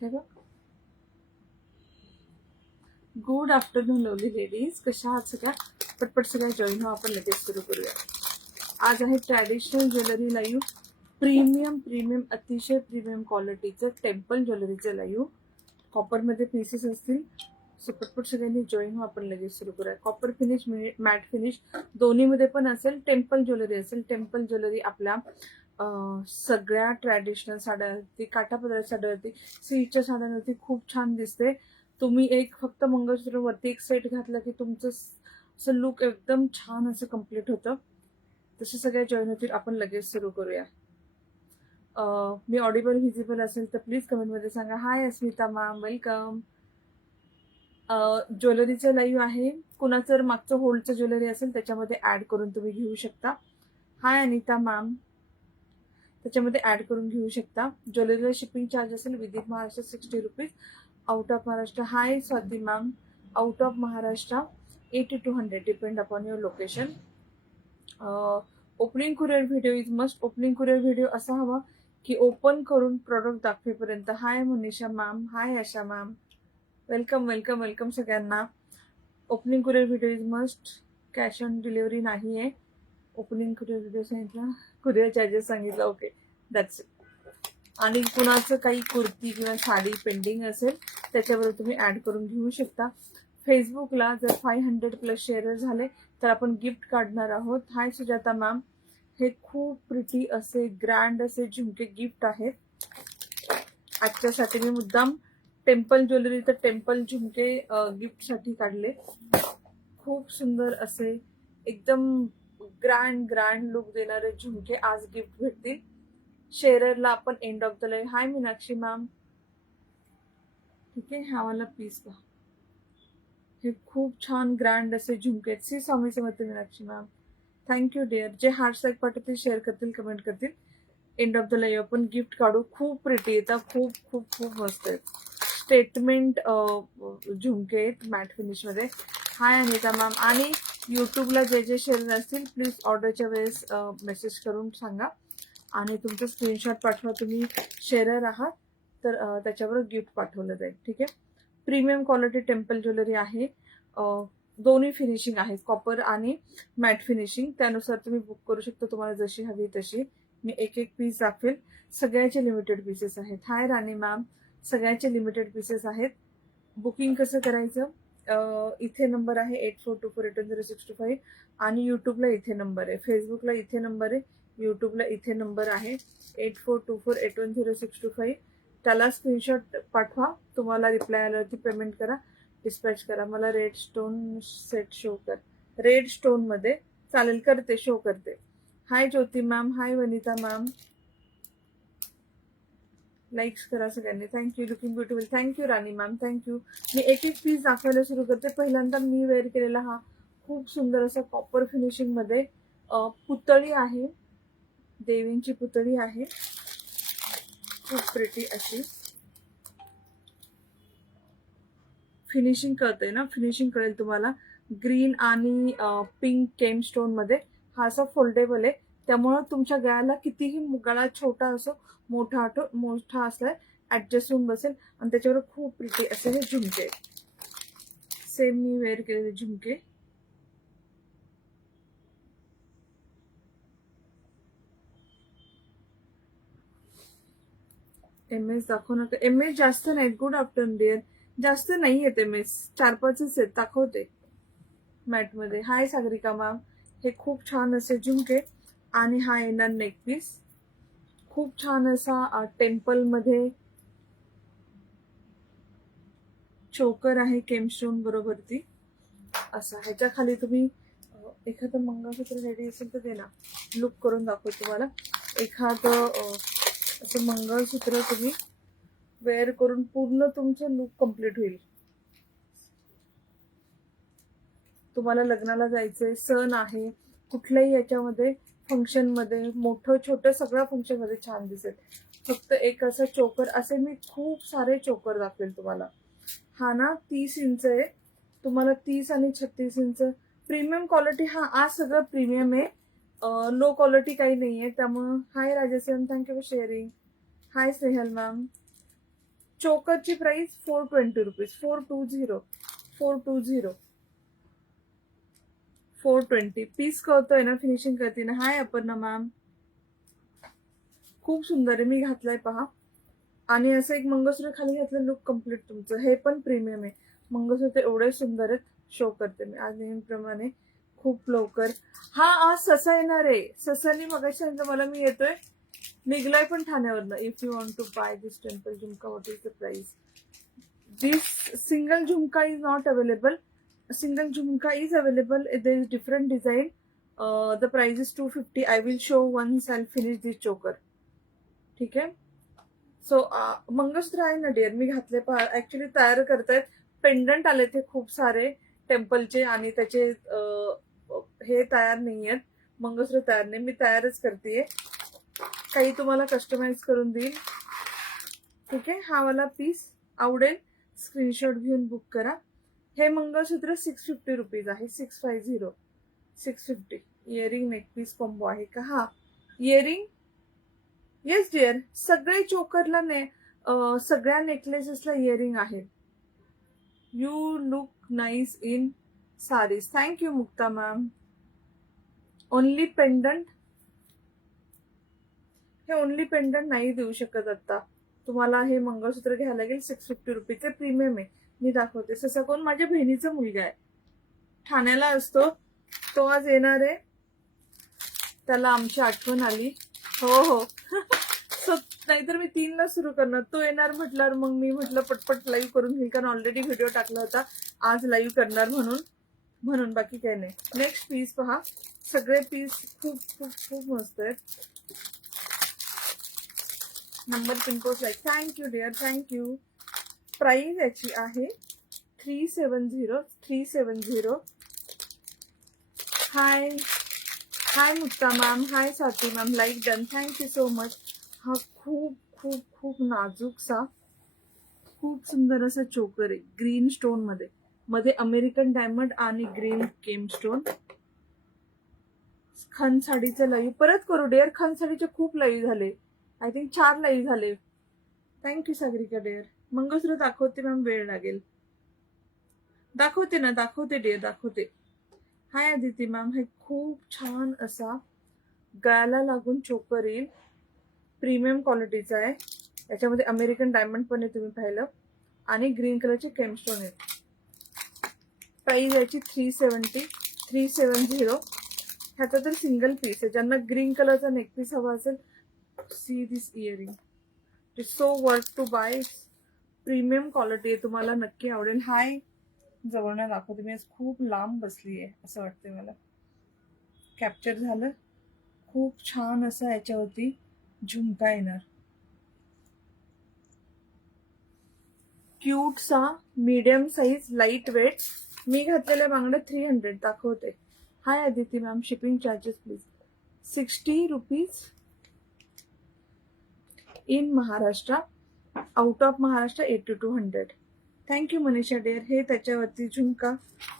हे बघ. Good afternoon lovely ladies, कशा आहात सगळ्या? पटपट सगळ्या जॉईन हो, आपण लगेच सुरू करूया. आज आहे ट्रॅडिशनल ज्वेलरी लाईव्ह, प्रीमियम अतिशय प्रीमियम क्वालिटीचं टेम्पल ज्वेलरीचं लाईव्ह. कॉपरमध्ये पीसेस असतील, सो पटपट सगळ्यांनी जॉईन हो, आपण लगेच सुरू करूया. कॉपर फिनिश, मॅट फिनिश दोन्हीमध्ये पण असेल. टेम्पल ज्वेलरी असेल. टेम्पल ज्वेलरी आपल्या सगळ्या ट्रॅडिशनल साड्यांवरती, काठापदराच्या साड्यांवरती, सिल्कच्या साड्यांवरती खूप छान दिसते. तुम्ही एक फक्त मंगळसूत्र वरती एक सेट घातला की तुमचं असं लुक एकदम छान असं कम्प्लीट होतं. तसे सगळ्या जॉईन होतील, आपण लगेच सुरू करूया. मी ऑडिबल व्हिजिबल असेल तर प्लीज कमेंटमध्ये सांगा. हाय अस्मिता मॅम, वेलकम. ज्वेलरीचं लाईव्ह आहे. कुणाचं जर मागचं होल्डचं ज्वेलरी असेल त्याच्यामध्ये ऍड करून तुम्ही घेऊ शकता. हाय अनिता मॅम, त्याच्यामध्ये ऍड करून घेऊ शकता. ज्वेलरीला शिपिंग चार्ज असेल within Maharashtra 60 rupees. Out of Maharashtra, high Swati ma'am, out of Maharashtra 80 to 100 depend upon your location. Opening courier video is must. Opening courier video असा हवा की ओपन करून प्रोडक्ट दाखवेपर्यंत. हाय मनीषा मॅम, हाय आशा मॅम, वेलकम वेलकम वेलकम सगळ्यांना. Opening courier video is must. Cash on delivery नाही आहे. Opening courier video सांगितला, courier charges सांगितलं, okay that's it. आणि कुणाचं काही कुर्ती किंवा साडी पेंडिंग असेल त्याच्यावर तुम्ही ऍड करून घेऊ शकता. फेसबुकला जर 500+ शेअर झाले तर आपण गिफ्ट काढणार आहोत. हाय सुजाता मॅम, हे खूप प्रिटी असे ग्रँड असे झुमके गिफ्ट आहेत आजच्यासाठी. मी मुद्दाम टेम्पल ज्वेलरी तर टेम्पल झुमके गिफ्टसाठी काढले. खूप सुंदर असे एकदम ग्रँड लुक देणारे झुमके आज गिफ्ट भेटतील. शेअरला आपण end of the live. High Meenakshi ma'am, ठीक आहे. हा वाला पीस पहा, हे खूप छान ग्रँड असे झुमके आहेत. C Swami Samarth Meenakshi ma'am, thank you dear. जे हार्ट पाठवतील, शेअर करतील, कमेंट करतील, एंड ऑफ द लाईव्ह आपण गिफ्ट काढू. खूप प्रिटी येतात, खूप खूप खूप मस्त आहेत. स्टेटमेंट झुमके आहेत मॅट फिनिश मध्ये. हाय अनिता मॅम. आणि युट्यूबला जे शेअर असतील प्लीज ऑर्डरच्या वेळेस मेसेज करून सांगा आणि तुमचं स्क्रीनशॉट पाठवा. तुम्ही शेअरर आहात तर त्याच्यावर गिफ्ट पाठवलं जाईल, ठीक आहे. प्रीमियम क्वालिटी टेम्पल ज्वेलरी आहे. दोन्ही फिनिशिंग आहेत, कॉपर आणि मॅट फिनिशिंग. त्यानुसार तुम्ही बुक करू शकता, तुम्हाला जशी हवी तशी. मी एक एक पीस दाखवेल. सगळ्याचे लिमिटेड पीसेस आहेत. हाय राणी मॅम, सगळ्याचे लिमिटेड पीसेस आहेत. बुकिंग कसं करायचं? इथे नंबर आहे 8424810625 आणि युट्यूबला इथे नंबर आहे. फेसबुकला इथे नंबर आहे, युट्यूबला इथे नंबर आहे 8424810625. त्याला स्क्रीनशॉट पाठवा. तुम्हाला रिप्लाय आल्यावरती पेमेंट करा, डिस्पॅच करा. मला रेड स्टोन सेट शो कर. रेड स्टोन मध्ये चालेल, करते, शो करते. हाय ज्योती मॅम, हाय वनिता मॅम, लाईक्स करा सगळ्यांनी. थँक्यू. लुकिंग ब्युटिफुल, थँक्यू राणी मॅम, थँक्यू. मी एक एक पीस दाखवायला सुरू करते. पहिल्यांदा मी वेअर केलेला हा खूप सुंदर असा कॉपर फिनिशिंग मध्ये पुतळी आहे, देवींची पुतळी आहे, खूप प्रिटी अशी. फिनिशिंग कळतंय ना, फिनिशिंग कळेल तुम्हाला. ग्रीन आणि पिंक केम स्टोन मध्ये. हा असा फोल्डेबल आहे, त्यामुळं तुमच्या गळ्याला कितीही गळा छोटा असो मोठा असला ऍडजस्ट होऊन बसेल. आणि त्याच्यावर खूप प्रिटी असे हे झुमके, सेम मी वेअर केलेले झुमके. एम एस दाखवू नका. एम एस जास्त नाहीत. गुड आफ्टरनून डिअर, जास्त नाही आहेत एम एस, 4-5 आहेत. दाखवते मॅट मध्ये. हाय सागरिका मॅम, हे खूप छान असे झुमके. आणि हा येणार नेक पीस, खूप छान असा टेम्पल मध्ये चोकर आहे केमस्टोन बरोबरती असा. ह्याच्या खाली तुम्ही एखादं मंगळसूत्र रेडी असेल तर दे ना, लुक करून दाखव तुम्हाला. एखादं असं मंगळसूत्र तुम्ही वेअर करून पूर्ण तुमचं लुक कम्प्लीट होईल. तुम्हाला लग्नाला जायचंय, सण आहे, कुठल्याही याच्यामध्ये फंक्शन मध्ये, मोठं छोटं सगळ्या फंक्शन मध्ये छान दिसेल. फक्त एक असं चोकर, असे मी खूप सारे चोकर दाखवेल तुम्हाला. हा ना 30 इंच आहे, तुम्हाला 30 आणि 36 इंच. Premium quality. हा आज सगळं प्रीमियम आहे, लो क्वालिटी काही नाहीये. त्यामुळं hi Rajesh ma'am, thank you for sharing. Hi Snehal ma'am, चोकरची प्राइस 420 रुपीज. 420 420 420. पीस कळतोय ना, फिनिशिंग करते ना. हाय अपर्णा मॅम, खूप सुंदर आहे. मी घातलाय पहा. आणि असं एक मंगळसूत्र खाली घातलं, लुक कम्प्लीट तुमचं. हे पण प्रीमियम आहे. मंगळसूत्र एवढे सुंदर आहेत. शो करते मी आज नेहमीप्रमाणे खूप लवकर. हा आज ससा येणार आहे. ससानी मगाशी सांगितलं मला, मी येतोय. निघलाय पण ठाण्यावरनं. If you want to buy this temple jhumka, what is the price? This single jhumka is not available. Single jhumka is available. There is different design. The price is 250. I will show once I finish this choker. ठीक आहे. So मंगळसूत्र आहे ना dear, मी घातले पहा. Actually तयार करतायत. Pendant आले ते खूप सारे टेम्पलचे, आणि त्याचे हे तयार नाही आहेत. मंगळसूत्र तयार नाही, मी तयारच करतेय. काही तुम्हाला कस्टमाइज करून देईल. ठीक आहे. हा वाला पीस आवडेल, स्क्रीनशॉट घेऊन बुक करा. हे मंगळसूत्र 650 रुपीज आहे. 650 650. इयरिंग नेक पीस कॉम्बो आहे का? हा इयरिंग. येस डिअर, सगळे चोकरला सगळ्या नेकलेसेसला इयरिंग आहे. You look nice in saris. Thank you Mukta ma'am. Only pendant. हे ओनली पेंडंट नाही देऊ शकत आता तुम्हाला. हे मंगळसूत्र घ्यायला लागेल. 650 रुपीचे प्रीमियम आहे. मी दाखवते. ससा कोण? माझ्या बहिणीचा मुलगा आहे, ठाण्याला असतो तो. आज येणार आहे. त्याला आमची आठवण आली. हो हो. नाहीतर मी 3ला सुरू करणार. तो येणार म्हटल्यावर मग मी म्हटलं पटपट लाईव्ह करून घेईल, कारण ऑलरेडी व्हिडिओ टाकला होता. आज लाईव्ह करणार म्हणून बाकी काही नाही. नेक्स्ट पीस पहा. सगळे पीस खूप खूप खूप मस्त आहेत. Number pin code like. Thank you dear, thank you. Price याची आहे 370. 370. Hi hi Mukta ma'am. Hi Swati ma'am. Like done. Thank you so much. हा खूप खूप खूप नाजूकसा, खूप सुंदर असा चोकर आहे. ग्रीन स्टोन मध्ये अमेरिकन डायमंड आणि ग्रीन केम स्टोन. खन साडीचं लाईव्ह परत करू डिअर. खन साडीचे खूप लाईव्ह झाले. आय थिंक 4 लाईव्ह झाले. Thank you Sagarika dear. मंगळसूत्र दाखवते मॅम, वेळ लागेल. दाखवते ना, दाखवते डिअर, दाखवते. Hi Aditi ma'am. हे खूप छान असा गळ्याला लागून चोकर येईल. प्रीमियम क्वालिटीचा आहे. याच्यामध्ये अमेरिकन डायमंड पण आहे, तुम्ही पाहिलं. आणि ग्रीन कलरचे केमस्टोन आहेत. प्राइस याची 370. 370. ह्याचा तर सिंगल पीस आहे. ज्यांना ग्रीन कलरचा नेक पीस हवा असेल, see this earring. It is so worth to buy. Premium quality आहे, तुम्हाला नक्की आवडेल. हाय, जवळनं दाखवते मी. आज खूप लांब बसली आहे असं वाटतंय मला. कॅप्चर झालं. खूप छान असा याच्यावरती झुमका येणार. क्यूटसा मीडियम साईज लाईट वेट. मी घातलेल्या बांगड्या 300 दाखवते. Hi Aditi ma'am. Shipping charges please. 60 rupees in Maharashtra. Out of Maharashtra 80 to 100. Thank you Manisha dear. हे त्याच्यावरती झुमका.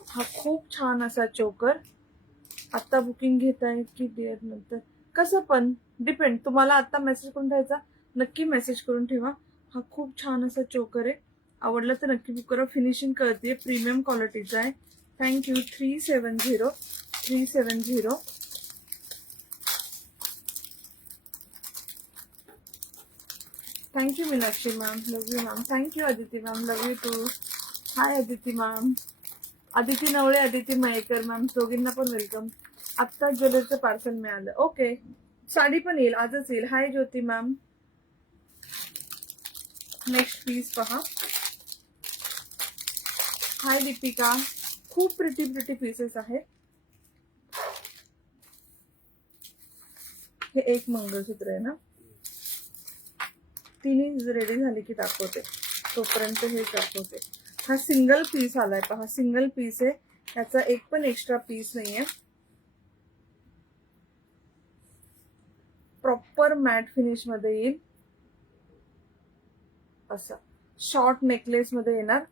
हा खूप छान असा चोकर. आता बुकिंग घेत आहे की डिअर नंतर? कसं पण डिपेंड. तुम्हाला आता मेसेज करून ठेवायचा, नक्की मेसेज करून ठेवा. हा खूप छान असा चोकर आहे. आवडलं तर नक्की बुक करा. फिनिशिंग करते, प्रीमियम क्वालिटीचा आहे. Thank you. 370. 370. Thank you Meenakshi ma'am. Love you ma'am. Thank you Aditi ma'am. Love you too. Hi Aditi ma'am. Aditi Navale, Aditi Mayekar ma'am, दोघींना पण वेलकम. आत्ता ज्वेलरीचं पार्सल मिळालं. ओके. साडी पण येईल, आजच येईल. Hi Jyoti ma'am. Next piece पहा. हाय दीपिका. खूप प्रिटी पीसेस आहेत. हे एक मंगळसूत्र आहे ना. तिन्ही रेडी झाली की दाखवते, तोपर्यंत हे दाखवते. हा सिंगल पीस आलाय पहा. सिंगल पीस आहे. याचा एक पण एक्स्ट्रा पीस नाहीये. प्रॉपर मॅट फिनिश मध्ये येईल. असा शॉर्ट नेकलेस मध्ये येणार.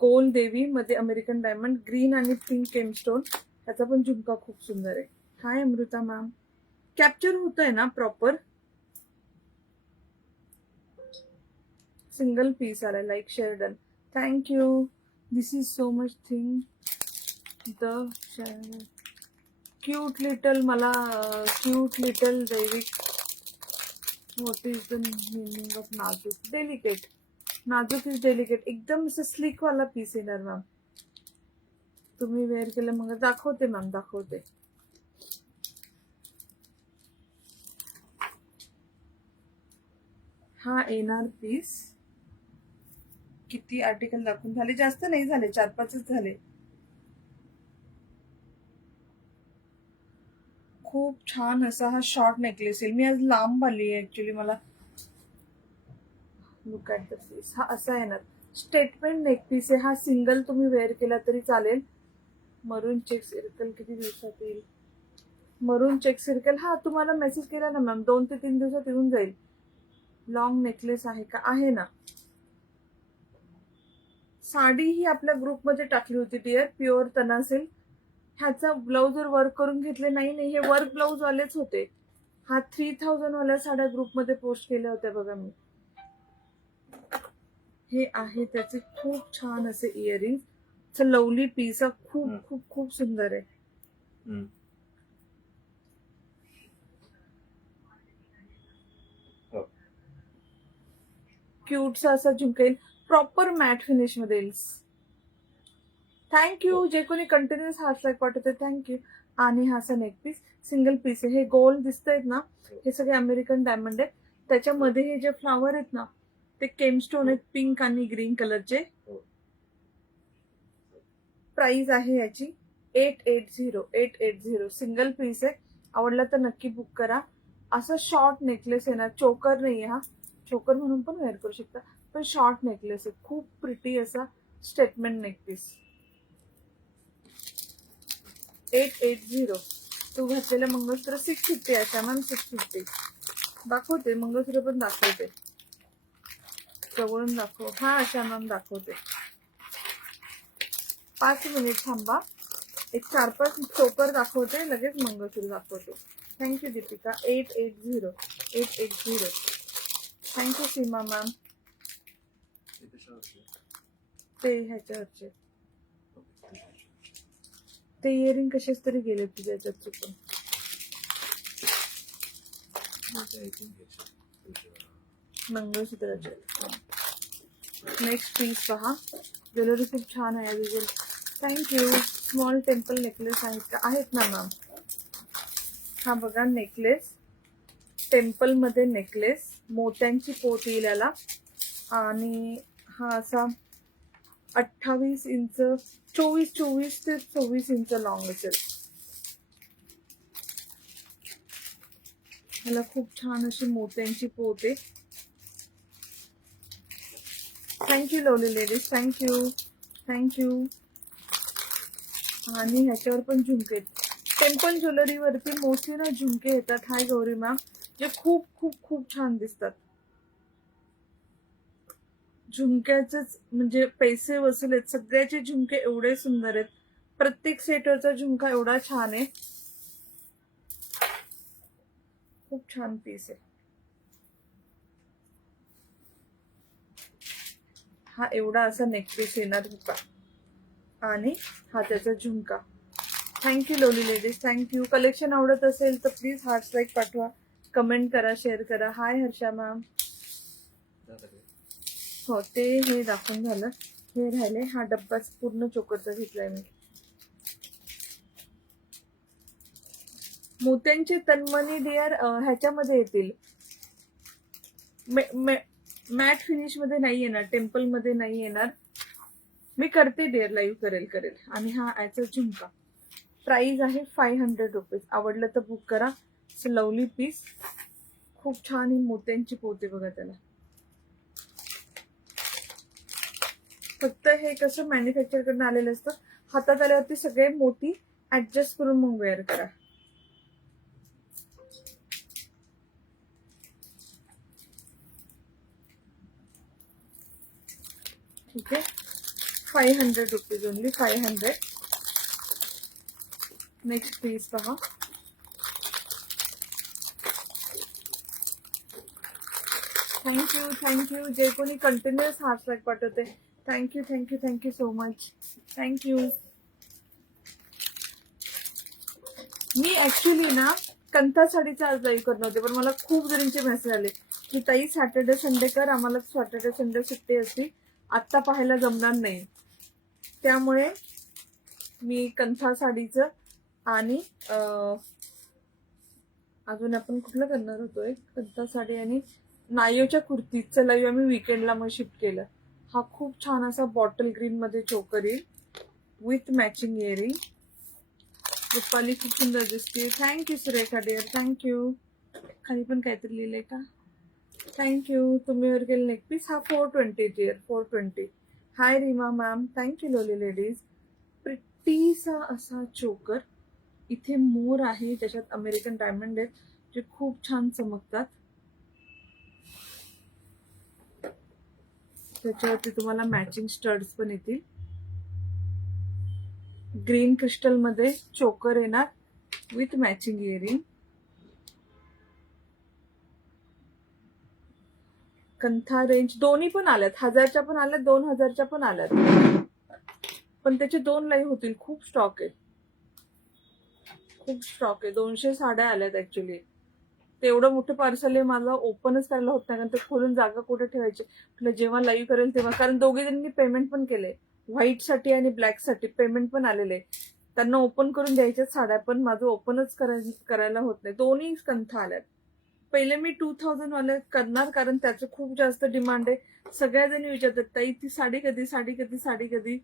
गोल देवी मध्ये अमेरिकन डायमंड, ग्रीन आणि पिंक केमस्टोन. त्याचा पण झुमका खूप सुंदर आहे. हाय अमृता मॅम. कॅप्चर होत आहे ना प्रॉपर? सिंगल पीस आलाय. Like share done. Thank you. This is so much thing. The cute little, मला क्यूट लिटल दैविक. What is the meaning of नाजूक? डेलिकेट. नाजूक इज डेलिकेट. एकदम असं स्लिक वाला पीस येणार मॅम. तुम्ही वेअर केलं मग दाखवते मॅम, दाखवते. हा येणार पीस. किती आर्टिकल दाखवून झाले? जास्त नाही झाले, 4-5च झाले. खूप छान असा हा शॉर्ट नेकलेस येईल. मी आज लांब आली आहे ऍक्च्युली. मला लुक ॲट द पीस. हा असा येणार. स्टेटमेंट नेक पीस आहे हा. सिंगल तुम्ही वेअर केला तरी चालेल. मरून चेक सर्कल किती दिवसात येईल? मरून चेक सर्कल हा तुम्हाला मेसेज केला ना मॅम, 2 ते 3 दिवसात येऊन जाईल. लॉंग नेकलेस आहे का? आहे ना. साडी ही आपल्या ग्रुपमध्ये टाकली होती डिअर, प्युअर तनासेल. ह्याचा ब्लाऊजवर वर्क करून घेतले नाही. हे वर्क ब्लाऊज वालेच होते. हा 3000 वाल्या साड्या ग्रुपमध्ये पोस्ट केल्या होत्या बघा मी. हे आहे त्याचे खूप छान असे इयरिंग. Lovely piece. खूप खूप खूप सुंदर आहे. क्यूटचा असा झुमका येईल. प्रॉपर मॅट फिनिश मध्ये येईल. थँक्यू. जे कोणी कंटिन्युअस हार्ट लाईक पाठवते थँक्यू. आणि हा असा नेक पीस सिंगल पीस आहे. हे गोल्ड दिसत आहेत ना, हे सगळे अमेरिकन डायमंड आहेत. त्याच्यामध्ये हे जे फ्लावर आहेत ना ते केमस्टोन आहेत, पिंक आणि ग्रीन कलरचे. प्राइस आहे याची 880. सिंगल पीस आहे. आवडला तर नक्की बुक करा. असं शॉर्ट नेकलेस आहे ना, चोकर नाहीये हा. चोकर म्हणून पण वेअर करू शकता, पण शॉर्ट नेकलेस आहे. खूप प्रिटी असा स्टेटमेंट नेक पीस. 880. तू घातलेलं मंगळसूत्र 650 आहे मॅम. 650 दाखवते. मंगळसूत्र पण दाखवते. जवळून दाखव. हा अशा मॅम दाखवते. 5 मिनिट थांबा. एक 4-5 चोकर दाखवते, लगेच मंगळसूत्र दाखवते. थँक्यू दीपिका. 880. थँक्यू सीमा मॅम. ते ह्याच्यावरचे ते इयरिंग कशाच तरी गेले तुझ्या याच्यात चुकून. मंगळसूत्राचे. नेक्स्ट पीस पहा. ज्वेलरी खूप छान आहे vigil. Thank you. Small temple necklace आहेत का? आहेत ना मॅम. हा बघा नेकलेस. टेम्पल मध्ये नेकलेस. मोत्यांची पोत येईल याला. आणि हा असा 28 इंच 24 ते 24 इंच लॉंग असेल. ह्याला खूप छान अशी मोत्यांची पोत आहे. Thank you lovely ladies. थँक्यू. आणि ह्याच्यावर पण झुमके आहेत. टेम्पल ज्वेलरीवरती मोस्टली ना झुमके येतात. हाय गौरी मॅम. जे खूप खूप खूप छान दिसतात. झुमक्याचेच म्हणजे पैसे वसूल आहेत. सगळ्याचे झुमके एवढे सुंदर आहेत. प्रत्येक सेटवरचा झुमका एवढा छान आहे. खूप छान पीस आहे. हा एवढा असा नेकपीस येणार होता. आणि हा त्याचा झुमका. Thank you lovely ladies. Thank you. Collection आवडत असेल तर प्लीज हार्ट लाईक पाठवा, कमेंट करा, शेअर करा. हाय हर्षा मॅम. हो ते हे दाखवून झालं. हे राहिले. हा डब्बा पूर्ण चोकरचा घेतलाय मी. मोत्यांचे तन्मनी डिअर ह्याच्यामध्ये येतील. मॅट फिनिश मध्ये नाही येणार. टेम्पल मध्ये नाही येणार. मी करते डिअर, लाईव्ह करेल. आणि हा याचा झुमका. प्राइस आहे 500 रुपीज. आवडलं तर बुक करा. Lovely piece. खूप छान ही मोत्यांची पोते बघा त्याला. फक्त हे कसं मॅन्युफॅक्चर कडून आलेलं असतं. हातात आल्यावरती सगळे मोती ऍडजस्ट करून मग वेअर करा. ठीक आहे. 500 रुपीज ओनली. 500. नेक्स्ट पीस पहा. थँक्यू जे कोणी कंटिन्युअस हार्ट स्ट्राईक पाठवते, थँक्यू सो मच. थँक्यू. मी ऍक्च्युली ना कंथा साडीचा आज लाईव्ह करणार होते, पण मला खूप जणांचे मेसेज आले की ताई सॅटर्डे संडे कर, आम्हाला सॅटर्डे संडे सुट्टी असते, आत्ता पाहायला जमणार नाही. त्यामुळे मी कंथा साडीचं आणि अजून आपण कुठलं करणार होतो, कंथा साडी आणि नायोच्या कुर्तीचं लाईव्ह आम्ही विकेंडला मग शिफ्ट केलं. हा खूप छान असा बॉटल ग्रीन मध्ये चोकर येईल विथ मॅचिंग इयरिंग. रुपाली खूप सुंदर दिसते. Thank you Surekha dear, thank you. खाली पण काहीतरी लिहिलंय का? थँक्यू. तुम्ही वर केलं नेक पीस. हा 420 dear, 420. Hi Reema ma'am, thank you lovely ladies. प्रिटीसा असा चोकर, इथे मोर आहे ज्याच्यात अमेरिकन डायमंड आहेत जे खूप छान चमकतात. त्याच्यावरती तुम्हाला मॅचिंग स्टड्स पण येतील. ग्रीन क्रिस्टल मध्ये चोकर येणार with matching earring. Kantha range दोन्ही पण आल्यात, 1000च्या पण आल्यात, 2000च्या पण आल्यात, पण त्याचे 2 लाईव्ह होतील. खूप स्टॉक आहे, खूप स्टॉक आहे. 200 साड्या आल्यात ऍक्च्युली. तेवढं मोठं पार्सल आहे, मला ओपनच करायला होत नाही, कारण ते खोलून जागा कुठे ठेवायची. म्हटलं जेव्हा लाईव्ह करेल तेव्हा, कारण दोघे जणांनी पेमेंट पण केले, व्हाईट साठी आणि ब्लॅक साठी पेमेंट पण आलेले. त्यांना ओपन करून द्यायच्या साड्या, पण माझं ओपनच करायला होत नाही. दोन्ही कंथा आल्यात. पहिले मी 2000 वाले करणार, कारण त्याचं खूप जास्त डिमांड आहे. सगळ्या जणी विचारतात ताई ती साडी कधी, साडी कधी, साडी कधी.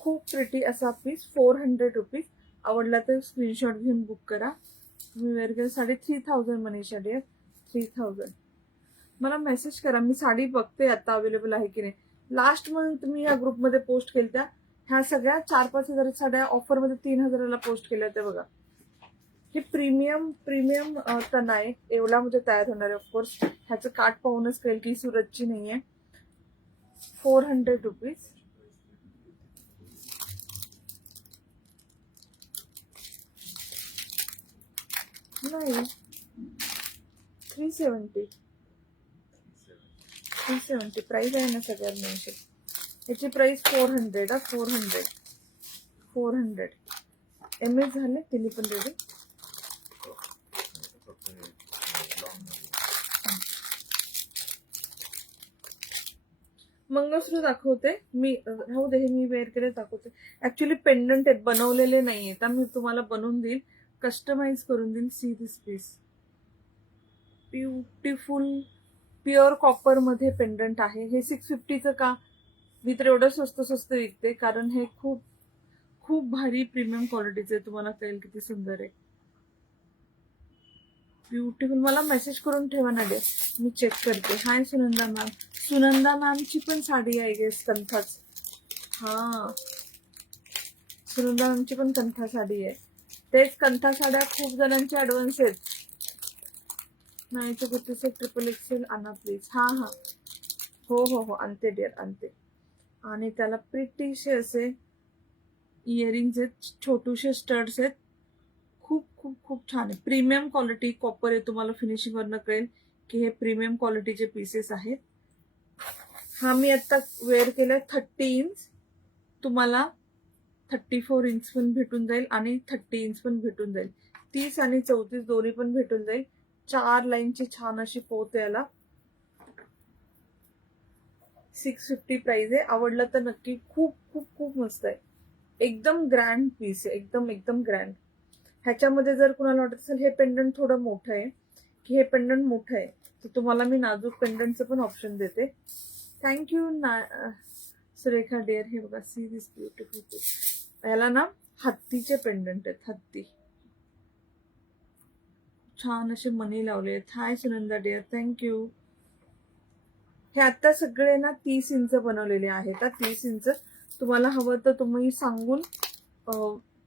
खूप प्रिटी असा पीस, 400 रुपीज. आवडला तर स्क्रीनशॉट घेऊन बुक करा. मी वेअर केलं साडी 3000 मनीषा डिअर, 3000. मला मेसेज करा, मी साडी बघते आता अवेलेबल आहे की नाही. लास्ट मंथ मी या ग्रुपमध्ये पोस्ट केल्या, ह्या सगळ्या 4-5 हजार साड्या ऑफरमध्ये 3000ला पोस्ट केल्या होत्या बघा. हे प्रीमियम तना आहे, एवढा म्हणजे तयार होणार आहे. ऑफकोर्स ह्याचं काठ पाहूनच कळेल की सुरतची नाहीये. 400 रुपीज. नाही, 370 प्राइस आहे ना सगळ्यांना. याची प्राइस 400. 400 एमएस झाले, तिने पण रेडी. मंगळसूत्र दाखवते मी, राहू दे, मी वेअर केले दाखवते. ऍक्च्युली पेंडंट आहेत, बनवलेले नाहीये, तर मी तुम्हाला बनवून देईल, कस्टमाइज करून देईल. See this piece, beautiful pure copper मध्ये पेंडंट आहे. हे 650चं का मी तर एवढं स्वस्त विकते, कारण हे खूप खूप भारी प्रीमियम क्वालिटीचं आहे. तुम्हाला कळेल किती सुंदर आहे, ब्युटिफुल. मला मेसेज करून ठेवा ना डिअर, मी चेक करते. हाय सुनंदा मॅम. सुनंदा मॅमची पण साडी आहे गेस, कंथाच. हा, सुनंदा मॅमची पण कंथा साडी आहे. तेच कंथा साड्या खूप जणांची ऍडव्हान्स आहेत. नाही तर कुठेच ट्रिपल एक्सेल आणा प्लीज. हा, हो आणते डिअर, आणते. आणि त्याला प्रिटीशे असे इयरिंग्स आहेत, छोटूशे स्टड्स आहेत. खूप खूप खूप छान आहे, प्रीमियम क्वालिटी कॉपर आहे. तुम्हाला फिनिशिंग वरनं कळेल की हे प्रीमियम क्वालिटीचे पीसेस आहेत. हा मी आता वेअर केलाय 30 इंच. तुम्हाला 34 इंच पण भेटून जाईल आणि 30 इंच पण भेटून जाईल. 30 आणि 34 दोन्ही पण भेटून जाईल. 4 लाईनची छान अशी पोत याला. 650 प्राइस आहे. आवडलं तर नक्की. खूप खूप खूप मस्त आहे, एकदम ग्रँड पीस आहे, एकदम ग्रँड. ह्याच्यामध्ये जर कुणाला वाटत असेल हे पेंडंट थोडं मोठं आहे, की हे पेंडंट मोठं आहे, तर तुम्हाला मी नाजूक पेंडंटचं पण ऑप्शन देते. Thank you Surekha dear. हे बघा, सी दिस ब्युटिफुल पीस. याला ना हत्तीचे पेंडंट आहेत, हत्ती. छान असे मनी लावले आहेत. हाय सुनंदा डिअर, थँक्यू. हे आता सगळे ना 30 इंच बनवलेले आहेत. 30 इंच तुम्हाला हवं तर तुम्ही सांगून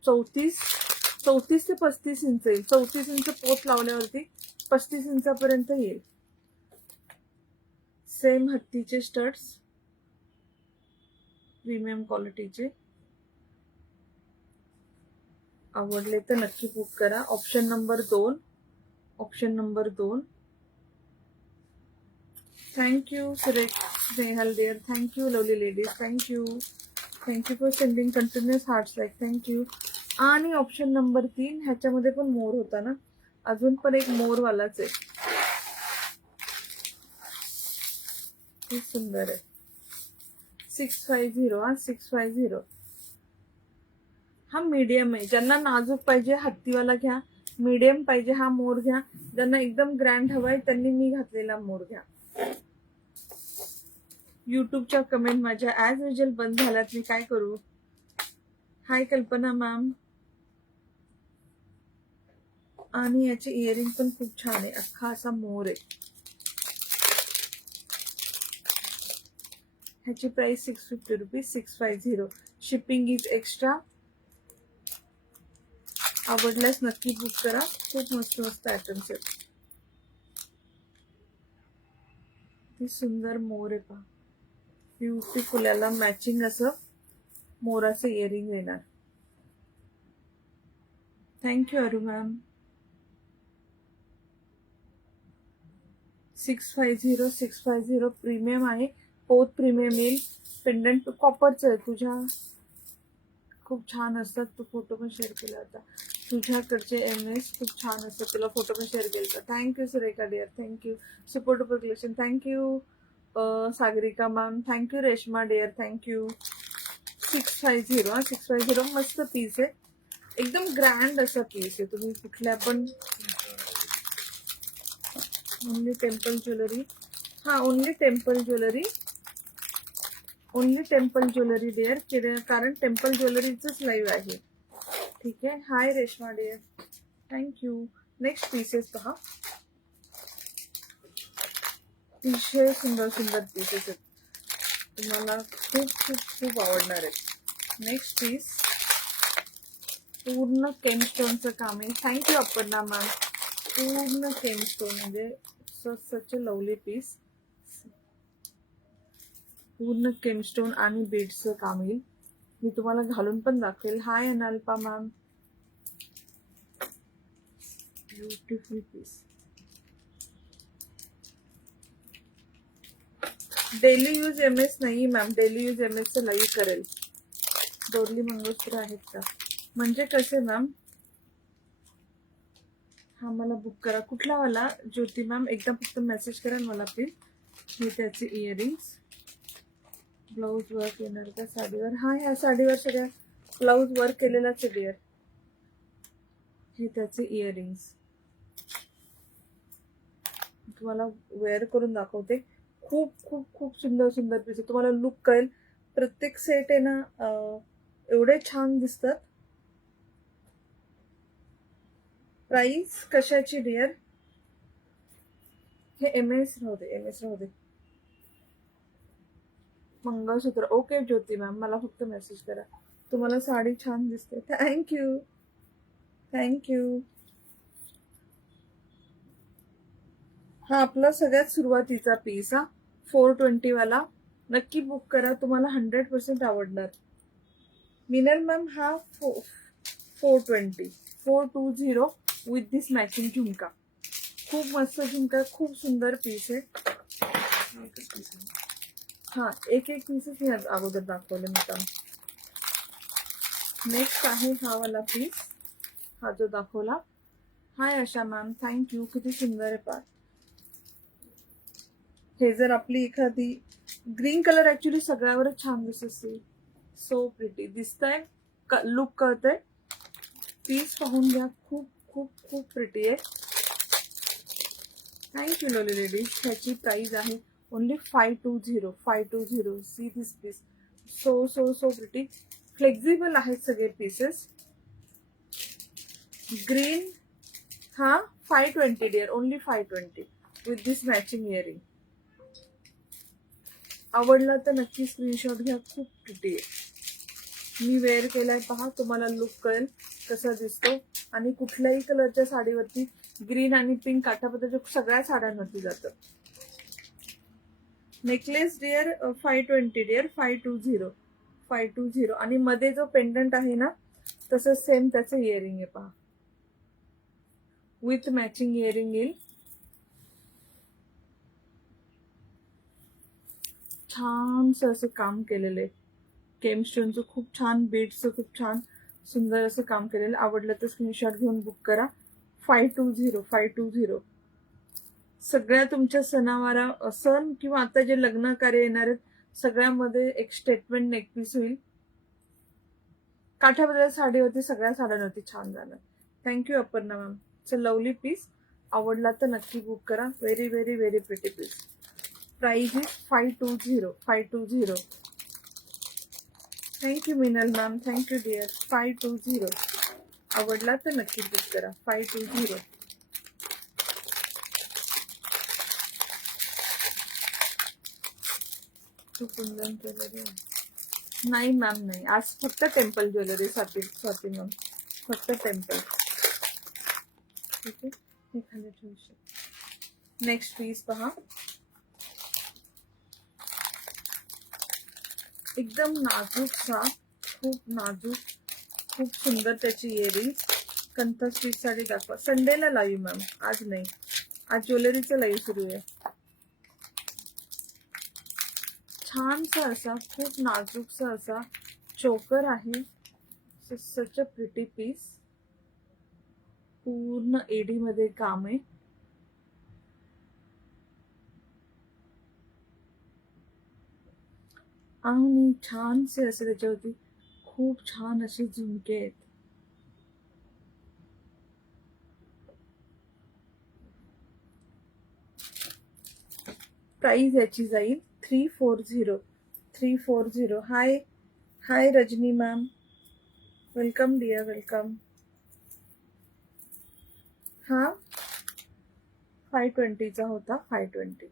34 ते 35 इंच येईल. 34 इंच पोत लावल्यावरती 35 इंचापर्यंत येईल. सेम हत्तीचे स्टड्स, प्रीमियम क्वालिटीचे. आवडले तर नक्की बुक करा. Option number 2. Thank you Snehal dear, thank you lovely ladies, thank you for sending continuous hearts like, thank you. आणि ऑप्शन नंबर 3, ह्याच्यामध्ये पण मोर होता ना, अजून पण एक मोरवालाच आहे, खूप सुंदर आहे. 650 हा 650 हा मीडियम आहे. ज्यांना नाजूक पाहिजे हत्तीवाला घ्या, मीडियम पाहिजे हा मोर घ्या, ज्यांना एकदम ग्रँड हवाय त्यांनी मी घातलेला मोर घ्या. युट्यूबच्या कमेंट माझ्या ऍज युजल बंद झाल्यात, मी काय करू. हाय कल्पना मॅम. आणि याचे इयरिंग पण खूप छान आहे, अख्खा असा मोर आहे. ह्याची price 650 rupees, 650. Shipping is extra. आवडल्यास नक्की बुक करा, खूप मस्त मस्त आयटम्स आहेत. ती सुंदर मोर आहे पहा, ब्युटिफुल. याला मॅचिंग असं मोराचं इयरिंग येणार. थँक्यू अरू मॅम. 650 प्रीमियम आहे, पोत प्रीमियम येईल. पेंडंट कॉपरचं आहे. तुझ्या खूप छान असतात, तू फोटो पण शेअर केला होता. तुझ्याकडचे MS खूप छान असतात, तुला फोटो पण शेअर केला होता. Thank you Surekha dear, thank you. Super duper collection, thank you Sagarika ma'am, thank you Reshma dear, thank you. 650 हा 650 मस्त पीस आहे, एकदम ग्रँड असा पीस आहे. तुम्ही कुठल्या पण ओनली टेम्पल ज्वेलरी, हा only temple jewellery, only temple jewellery dear, कारण टेम्पल ज्वेलरीच लाईव्ह आहे. ठीक आहे. Hi Reshma dear, thank you. Next pieces पहा, अतिशय सुंदर सुंदर पीसेस आहेत, तुम्हाला खूप खूप खूप आवडणार आहेत. नेक्स्ट पीस पूर्ण केमस्टोनचं काम आहे. Thank you Aparna ma'am. पूर्ण केमस्टोन म्हणजे सच लवली पीस, पूर्ण केमस्टोन आणि बीड्सचं काम येईल. मी तुम्हाला घालून पण दाखवेल. Hi Analpa ma'am, beautiful piece. Daily use MS नाही मॅम, डेली यूज MS चं लाईव्ह करेल. दोरली मंगळसूत्र आहेत का, म्हणजे कसे मॅम. हा मला बुक करा, कुठला वाला ज्योती मॅम, एकदा फक्त मेसेज करा मला प्लीज. हे त्याचे इयरिंग्स, ब्लाऊज वर्क येणार का साडीवर. हा ह्या साडीवर सगळ्या ब्लाऊज वर्क केलेलाच आहे डिअर. हे त्याचे इयरिंग्स तुम्हाला वेअर करून दाखवते. खूप खूप खूप सुंदर सुंदर पीस, तुम्हाला लुक कळेल. प्रत्येक सेट आहे ना, एवढे छान दिसतात. प्राइस कशाची डिअर. हे MS राहू दे, MS राहू दे. मंगळसूत्र ओके ज्योती मॅम, मला फक्त मेसेज करा. तुम्हाला साडी छान दिसते, थँक्यू थँक्यू. हा आपला सगळ्यात सुरुवातीचा पीस हा 420 वाला, नक्की बुक करा, तुम्हाला 100% आवडणार. मिनल मॅम हा 420 विथ दिस मॅचिंग झुमका, खूप मस्त झुमका, खूप सुंदर पीस आहे. हा एक एक पीसच मी अगोदर दाखवले मी. नेक्स्ट आहे हा वाला पीस, हा जो दाखवला. हाय आशा मॅम, थँक्यू. किती सुंदर आहे पार. हे जर आपली एखादी ग्रीन कलर ऍक्च्युली सगळ्यावरच छान दिसत असेल. सो प्रिटी दिसतंय, लुक कळतंय. पीस पाहून घ्या, खूप खूप खूप प्रिटी आहे. Thank you lovely ladies. ह्याची प्राइस आहे only 520. See this piece, so so so pretty. Flexible आहेत सगळे पीसेस. ग्रीन हा 520 dear, only 520 with this matching earring. आवडला तर नक्की स्क्रीनशॉट घ्या, खूप प्रिटी आहे. मी वेअर केलाय पहा, तुम्हाला लुक कळेल कसा दिसतो. आणि कुठल्याही कलरच्या साडीवरती ग्रीन आणि पिंक काठापदराच्या सगळ्या साड्यांवरती जातं. नेकलेस डिअर 520 डिअर, 520 आणि मध्ये जो पेंडंट आहे ना, तसंच सेम त्याचं इयरिंग आहे पहा, विथ मॅचिंग इयरिंग येईल. छानसं असं काम केलेलं आहे. केमस्टोनचं खूप छान, बीड्सचं खूप छान सुंदर असं काम केलेलं. आवडलं तर स्क्रीनशॉट घेऊन बुक करा. 520. सगळ्या तुमच्या सणावारा, सण किंवा आता जे लग्न कार्य येणार आहेत सगळ्यामध्ये एक स्टेटमेंट नेकपीस होईल. काठापदर साडीवरती सगळ्या साड्यांवरती छान जाणार. Thank you Aparna ma'am. It's a lovely piece. आवडला तर नक्की बुक करा. Very very very pretty piece. Price is 520. Thank you Minal ma'am. Thank you dear. 520. आवडला तर नक्की बुक करा. 520. कुंदन ज्वेलरी नाही मॅम, नाही. आज फक्त टेम्पल ज्वेलरी स्वाती मॅम. फक्त टेम्पल. ठीक आहे, हे खाली ठेवू शकतो. नेक्स्ट पीस पहा. एकदम नाजूकसा, खूप नाजूक, खूप सुंदर त्याची इयरिंग. कंथस पीस साडी दाखवा. संडेला लाईव्ह मॅम, आज नाही. आज ज्वेलरीचं लाईव्ह सुरू आहे. छानसा असा, खूप नाजूकसा असा चोकर आहे. सच अ प्रिटी पीस. पूर्ण एडी मध्ये काम आहे. आणि छानसे असे त्याच्यावरती खूप छान असे झुमके आहेत. प्राइस याची जाईल 340. Hi Rajani ma'am. Welcome dear, welcome. हा 520चा होता. 520.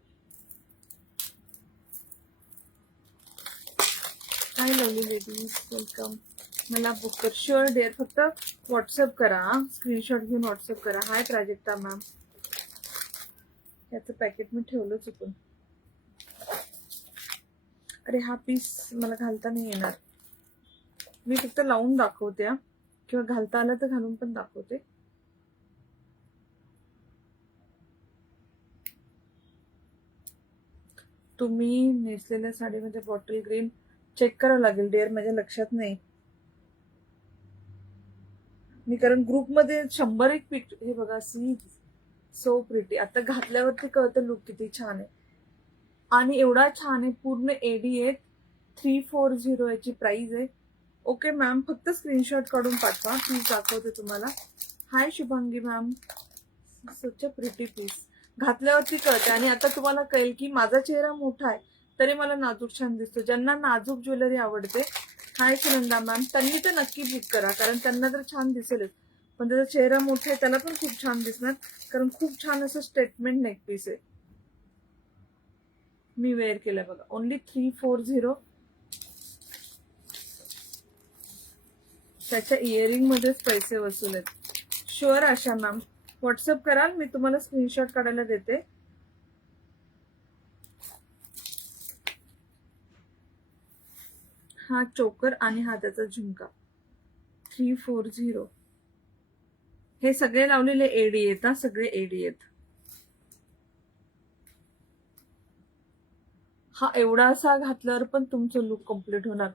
Hi lovely ladies, welcome. मला बुक कर. Sure dear. फक्त व्हॉट्सअप करा, स्क्रीनशॉट घेऊन व्हॉट्सअप करा. Hi Prajakta ma'am. याचं पॅकेट मी ठेवलं चुकून. अरे हा पीस मला घालता नाही येणार. मी फक्त लावून दाखवते किंवा घालता आलं तर घालून पण दाखवते. तुम्ही नेसलेल्या साडीमध्ये बॉटल ग्रीन चेक करावं लागेल डिअर, माझ्या लक्षात नाही. मी कारण ग्रुपमध्ये 100 एक पिक. हे बघा, सी सो प्रिटी. आता घातल्यावरती कळतं लुक किती छान आहे. आणि एवढा छान आहे. पूर्ण एडी आहे. 340 याची प्राइस आहे. ओके मॅम, फक्त स्क्रीनशॉट काढून पाठवा. प्लीज दाखवते तुम्हाला. Hi Shubhangi ma'am. Such a pretty piece. घातल्यावरती कळते. आणि आता तुम्हाला कळेल की माझा चेहरा मोठा आहे तरी मला नाजूक छान दिसतो. ज्यांना नाजूक ज्वेलरी आवडते, हाय सुनंदा मॅम, त्यांनी तर नक्की बुक करा. कारण त्यांना तर छान दिसेलच, पण त्याचा चेहरा मोठा आहे त्याला पण खूप छान दिसणार. कारण खूप छान असं स्टेटमेंट नेक पीस आहे. मी वेअर केलं बघा. ओनली 340. त्याच्या इयरिंग मध्येच पैसे वसूल आहेत. शुअर आशा मॅम. व्हॉट्सअप कराल, मी तुम्हाला स्क्रीनशॉट काढायला देते. हा चोकर आणि हा त्याचा झुमका. 340. हे सगळे लावलेले एडी आहेत. सगळे एडी आहेत. हा एवढा असा घातल्यावर पण तुमचं लुक कम्प्लीट होणार.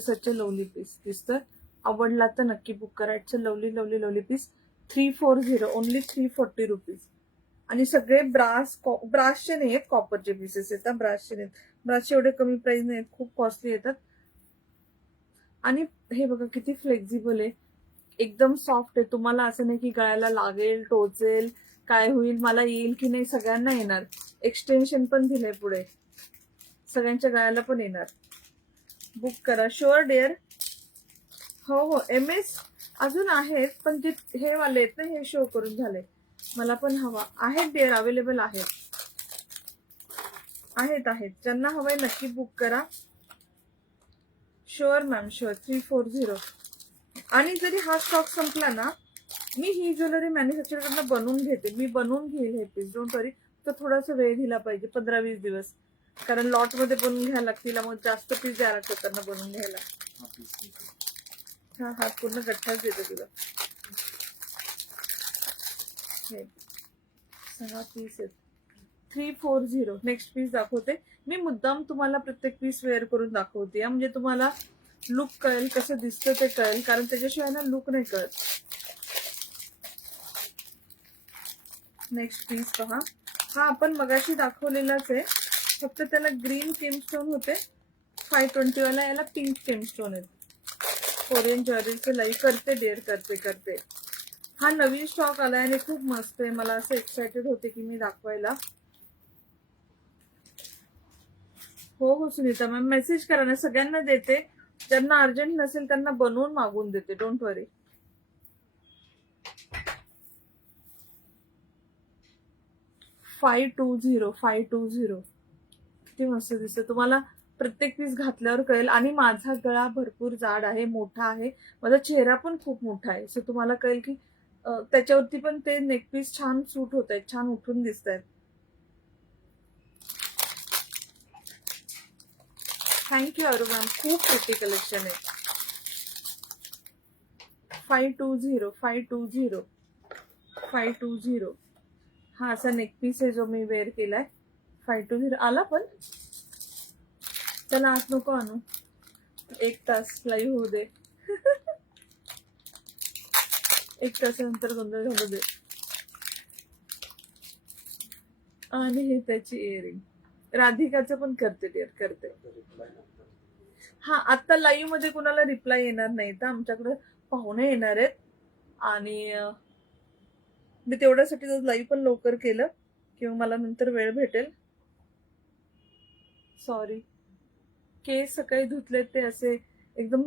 सच अ लवली पीस दिसतोय. आवडला तर नक्की बुक करा. It's a lovely lovely lovely piece. 340. Only 340 rupees. आणि सगळे ब्रासचे नाही आहेत, कॉपरचे पीसेस येतात. ब्रासचे नाहीत. ब्रासचे एवढे कमी प्राइस नाहीत, खूप कॉस्टली येतात. आणि हे बघा किती फ्लेक्झिबल आहे. एकदम सॉफ्ट आहे. तुम्हाला असं नाही की गळ्याला लागेल, टोचेल, काय होईल, मला येईल की नाही. सगळ्यांना येणार. एक्सटेन्शन पण दिलंय पुढे, सगळ्यांच्या गळ्याला पण येणार. बुक करा. Sure dear. हो MS अजून आहेत, पण ते हे वाले आहेत ना, हे शो करून झाले. मला पण हवा आहेत डिअर. अवेलेबल आहेत. ज्यांना हवंय नक्की बुक करा. Sure ma'am, sure. 340. आणि जरी हा स्टॉक संपला ना, मी ही ज्वेलरी मॅन्युफॅक्चरकडनं बनवून घेते. मी बनवून घेईल हे पीस, डोंट वरी. तर थोडासा वेळ दिला पाहिजे, 15-20 दिवस. कारण लॉट मध्ये बनवून घ्यायला लागतील, मग जास्त पीस द्यायला लागतात त्यांना बनवून घ्यायला. हा पूर्ण गठ्ठाच देते तुला. हे 6 पीस आहेत. 340. नेक्स्ट पीस दाखवते मी. मुद्दाम तुम्हाला प्रत्येक पीस वेअर करून दाखवते म्हणजे तुम्हाला लुक कळेल, कसं दिसतं ते कळेल, कारण त्याच्याशिवाय ना लुक नाही कळत. नेक्स्ट पीस पहा. हा आपण मगाशी दाखवलेलाच आहे, फक्त त्याला ग्रीन केमस्टोन होते. 520 वाला, याला पिंक केमस्टोन आहेत. कोरियन ज्वेलरीचं लाईव्ह करते डिअर, करते. हा नवीन स्टॉक आलाय आणि खूप मस्त आहे. मला असं एक्सायटेड होते की मी दाखवायला. हो सुनीता मॅम, मेसेज करा ना, सगळ्यांना देते. ज्यांना अर्जंट नसेल त्यांना बनवून मागून देते, डोंट वरी. $520 किती मस्त दिसतं. तुम्हाला प्रत्येक पीस घातल्यावर कळेल. आणि माझा गळा भरपूर जाड आहे, मोठा आहे, माझा चेहरा पण खूप मोठा आहे. सो तुम्हाला कळेल की त्याच्यावरती पण ते नेक पीस छान सूट होत आहेत, छान उठून दिसत आहेत. थँक्यू अरू मॅम, खूप प्रिटी कलेक्शन आहे. 520. हा असा नेक पीस आहे जो मी वेअर केलाय. 520 आला. पण त्याला आत नको आणू, 1 तास लाईव्ह होऊ दे. 1 तासानंतर गोंधळ घालू दे. आणि हे त्याची इयरिंग राधिकाचं पण करते डिअर, करते. हा आता लाईव्ह मध्ये कुणाला रिप्लाय येणार नाही तर आमच्याकडे पाहुणे येणार आहेत आणि मी तेवढ्यासाठी लाईव्ह पण लवकर केलं किंवा मला नंतर वेळ भेटेल. सॉरी. केस सकाळी धुतले ते असे एकदम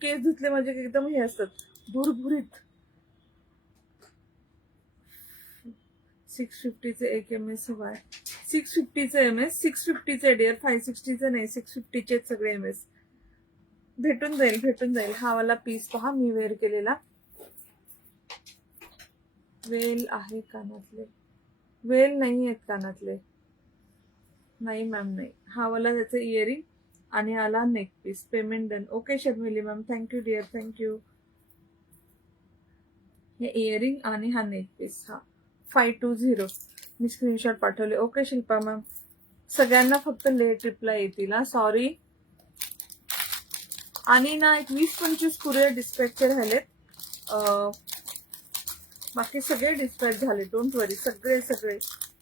केस धुतले म्हणजे एकदम हे असतात भुरभुरीत. 650चे 1 MS हवाय. 650चे MS, 650चे डिअर, 560चे नाही, 650चे सगळे MS. भेटून जाईल. हा वाला पीस पहा मी वेअर केलेला. वेल आहे कानातले, वेल नाही आहेत कानातले, नाही मॅम नाही. हा वाला त्याचं इयरिंग आणि आला neck piece. Payment done. Okay Sharmili ma'am, thank you dear, thank you. हे इयरिंग आणि हा नेक पीस. हा 520 मी स्क्रीनशॉट पाठवले. ओके शिल्पा मॅम, सगळ्यांना फक्त लेट रिप्लाय येतील हा, सॉरी. आणि ना एक 20-25 कुरिअर डिस्पॅचचे राहिलेत, बाकी सगळे डिस्पॅच झाले, डोंट वरी. सगळे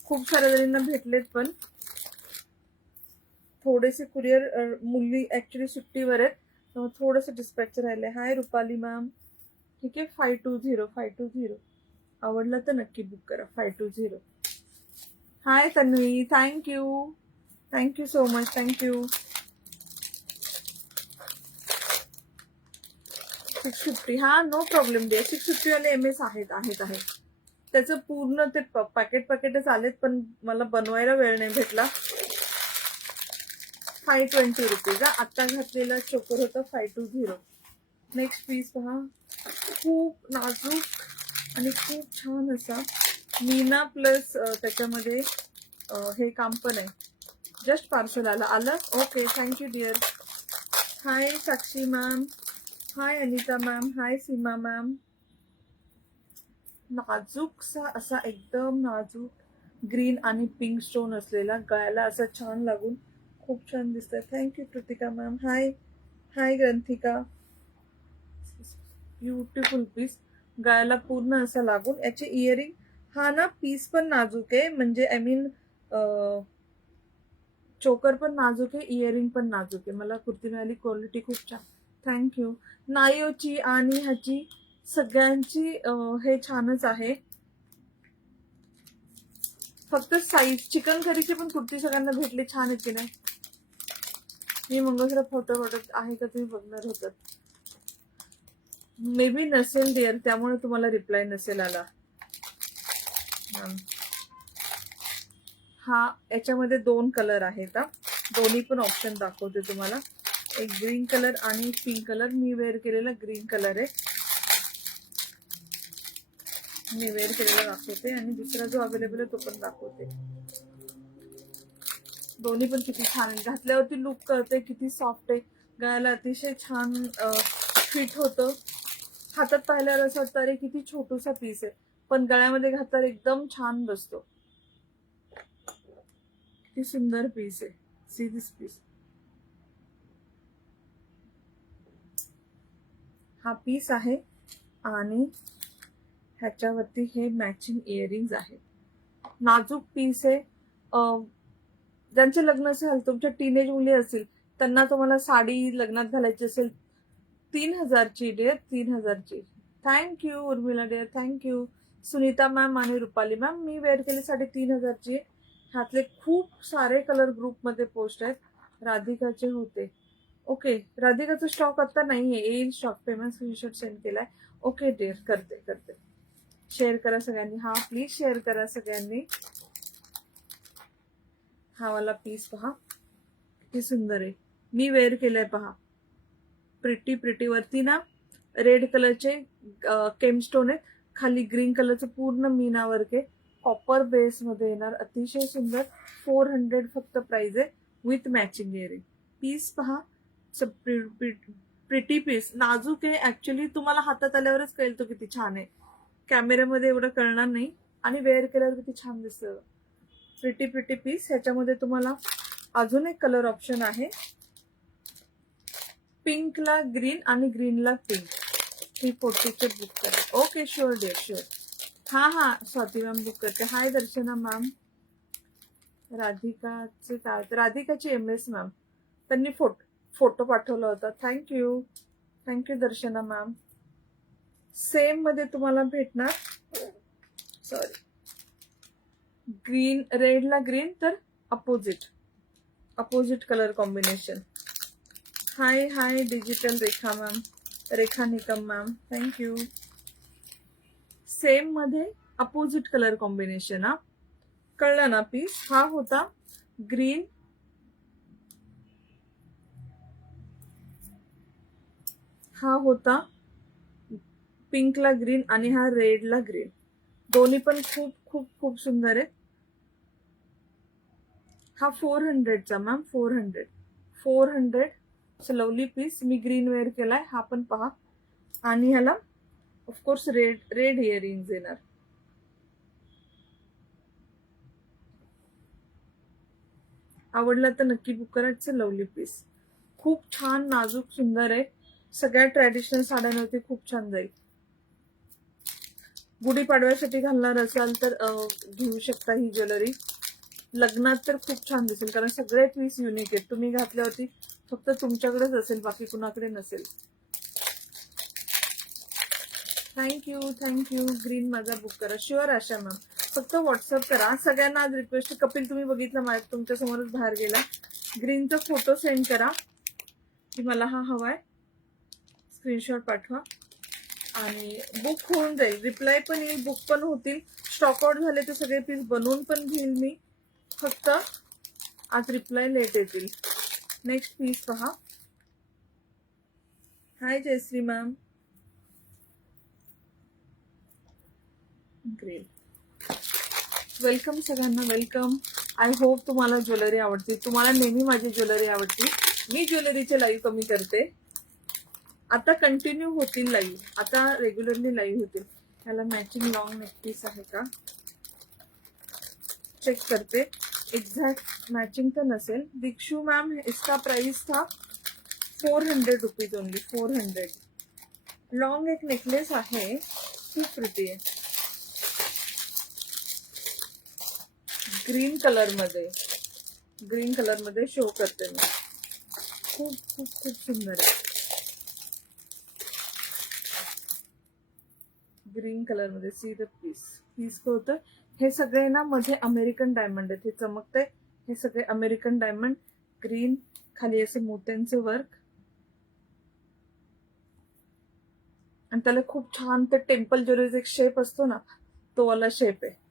खूप साऱ्या जणींना भेटलेत पण थोडेसे कुरिअर, मुली ऍक्च्युली सुट्टीवर आहेत, थोडेसे डिस्पॅच राहिले. हाय रुपाली मॅम, ठीक आहे. 520 आवडलं तर नक्की बुक करा. 520. Hi Tanvi, thank you so much, thank you. 650 हा नो प्रॉब्लेम दे. 650 वाले MS आहेत. त्याचं पूर्ण ते पॅकेटच आलेत पण मला बनवायला वेळ नाही भेटला. 520 रुपीज आता घातलेला चोकर होतं 520. नेक्स्ट पीस पहा, खूप नाजूक आणि खूप छान असा मीना प्लस त्याच्यामध्ये हे काम पण आहे. जस्ट पार्सल आलं. Okay, thank you dear. Hi Sakshi ma'am, hi Anita ma'am, hi Seema ma'am. नाजूकसा असा एकदम नाजूक ग्रीन आणि पिंक स्टोन असलेला, गळ्याला असं छान लागून खूप छान दिसतंय. Thank you Kritika ma'am. Hi Granthika. Beautiful piece, गळ्याला पूर्ण असं लागून. याचे इयरिंग हा ना पीस पण नाजूक आहे, म्हणजे आय मीन चोकर पण नाजूक आहे, इयरिंग पण नाजूक आहे. मला कुर्ती मिळाली, क्वालिटी खूप छान. थँक्यू. नायोची आणि ह्याची सगळ्यांची हे छानच आहे, फक्त साईज. चिकन करीची पण कुर्ती सगळ्यांना भेटली, छान आहेत की नाही. मी मंगळसूत्र फोटो आहे का तुम्ही बघणार होतात, मे बी नसेल डिअर, त्यामुळे तुम्हाला रिप्लाय नसेल आला. हा याच्यामध्ये 2 कलर आहेत, दोन्ही पण ऑप्शन दाखवते तुम्हाला. एक ग्रीन कलर आणि पिंक कलर. मी वेअर केलेला ग्रीन कलर आहे, मी वेअर केलेला दाखवते आणि दुसरा जो अवेलेबल आहे तो पण दाखवते. दोन्ही पण किती छान आहे, घातल्यावरती लुक करते, किती सॉफ्ट आहे, गळ्याला अतिशय छान फिट होतं. हातात पाहिल्यावर असं वाटतं अरे किती छोटूसा पीस आहे, पण गळ्यामध्ये घातल्यावर एकदम छान बसतो. किती सुंदर पीस आहे. See this piece. हा पीस आहे आणि ह्याच्यावरती हे मॅचिंग इयरिंग्स आहेत. नाजूक पीस आहे. ज्यांचे लग्न असेल, तुमच्या टीनेज मुली असतील, त्यांना तुम्हाला साडी लग्नात घालायची असेल, 3000ची डिअर, 3000ची. Thank you Urmila dear, thank you. Sunita ma'am आणि रुपाली मॅम, मी वेअर केली 3500ची. ह्यातले खूप सारे कलर ग्रुपमध्ये पोस्ट आहेत. राधिकाचे होते. ओके, राधिकाचा स्टॉक आता नाहीये, येईल स्टॉक. पेमेंट स्क्रीनशॉट सेंड केलाय. ओके डिअर, करते. शेअर करा सगळ्यांनी. हा प्लीज शेअर करा सगळ्यांनी. हा वाला पीस पहा, किती सुंदर आहे. मी वेअर केलाय पहा. प्रिटी वरती ना रेड कलरचे केमस्टोन आहे, खाली ग्रीन कलरचं पूर्ण मीना वर्क आहे. कॉपर बेस मध्ये येणार, अतिशय सुंदर. 400 फक्त प्राइस आहे विथ मॅचिंग इयरिंग. पीस पहा, प्रिटी पीस. नाजूक आहे ऍक्च्युली, तुम्हाला हातात आल्यावरच कळेल तो किती छान आहे. कॅमेऱ्यामध्ये एवढं कळणार नाही, आणि वेअर केल्यावर किती छान दिसतं. Pretty piece. ह्याच्यामध्ये तुम्हाला अजून एक कलर ऑप्शन आहे, पिंकला ग्रीन आणि ग्रीनला पिंक. 340चे बुक करा. Okay, sure dear, sure. हा स्वाती मॅम बुक करते. हाय दर्शना मॅम. राधिकाचे काय, राधिकाची MS मॅम, त्यांनी फोटो पाठवला होता. थँक्यू दर्शना मॅम. सेम मध्ये तुम्हाला भेटणार, सॉरी, ग्रीन, रेडला ग्रीन, तर अपोजिट कलर कॉम्बिनेशन. हाय डिजिटल रेखा मॅम, रेखा निकम मॅम, थँक्यू. सेम मध्ये अपोजिट कलर कॉम्बिनेशन. हा कळलं ना पीस. हा होता ग्रीन, हा होता पिंकला ग्रीन, आणि हा रेडला ग्रीन. दोन्ही पण खूप सुंदर आहे. हा 400चा मॅम, 400 लवली पीस. मी ग्रीन वेअर केलाय. हा पण पहा, आणि ह्याला ऑफकोर्स रेड इयरिंग्स येणार. आवडला तर नक्की बुक करायचं. लवली पीस खूप छान, नाजूक, सुंदर आहे. सगळ्या ट्रॅडिशनल साड्यांवरती खूप छान जाईल. गुढीपाडव्यासाठी घालणार असाल तर घेऊ शकता ही ज्वेलरी. लग्नात तर खूप छान दिसेल, कारण सगळे पीस युनिक आहेत. तुम्ही घातल्यावरती फक्त तुमच्याकडेच असेल, बाकी कुणाकडे नसेल. थँक्यू. ग्रीन माझा बुक करा. शुअर आशा मॅम. फक्त व्हॉट्सअप करा सगळ्यांना. आज रिक्वेस्ट, कपिल तुम्ही बघितलं, माझ्या तुमच्या समोरच बाहेर गेला. ग्रीनचा फोटो सेंड करा की मला हा हवाय, स्क्रीनशॉट पाठवा, आणि बुक होऊन जाईल. रिप्लाय पण येईल, बुक पण होतील. स्टॉक आउट झाले तर सगळे पीस बनवून पण घेईल मी, फक्त आज रिप्लाय लेट येतील. नेक्स्ट पीस पहा. हाय जयश्री मॅम. ग्रेट, वेलकम सगळ्यांना, वेलकम. आय होप तुम्हाला ज्वेलरी आवडते. तुम्हाला नेहमी माझी ज्वेलरी आवडते. मी ज्वेलरीचे लाईव्ह कमी करते. आता कंटिन्यू होतील लाईव्ह, आता रेग्युलरली लाईव्ह होतील. ह्याला मॅचिंग लॉंग नेक पीस आहे का चेक करते. एग्जैक्ट मैचिंग तो नसेल. दीक्षु मैम, इसका प्राइस था 400 रुपीज ओनली. 400. लॉन्ग एक नेकलेस आहे, खूप प्रिटी आहे. ग्रीन कलर मध्ये शो करते मी. खूप खूप खूप सुंदर आहे. ग्रीन कलर मध्ये. सी द पीस को होतं. हे सगळे ना मध्ये अमेरिकन डायमंड आहेत. हे चमकते, हे सगळे अमेरिकन डायमंड. ग्रीन, खाली असं मोत्यांचं वर्क, आणि त्याला खूप छान ते टेम्पल ज्वेलरीचा एक शेप असतो ना, तो वाला शेप आहे.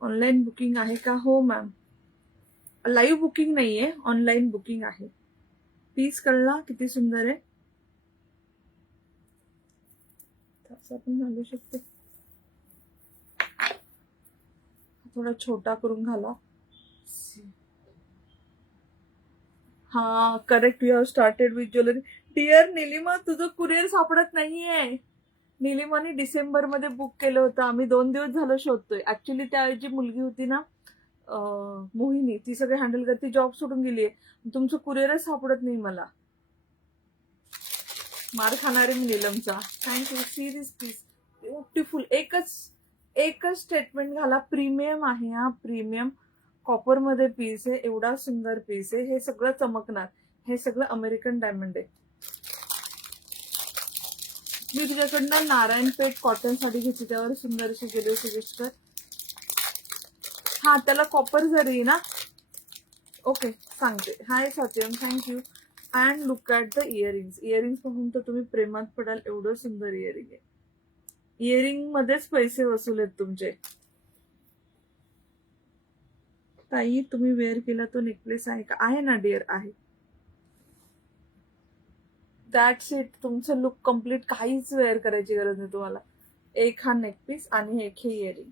ऑनलाईन बुकिंग आहे का? हो मॅम, लाईव्ह बुकिंग नाहीये, ऑनलाईन बुकिंग आहे. पीस कळला किती सुंदर आहे. असं आपण घालू शकतो, थोडा छोटा करून घाला. हा correct, you have started with jewellery. Dear Nilima, तुझं कुरिअर सापडत नाहीये. निलिमाने डिसेंबरमध्ये बुक केलं होतं. आम्ही 2 दिवस झालं शोधतोय. ऍक्च्युली त्या जी मुलगी होती ना मोहिनी, ती सगळे हँडल करते, जॉब सोडून गेलीये. तुमचं कुरिअरच सापडत नाही मला. मार खाणारे मी नीलमचा. Thank you. See this piece beautiful. एकच स्टेटमेंट घाला. प्रीमियम आहे हा, प्रीमियम कॉपर मध्ये पीस आहे. एवढा सुंदर पीस आहे. हे सगळं चमकणार. हे सगळं अमेरिकन डायमंड आहे. मी तुझ्याकडनं नारायणपेठ कॉटन साडी घेतली, त्यावर सुंदर अशी गेलो सजेस्ट कर. हा, त्याला कॉपर जरी ना. ओके, सांगते. Hi Satyam, thank you. And look at the earrings. Earrings पाहून तर तुम्ही प्रेमात पडाल. एवढं सुंदर इयरिंग आहे. इयरिंग मध्येच पैसे वसूल आहेत तुमचे. ताई, तुम्ही वेअर केला तो नेकलेस आहे का? आहे ना डिअर, आहे. That's it. तुमचं लुक कम्प्लीट. काहीच वेअर करायची गरज नाही तुम्हाला. एक हा नेकपीस आणि एक हे earring.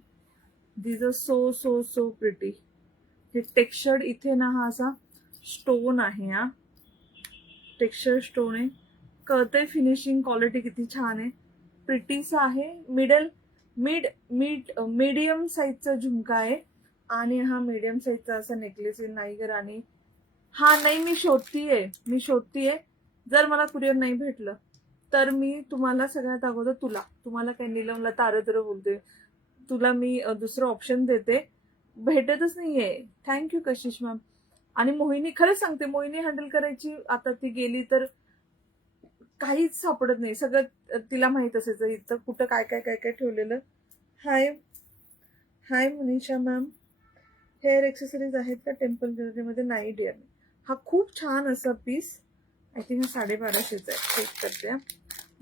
This are so so so pretty. हे टेक्स्चर्ड इथे ना हा असा स्टोन आहे. हा टेक्स्चर स्टोन आहे. कळतंय फिनिशिंग क्वालिटी किती छान आहे. प्रिटीसा आहे. मीडियम साईजचा झुमका आहे आणि हा मीडियम साईजचा असा नेकलेस आहे. नाही ग राणी. हा नाही, मी शोधतीये. जर मला कुरिअर नाही भेटलं तर मी तुम्हाला सगळ्यात अगोदर तुम्हाला काय नीलमला तारतर बोलते, तुला मी दुसरं ऑप्शन देते. भेटतच नाहीये. थँक्यू कशिश मॅम. आणि मोहिनी, खरंच सांगते, मोहिनी हँडल करायची. आता ती गेली तर काहीच सापडत नाही. सगळं तिला माहित असायचं इथं कुठं काय काय काय काय ठेवलेलं. हाय हाय मनीषा मॅम. हेअर एक्सेसरीज आहेत का टेम्पल ज्वेलरीमध्ये? नाही डिअर. हा खूप छान असा पीस. आय थिंक हा 1250चा आहे. चेक करते.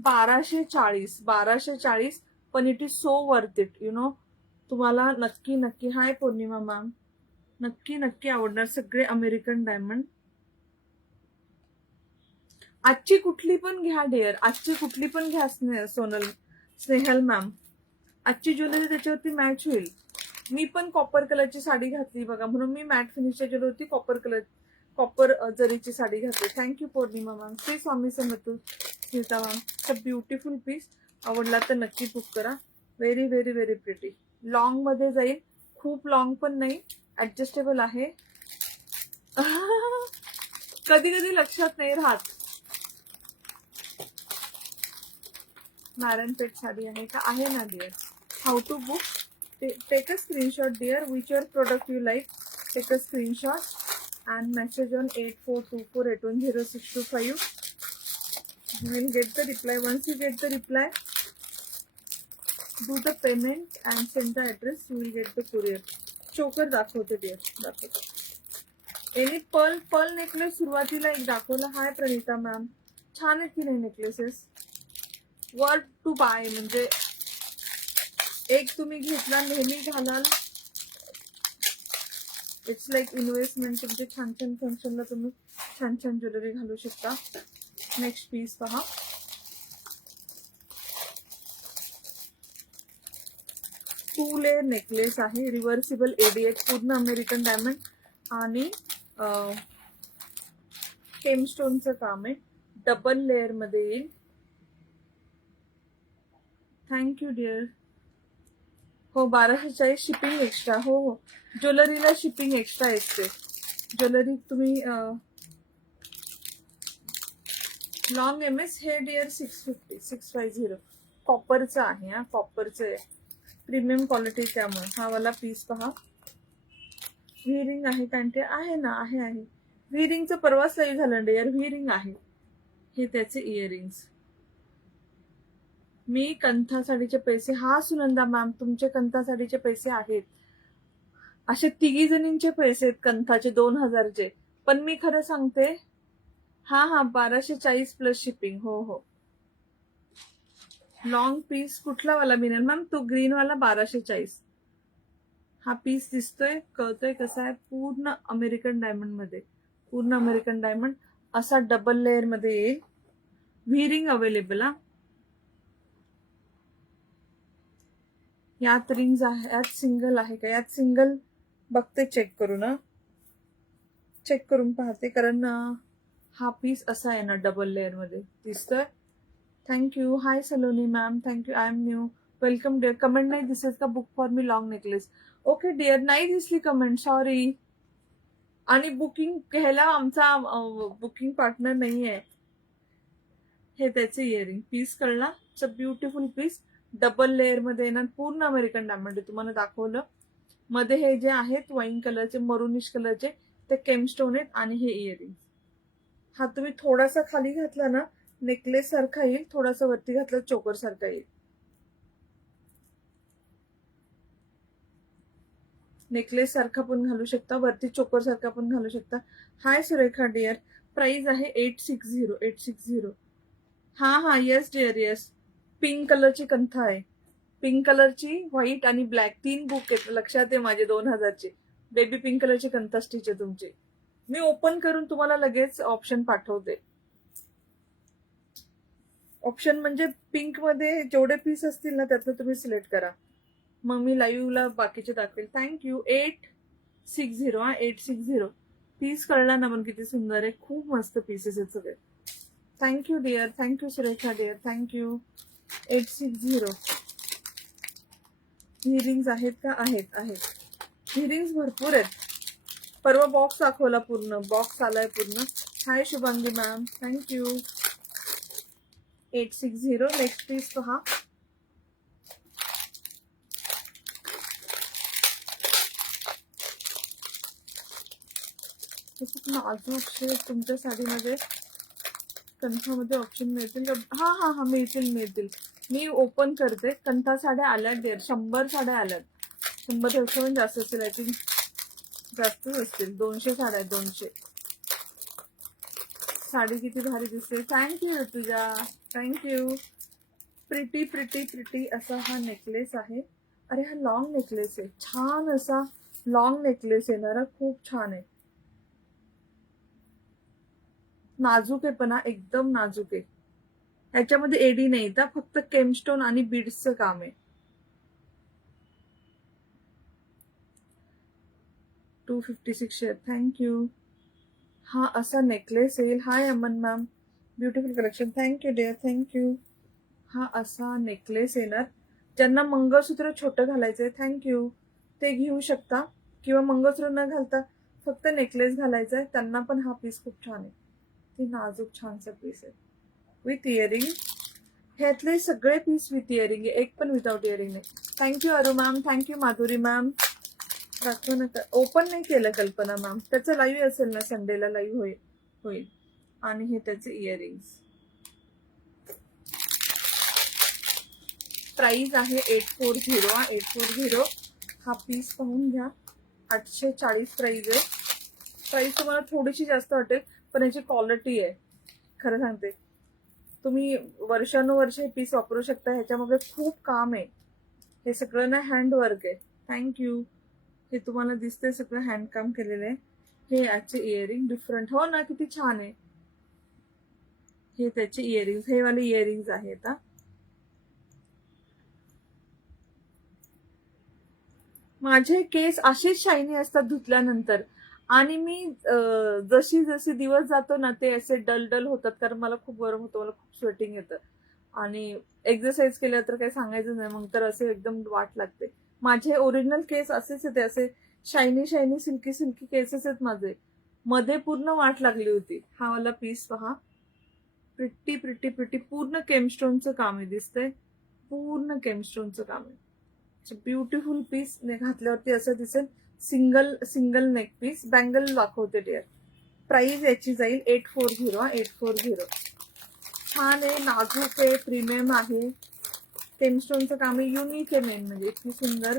1240 पण it is so worth it. You know, तुम्हाला नक्की नक्की. हाय पौर्णिमा मॅम. नक्की नक्की आवडणार. सगळे अमेरिकन डायमंड. आजची कुठली पण घ्या डिअर. आजची कुठली पण घ्या स्नेहल मॅम. आजची ज्वेलरी त्याच्यावरती मॅच होईल. मी पण कॉपर कलरची साडी घातली बघा, म्हणून मी मॅट फिनिशच्या ज्वेलरीवरती कॉपर जरीची साडी घातली. Thank you Purnima ma'am. Shri Swami Samarth Smita ma'am. A beautiful piece. आवडला तर नक्की बुक करा. Very very very pretty. Long मध्ये जाईल. खूप लॉंग पण नाही. ऍडजस्टेबल आहे. कधी कधी लक्षात नाही राहत. नारायणपेठ साडी आहे का? आहे ना dear. How to book? Take a screenshot dear. Which your product you like. Take a screenshot and message on 8424810625. You will get the reply. Once you get the reply, do the payment and send the address. You will get the courier. चोकर दाखवते dear, दाखवते. Any Perl necklace सुरुवातीला एक दाखवला. हाय Pranita ma'am. छान आहेत की नाही नेकलेसेस. Worth to bye. म्हणजे एक तुम्ही घेतला, नेहमी घालाल. It's like investment. तुमच्या छान छान फंक्शनला तुम्ही छान छान ज्वेलरी घालू शकता. नेक्स्ट पीस पहा. टू लेअर नेकलेस आहे. Reversible ADH. पूर्ण अमेरिकन डायमंड आणि केमस्टोनचं काम आहे. डबल लेअर मध्ये येईल. Thank you dear. हो, 1240 शिपिंग एक्स्ट्रा. हो हो, ज्वेलरीला शिपिंग एक्स्ट्रा असते. ज्वेलरी तुम्ही लॉंग एम एस हे डिअर 650 कॉपरचं आहे. हा कॉपरचं आहे. Premium quality. त्यामुळे हा वाला पीस पहा. व्हीरिंग आहे का? आहे ना, आहे. व्हीरिंगचं परवाच लाईव्ह झालं डिअर. व्हीरिंग आहे. हे त्याचे इयरिंग्स. मी कंथा साडीचे पैसे. हा सुनंदा मॅम, तुमचे कंथा साडीचे पैसे आहेत. असे 3 जणींचे पैसे आहेत कंथाचे 2000चे. पण मी खरं सांगते, हा 1240 प्लस शिपिंग. हो हो. लॉंग पीस कुठला वाला मिळेल मॅम? तो ग्रीन वाला 1240. हा पीस दिसतोय, कळतोय कसा आहे. पूर्ण अमेरिकन डायमंड मध्ये. पूर्ण अमेरिकन डायमंड असा डबल लेअर मध्ये येईल. व्हीरिंग अवेलेबल. हा, यात रिंग्स आहे. यात सिंगल आहे का? यात सिंगल बघते, चेक करू ना. चेक करून पाहते. कारण हा पीस असा आहे ना, डबल लेअर मध्ये दिसतोय. Thank you. Hi Saloni ma'am, thank you. I am new. Welcome dear. Comment नाही दिसत का? Book for me long necklace. Okay dear, नाही दिसली कमेंट, सॉरी. आणि बुकिंग घ्यायला आमचा बुकिंग पार्टनर नाही आहे. हे त्याचे इयरिंग पीस कळला. It's a beautiful piece. Double layer मध्ये येणार, पूर्ण अमेरिकन डायमंड तुम्हाला दाखवलं. मध्ये हे जे आहेत वाईन कलरचे, मरुनिश कलरचे, ते केमस्टोन आहेत. आणि हे इयरिंग हा तुम्ही थोडासा खाली घातला ना नेकलेस सारखा येईल, थोडासा वरती घातला चोकर सारखा येईल. नेकलेस सारखा पण घालू शकता, वरती चोकर सारखा पण घालू शकता. हाय सुरेखा डिअर. प्राइस आहे 860. 860. हा येस डिअर येस. पिंक कलरची कंथा आहे. पिंक कलरची, व्हाईट आणि ब्लॅक 3 बुक आहेत, लक्षात आहे माझे. 2000चे बेबी पिंक कलरची कंथा स्टिच आहे तुमची. मी ओपन करून तुम्हाला लगेच ऑप्शन पाठवते. ऑप्शन म्हणजे पिंक मध्ये जेवढे पीस असतील ना त्यातनं तुम्ही सिलेक्ट करा, मग मी लाईव्हला बाकीचे दाखवेल. थँक्यू. 860. 860 पीस कळला ना पण किती सुंदर आहे. खूप मस्त पीसेस आहेत सगळे. Thank you dear. Thank you Surekha dear. Thank you. 860. Earrings आहेत का? आहेत आहेत. हिअरिंग्स भरपूर आहेत. परवा बॉक्स दाखवला, पूर्ण बॉक्स आलाय पूर्ण. Hi Shubhangi ma'am, thank you. 860. Next piece पहा. खूप नाजूक तुमच्या साडीमध्ये कंठामध्ये ऑप्शन मिळतील का? हा मिळतील. मी ओपन करते. कंठा साड्या आल्यात डेअर, 100 साड्या आल्यात. 100 जास्त असेल, आय थिंक जास्तच असतील. 200 साड्या आहेत, 200. साडी किती भारी दिसते. Thank you Rutuja, thank you. Pretty pretty pretty असा हा नेकलेस आहे. अरे हा लॉंग नेकलेस आहे, छान असा लॉंग नेकलेस येणारा, खूप छान आहे. नाजूक आहे, पण एकदम नाजूक आहे. ह्याच्यामध्ये एडी नाही तर फक्त केमस्टोन आणि बीड्सचं काम आहे. 256 शेअर, थँक्यू. हा असा नेकलेस येईल. Hi Aman ma'am, beautiful collection. Thank you dear, thank you. हा असा नेकलेस येणार. ज्यांना मंगळसूत्र छोटं घालायचंय, थँक्यू, ते घेऊ शकता. किंवा मंगळसूत्र न घालता फक्त नेकलेस घालायचंय, त्यांना पण हा पीस खूप छान आहे. ती नाजूक छानसा पीस आहे विथ इयरिंग. ह्यातले सगळे पीस विथ इयरिंग आहे, एक पण विदाउट इयरिंग नाही. थँक्यू अरू मॅम, थँक्यू माधुरी मॅम. दाखवा नका, ओपन नाही केलं कल्पना मॅम. त्याचं लाईव्ह असेल ना, संडेला लाईव्ह होईल. आणि हे त्याचे इयरिंग्स. प्राइस आहे 840. 840. हा पीस पाहून घ्या. 840 प्राइस आहे. प्राइस तुम्हाला थोडीशी जास्त वाटेल, पण याची क्वालिटी आहे, खरं सांगते. तुम्ही वर्षानुवर्ष हे पीस वापरू शकता. ह्याच्यामध्ये खूप काम आहे. हे सगळं ना हँडवर्क आहे. थँक्यू. हे तुम्हाला दिसतंय सगळं हँडकाम केलेलं आहे. हे याचे इयरिंग डिफरंट, हो ना, किती छान आहे. हे त्याचे इयरिंग्स, हे वाले इयरिंग्स आहेत. माझे केस असेच शायनी असतात धुतल्यानंतर. आणि मी जशी जशी दिवस जातो ना, ते असे डल डल होतात, कारण मला खूप गरम होतं, मला खूप स्वेटिंग येतं. आणि एक्सरसाइज केलं तर काही सांगायचं नाही, मग तर असे एकदम वाट लागते. माझे ओरिजिनल केस असेच येते, असे shiny shiny silky silky cases आहेत माझे. मध्ये पूर्ण वाट लागली होती. हा वाला पीस पहा. प्रिट्टी प्रिट्टी प्रिट्टी, पूर्ण केमस्टोनचं काम आहे, दिसतंय. पूर्ण केमस्टोनचं काम आहे. ब्युटिफुल पीस घातल्यावरती असं दिसेल. Single neck piece. बँगल दाखवते डिअर. प्राइस याची जाईल 840. 840. छान आहे, नाजूक आहे, प्रीमियम आहे. केमस्टोनचं काम आहे, युनिक आहे मेन म्हणजे. इतकी सुंदर.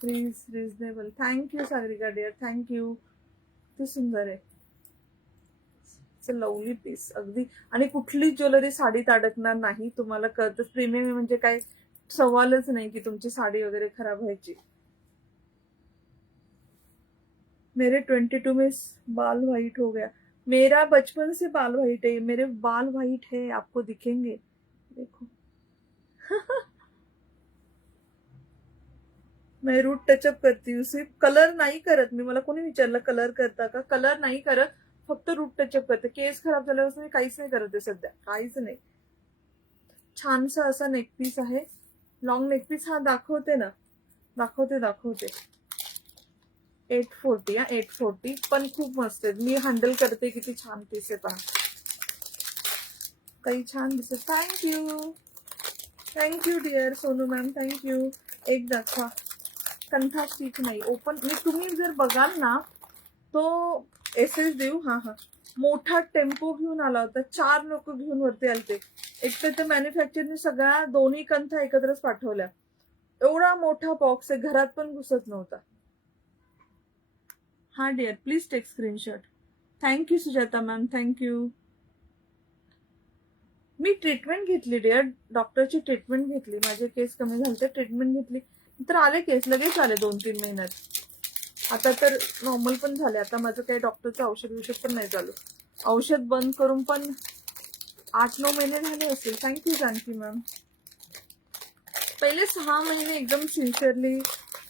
Please reasonable. Thank you Sagarika dear, thank you. किती सुंदर आहे. लवली पीस अगदी. आणि कुठली ज्वेलरी साडीत अडकणार नाही, तुम्हाला कळतं. प्रीमियम म्हणजे काय सवालच नाही की तुमची साडी वगैरे खराब व्हायची. मेरे 22 में बाल व्हाइट हो गया. मेरा बचपन से बाल व्हाइट है, मेरे बाल व्हाइट है, आपको दिखेंगे, देखो. मैं रूट टचअप करती हूँ सिर्फ, कलर नाही करत मी. मला कोणी विचारलं कलर करता का? कलर नाही करत, फक्त रूट टचअप करते. केस खराब झाल्यापासून मी काहीच नाही करत आहे सध्या, काहीच नाही. छानसा असा नेकपीस आहे. लॉंग नेकपीस हा दाखवते ना, दाखवते 840 हा 840 पण खूप मस्त आहे. मी हँडल करते. किती छान पीस आहे पहा. काही छान दिसत. Thank you dear Sonu ma'am, thank you. एक दाखवा. कंथा स्टिच नाही ओपन. मी तुम्ही जर बघाल ना तो एसएस देऊ. हा मोठा टेम्पो घेऊन आला होता. 4 लोक घेऊन वरती आलते. एक तर ते मॅन्युफॅक्चरने सगळ्या दोन्ही कंथा एकत्रच पाठवल्या. एवढा मोठा बॉक्स आहे, घरात पण घुसत नव्हता. हा dear please take screenshot. Thank you Sujata ma'am, thank you. मी ट्रीटमेंट घेतली डिअर, डॉक्टरची ट्रीटमेंट घेतली. माझे केस कमी झाले, ट्रीटमेंट घेतली तर आले केस, लगेच आले 2-3 महिन्यात. आता तर नॉर्मल पण झाले. आता माझं काही डॉक्टरचं औषध पण नाही चालू. औषध बंद करून पण 8-9 महिने झाले असतील. Thank you Janaki ma'am. पहिले 6 महिने एकदम सिन्सिअरली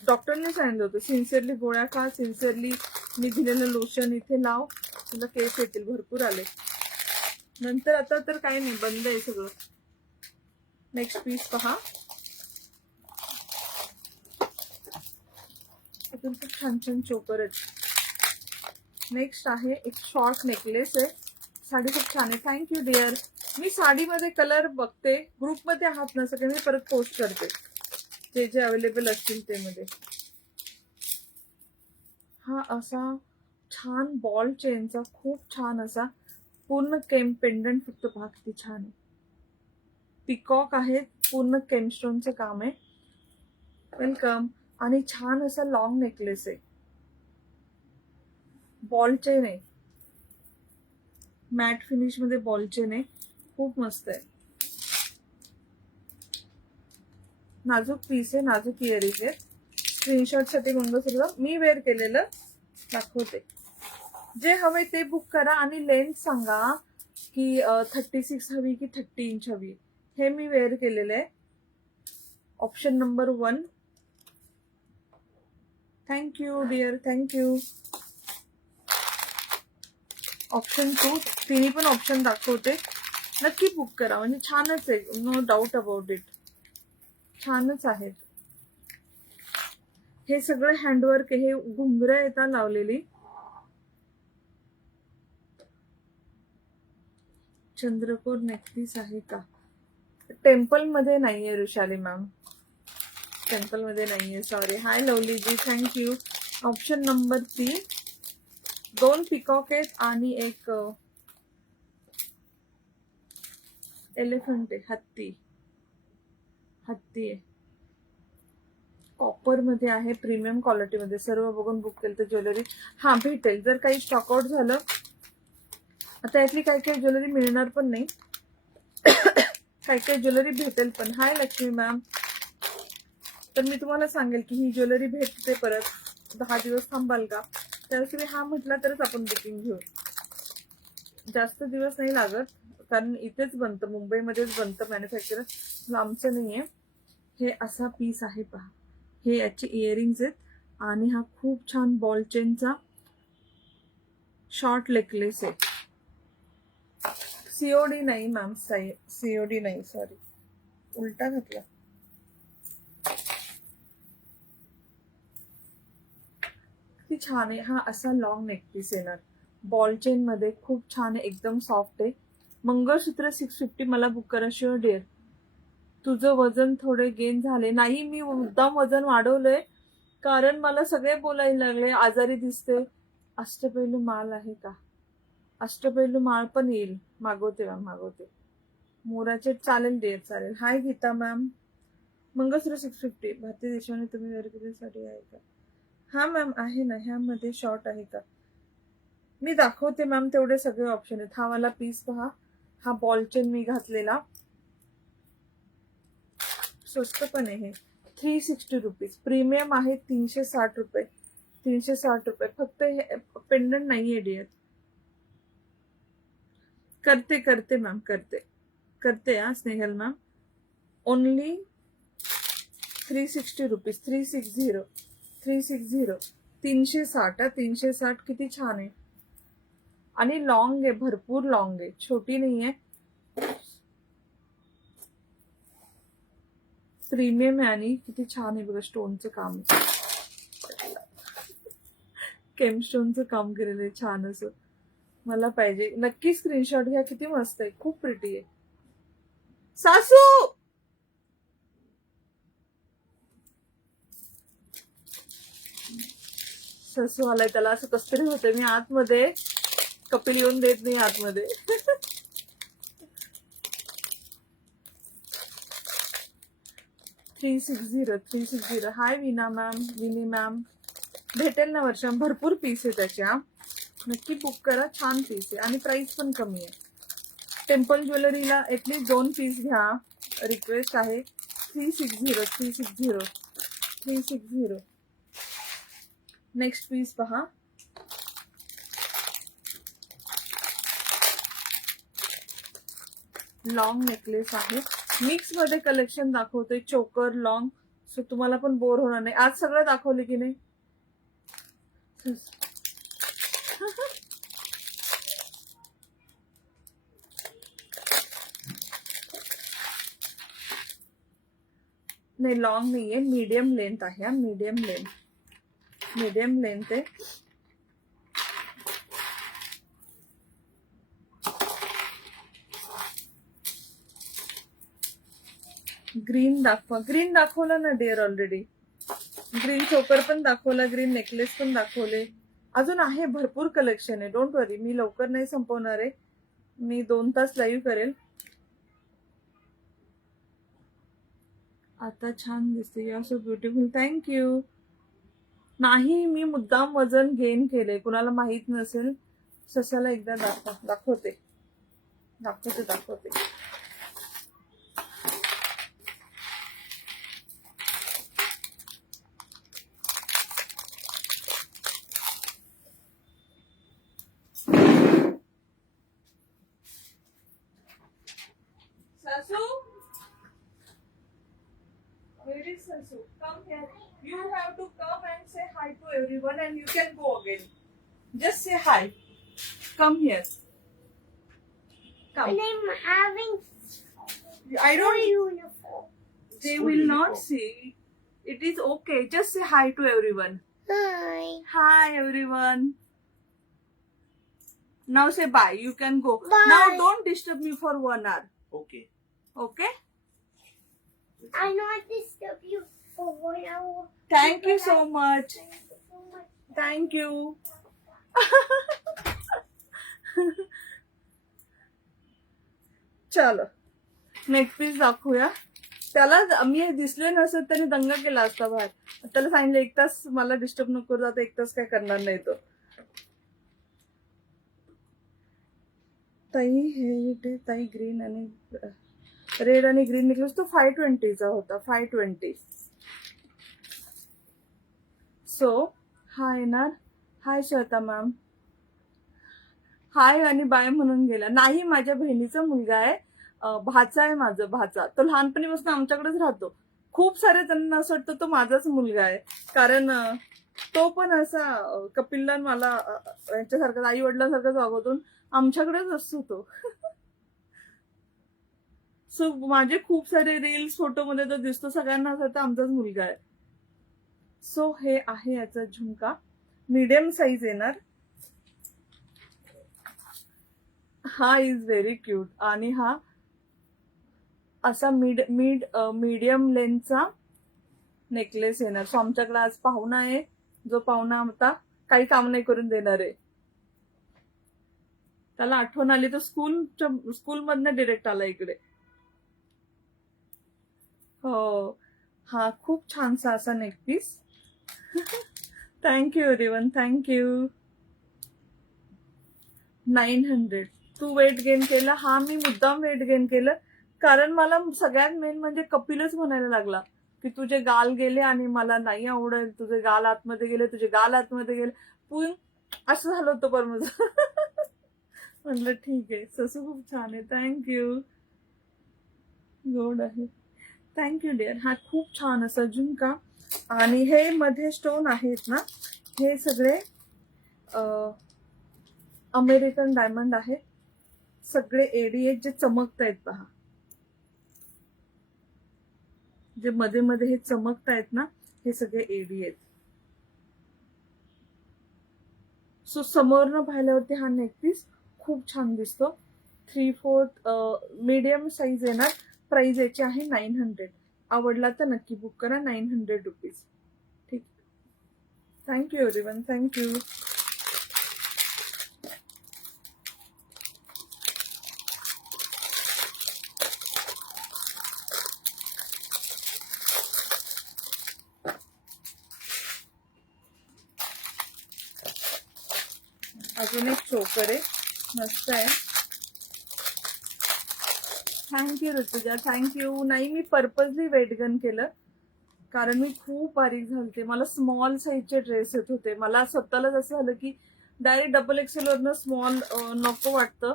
डॉक्टरने सांगितलं होतं, सिन्सिअरली गोळ्या खा, सिन्सिअरली मी दिलेलं लोशन इथे लाव, तुला केस येतील. भरपूर आले. नंतर आता तर काही नाही, बंद आहे सगळं. नेक्स्ट पीस पहा. खूप छान छान चोकर आहेत. नेक्स्ट आहे एक शॉर्ट नेकलेस आहे. साडी खूप छान आहे. Thank you dear. मी साडीमध्ये कलर बघते, ग्रुपमध्ये आहात ना सगळे, मी परत पोस्ट करते जे जे अवेलेबल असतील ते मध्ये. हा असा छान बॉल चेनचा खूप छान असा पूर्ण केम पेंडंट. फक्त पहा किती छान आहे. पिकॉक आहे, पूर्ण केमस्टोनचं काम आहे. वेलकम. आणि छान असा लॉंग नेकलेस आहे. बॉल चेन आहे, मॅट फिनिश मध्ये बॉल चेन आहे. खूप मस्त आहे. नाजूक पीस आहे, नाजूक इयरिंग आहे. स्क्रीनशॉट साठी मंगळसूत्र मी वेअर केलेलं दाखवते. जे हवे ते बुक करा आणि लेंथ सांगा की 36 हवी की 30 इंच हवी. हे मी वेअर केलेलं आहे. Option number 1. Thank you dear, thank you. Option 2. तिन्ही पण ऑप्शन दाखवते. नक्की बुक करा, म्हणजे छानच आहे, नो डाऊट अबाउट इट. छानच आहेत. हे सगळं हँडवर्क आहे. हे घुंगरं येतात लावलेली. चंद्रकोर नेकपीस आहे का? टेम्पल मध्ये नाहीये ऋषाली मॅम, टेम्पल मध्ये नाहीये, सॉरी. हाय लवलीजी, थँक्यू. Option number 3. 2 पिकॉक आहेत आणि एक एलिफंट आहे, हत्ती आहे. कॉपर मध्ये आहे, प्रीमियम क्वालिटी मध्ये. सर्व बघून बुक केलं तर ज्वेलरी हा भेटेल. जर काही स्टॉकआउट झालं, आता यातली काही काही ज्वेलरी मिळणार पण नाही, काही काही ज्वेलरी भेटेल पण. हाय लक्ष्मी मॅम. तर मी तुम्हाला सांगेल की ही ज्वेलरी भेटते परत. 10 दिवस थांबाल का? त्यावेळेस तुम्ही हा म्हटला तरच आपण बुकिंग घेऊ. जास्त दिवस नाही लागत, कारण इथेच बनतं, मुंबईमध्येच बनतं मॅन्युफॅक्चर, लांबचं नाहीये. हे असा पीस आहे पहा. हे याचे इयरिंग्स आहेत आणि हा खूप छान बॉल चेनचा शॉर्ट नेकलेस आहे. सीओडी नाही मॅम, सीओडी नाही, सॉरी, उलटा घातला. किती छान आहे. हा असा लॉंग नेकपीस येणार, बॉल चेन मध्ये. खूप छान आहे, एकदम सॉफ्ट आहे. मंगळसूत्र 650 मला बुक करा शुअर डिअर. तुझं वजन थोडे गेन झाले नाही, मी मुद्दाम वजन वाढवलंय कारण मला सगळे बोलायला लागले आजारी दिसते. अष्टपैलू माळ आहे का? अष्टपैलू माळ पण येईल, मागवते मॅम, मागवते. मोराचे चालेल डिअर, चालेल. हाय गीता मॅम. मंगळसूत्र 650 भारतीय देशाने तुम्ही वेअर केलेली आहे का? हा मॅम आहे ना, ह्यामध्ये शॉर्ट आहे का? मी दाखवते मॅम, तेवढे सगळे ऑप्शन आहेत. हा वाला पीस पहा, हा बॉल चेन मी घातलेला, स्वस्त पण आहे. 360 रुपीज. प्रीमियम आहे 360 रुपये. 360 रुपये फक्त. हे पेंडंट नाहीये डिअर. करते मॅम, करते हा स्नेहल मॅम. Only 360 rupees. 360 360. 360 किती छान आहे. आणि लॉंग आहे, भरपूर लॉंग आहे, छोटी नाहीये. प्रीमियम आहे आणि किती छान आहे बघा स्टोनचं काम. केमस्टोनचं काम केलेलं आहे छान असं. मला पाहिजे, नक्की स्क्रीनशॉट घ्या. किती मस्त आहे, खूप प्रिटी आहे. सासू सासू आलाय, त्याला असं कस तरी होतंय. मी आतमध्ये, कपिल येऊन देत नाही आतमध्ये. 360. हाय विना मॅम, विनी मॅम. भेटेल ना वर्षा, भरपूर पीस आहे त्याच्या, नक्की बुक करा. छान पीस आहे आणि प्राइस पण कमी आहे. टेम्पल ज्वेलरीला एटलीस्ट 2 पीस घ्या, रिक्वेस्ट आहे. 360. नेक्स्ट पीस पहा. लॉंग नेकलेस आहे, मिक्स मध्ये कलेक्शन दाखवते. चोकर लॉंग, सो तुम्हाला पण बोर होणार नाही. आज सगळं दाखवले की नाही. नाही लॉंग नाहीये, मीडियम लेंथ आहे. मीडियम लेंथ आहे. ग्रीन दाखवा. ग्रीन दाखवला ना डिअर ऑलरेडी. ग्रीन चोकर पण दाखवला, ग्रीन नेकलेस पण दाखवले. अजून आहे, भरपूर कलेक्शन आहे. डोंट वरी, मी लवकर नाही संपवणार आहे. मी 2 तास लाईव्ह करेल. आता छान दिसते. You are so beautiful. Thank you. नाही, मी मुद्दाम वजन गेन केले, कुणाला माहित नसेल. ससाला एकदा दाखवते. Sasu, where is Sasu? Come here. You have to come and say hi to everyone and you can go again. Just say hi. Come here. Come. And I'm having I don't. uniform. They will not see. It is okay. Just say hi to everyone. Hi. Hi everyone. Now say bye. You can go. Bye. Now don't disturb me for 1 hour. Okay. Okay? I not disturb you for 1 hour. Thank you so much. Thank you so much. Thank you. चलो next piece दाखवूया. त्याला मी दिसले नसत त्याने दंगा केला असता बाहेर. त्याला सांगितलं 1 तास मला डिस्टर्ब नको करू, आता 1 तास काय करणार नाही तो. ताई हे ताई ग्रीन आणि रेड आणि ग्रीन नेकलेस तो 520चा होता. 520. सो हा येणार. हाय श्वेता मॅम. हाय आणि बाय म्हणून गेला. नाही, माझ्या बहिणीचा मुलगा आहे, भाचा आहे माझा. भाचा तो लहानपणीपासून आमच्याकडेच राहतो. खूप सारे त्यांना असं वाटतं तो माझाच मुलगा आहे, कारण तो पण असा कपिलला मला यांच्यासारखा आई वडिलांसारखाच वागवतो. आमच्याकडेच असतो तो. सो माझे खूप सारे रील्स फोटोमध्ये तो दिसतो. सगळ्यांना असं वाटतं आमचाच मुलगा आहे. सो हे आहे याचा झुमका. मीडियम साईज येणार. हा इज व्हेरी क्यूट. आणि हा असा मीडियम लेंथचा नेकलेस येणार. सो आमच्याकडे आज पाहुणा आहे, जो पाहुणा आता काही काम नाही करून देणार आहे. त्याला आठवण आली तर स्कूलमधनं डिरेक्ट आला इकडे. हो, हा खूप छानसा असा नेकपीस. Thank you everyone. थँक्यू. 900. तू वेट गेन केलं. हा मी मुद्दाम वेट गेन केलं, कारण मला सगळ्यात मेन म्हणजे कपिलच म्हणायला लागला की तुझे गाल गेले आणि मला नाही आवडेल. तुझे गाल आतमध्ये गेले. पण असं झालं होतं पर माझं. म्हटलं ठीक आहे. ससू खूप छान आहे. थँक्यू. गोड आहे. Thank you dear. हा खूप छान असा झुमका. आणि हे मध्ये स्टोन आहेत ना, हे सगळे अमेरिकन डायमंड आहेत. सगळे एडी आहेत जे चमकत आहेत पहा. जे मध्ये मध्ये हे चमकतायत ना, हे सगळे एडी आहेत. सो समोरनं पाहिल्यावरती हा नेकपीस खूप छान दिसतो. 3/4 मीडियम साईज येणार. प्राइस याची आहे 900. आवडला तर नक्की बुक करा. 900 रुपीज. ठीक. Thank you everyone. थँक्यू. अजून एक चोकर आहे, मस्त आहे. थँक्यू ऋतुजा. थँक्यू. नाही, मी पर्पजली वेट गन केलं कारण मी खूप बारीक झालते. मला स्मॉल साईजचे ड्रेस येत होते. मला स्वतःलाच असं झालं की डायरेक्ट XXL वरनं स्मॉल नको वाटतं.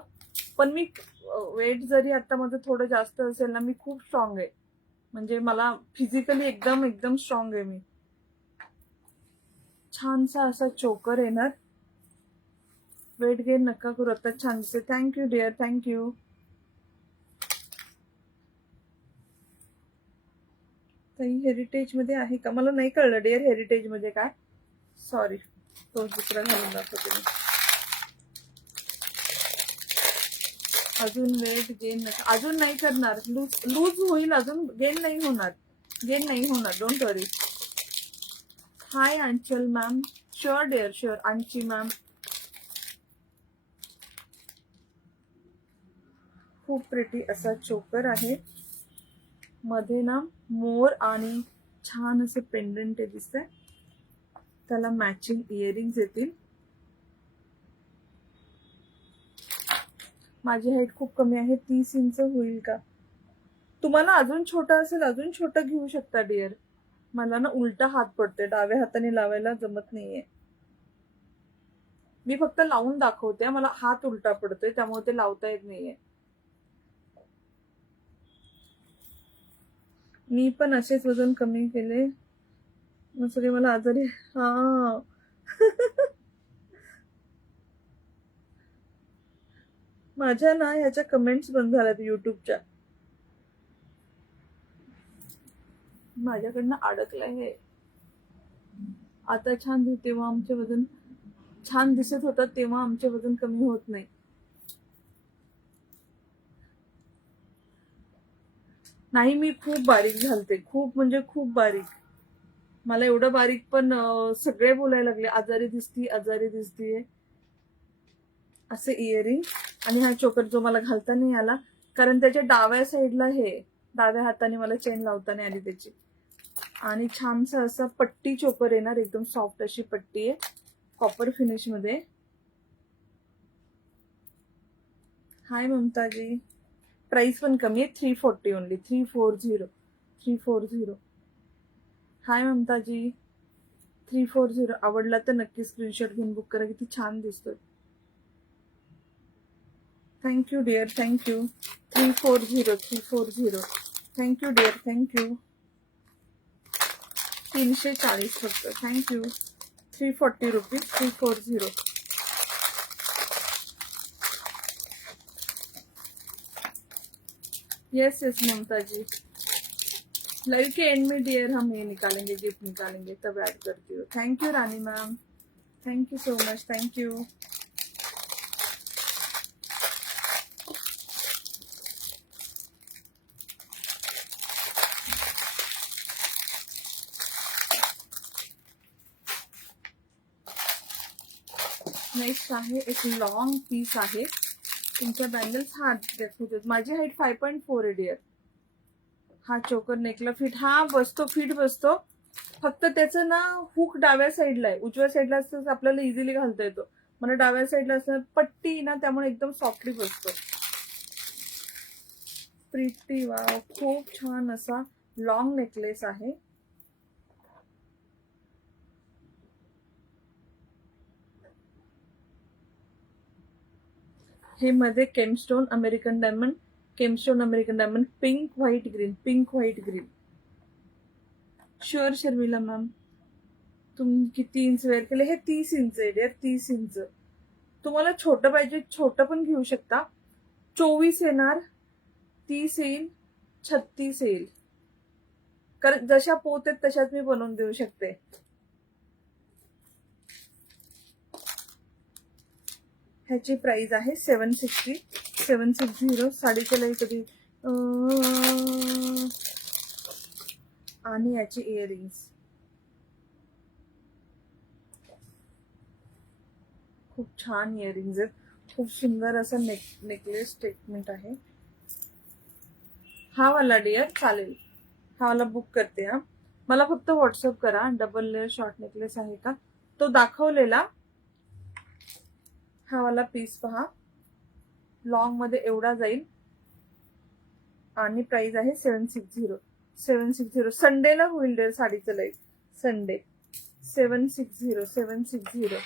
पण मी वेट जरी आता माझं थोडं जास्त असेल ना, मी खूप स्ट्रॉंग आहे. म्हणजे मला फिजिकली एकदम एकदम स्ट्रॉंग आहे मी. छानसा असा चोकर येणार. वेट गेन नका करू, आता छान दिसते. Thank you dear. थँक्यू. ताई हेरिटेज मध्ये आहे का? मला नाही कळलं डिअर, हेरिटेज मध्ये काय. सॉरी, तो दुसरा घालून दाखवते मी. अजून वेट गेन नका, अजून नाही करणार. लूज होईल, अजून गेन नाही होणार. गेन नाही होणार, don't worry. Hi Anchal ma'am. Sure dear, sure. Anchi ma'am. खूप प्रिटी असा चोकर आहे. मध्ये ना मोर आणि छान असे पेंडंट दिसतंय. त्याला मॅचिंग इयरिंग्स येतील. माझी हाईट खूप कमी आहे, 30 इंच होईल का? तुम्हाला अजून छोटा असेल, अजून छोटा घेऊ शकता डिअर. मला ना उलटा हात पडतोय, डाव्या हाताने लावायला जमत नाहीये. मी फक्त लावून दाखवते, मला हात उलटा पडतोय त्यामुळे ते लावता येत नाहीये. मी पण असेच वजन कमी केले, सगळे मला आजारी. हा माझ्या ना ह्याच्या कमेंट्स बंद झाल्यात युट्यूबच्या. माझ्याकडनं अडकलंय हे. आता छान तेव्हा आमचे वजन छान दिसत होतं, तेव्हा आमचे वजन कमी होत नाही. नाही, मी खूप बारीक झालते, खूप म्हणजे खूप बारीक. मला एवढं बारीक पण सगळे बोलायला लागले आजारी दिसती, आजारी दिसतीये. असे इयरिंग आणि हा चोकर जो मला घालता नाही आला कारण त्याच्या डाव्या साईडला हे डाव्या हाताने मला चेन लावता नाही आली त्याची. आणि छानसा असा पट्टी चोकर येणार, एकदम सॉफ्ट अशी पट्टी आहे, कॉपर फिनिश मध्ये. हाय ममताजी. प्राइस पण कमी आहे, 340 ओनली. 340. हाय ममताजी. 340. आवडला तर नक्की स्क्रीनशॉट घेऊन बुक करा. किती छान दिसतोय. Thank you dear. Thank you. 340. Thank you dear. Thank you. 340 फक्त. Thank you. 340 rupees. 340. Yes yes Mamta ji, live के एंड में डियर हम ये निकालेंगे, गिफ्ट निकालेंगे, तब ऐड करती हूँ. Thank you Rani ma'am. Thank you so much. Thank you. Next आहे एक लॉंग पीस आहे. तुमच्या बँगल्स हा दाखवते. माझी हाईट 5.4 आहे डिअर. हा चोकर नेकला फिट, हा बसतो, फिट बसतो. फक्त त्याचं ना हुक डाव्या साईडला आहे, उजव्या साईडला असतं आपल्याला इझिली घालता येतो. मला डाव्या साईडला असं पट्टी ना, त्यामुळे एकदम सॉफ्टली बसतो. प्रिटी वाव, खूप छान असा लॉंग नेकलेस आहे. हे मध्ये gemstone American diamond, gemstone American diamond, pink white green, pink white green. Sure Sharmila ma'am. तुम्ही किती इंच वेअर केले? हे 30 इंच आहे डिअर, 30 इंच. तुम्हाला छोटं पाहिजे, छोटं पण घेऊ शकता. 24 येणार, 30 येईल, 36 येईल. कारण जशा पोत आहेत तशाच मी बनवून देऊ शकते. ह्याची प्राइस आहे 760. साडीच्या लाई कधी आणि याची इयरिंग्स खूप छान इयरिंग्स आहेत. खूप सुंदर असा नेकलेस स्टेटमेंट आहे. हा वाला डिअर चालेल, हा वाला बुक करते. हा मला फक्त व्हॉट्सअप करा. डबल लेअर शॉर्ट नेकलेस आहे का तो दाखवलेला. हा वाला पीस पहा, लॉंग मध्ये एवढा जाईल आणि प्राइस आहे 760. संडेला होईल डिअर साडीचं live. Sunday 760.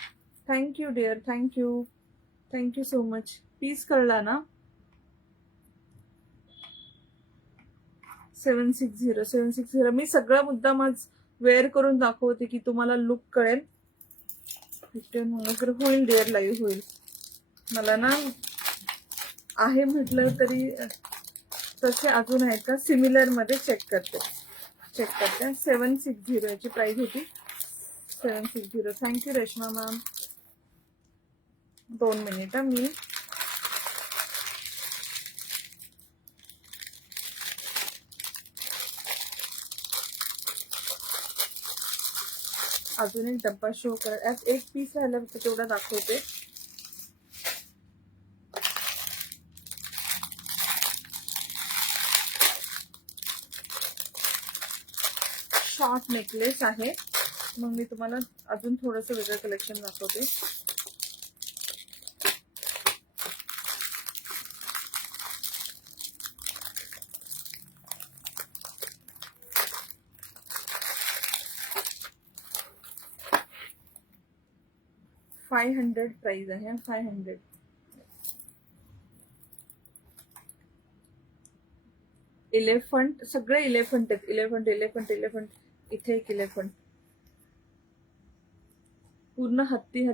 Thank you dear, thank you so much. Piece कळला ना. 760. मी सगळा मुद्दाम आज वेअर करून दाखवते की तुम्हाला लुक कळेल. 15 नंतर होईल डिअर, लाईव्ह होईल. मला ना आहे म्हटलं तरी तसे अजून आहेत का सिमिलर मध्ये चेक करते. 760 याची प्राइस होती. 760. Thank you Reshma ma'am. 2 मिनिट मी अजून एक डब्बा शो कर. एक पीस राहिला तेवढा दाखवते. शॉर्ट नेकलेस आहे. मग मी तुम्हाला अजून थोडस वेगळं कलेक्शन दाखवते. $500 प्राइस आहे. 500. इलेफंट, सगळे इलेफंट आहेत. इलेफंट. इथे एक इलेफंट, पूर्ण हत्ती.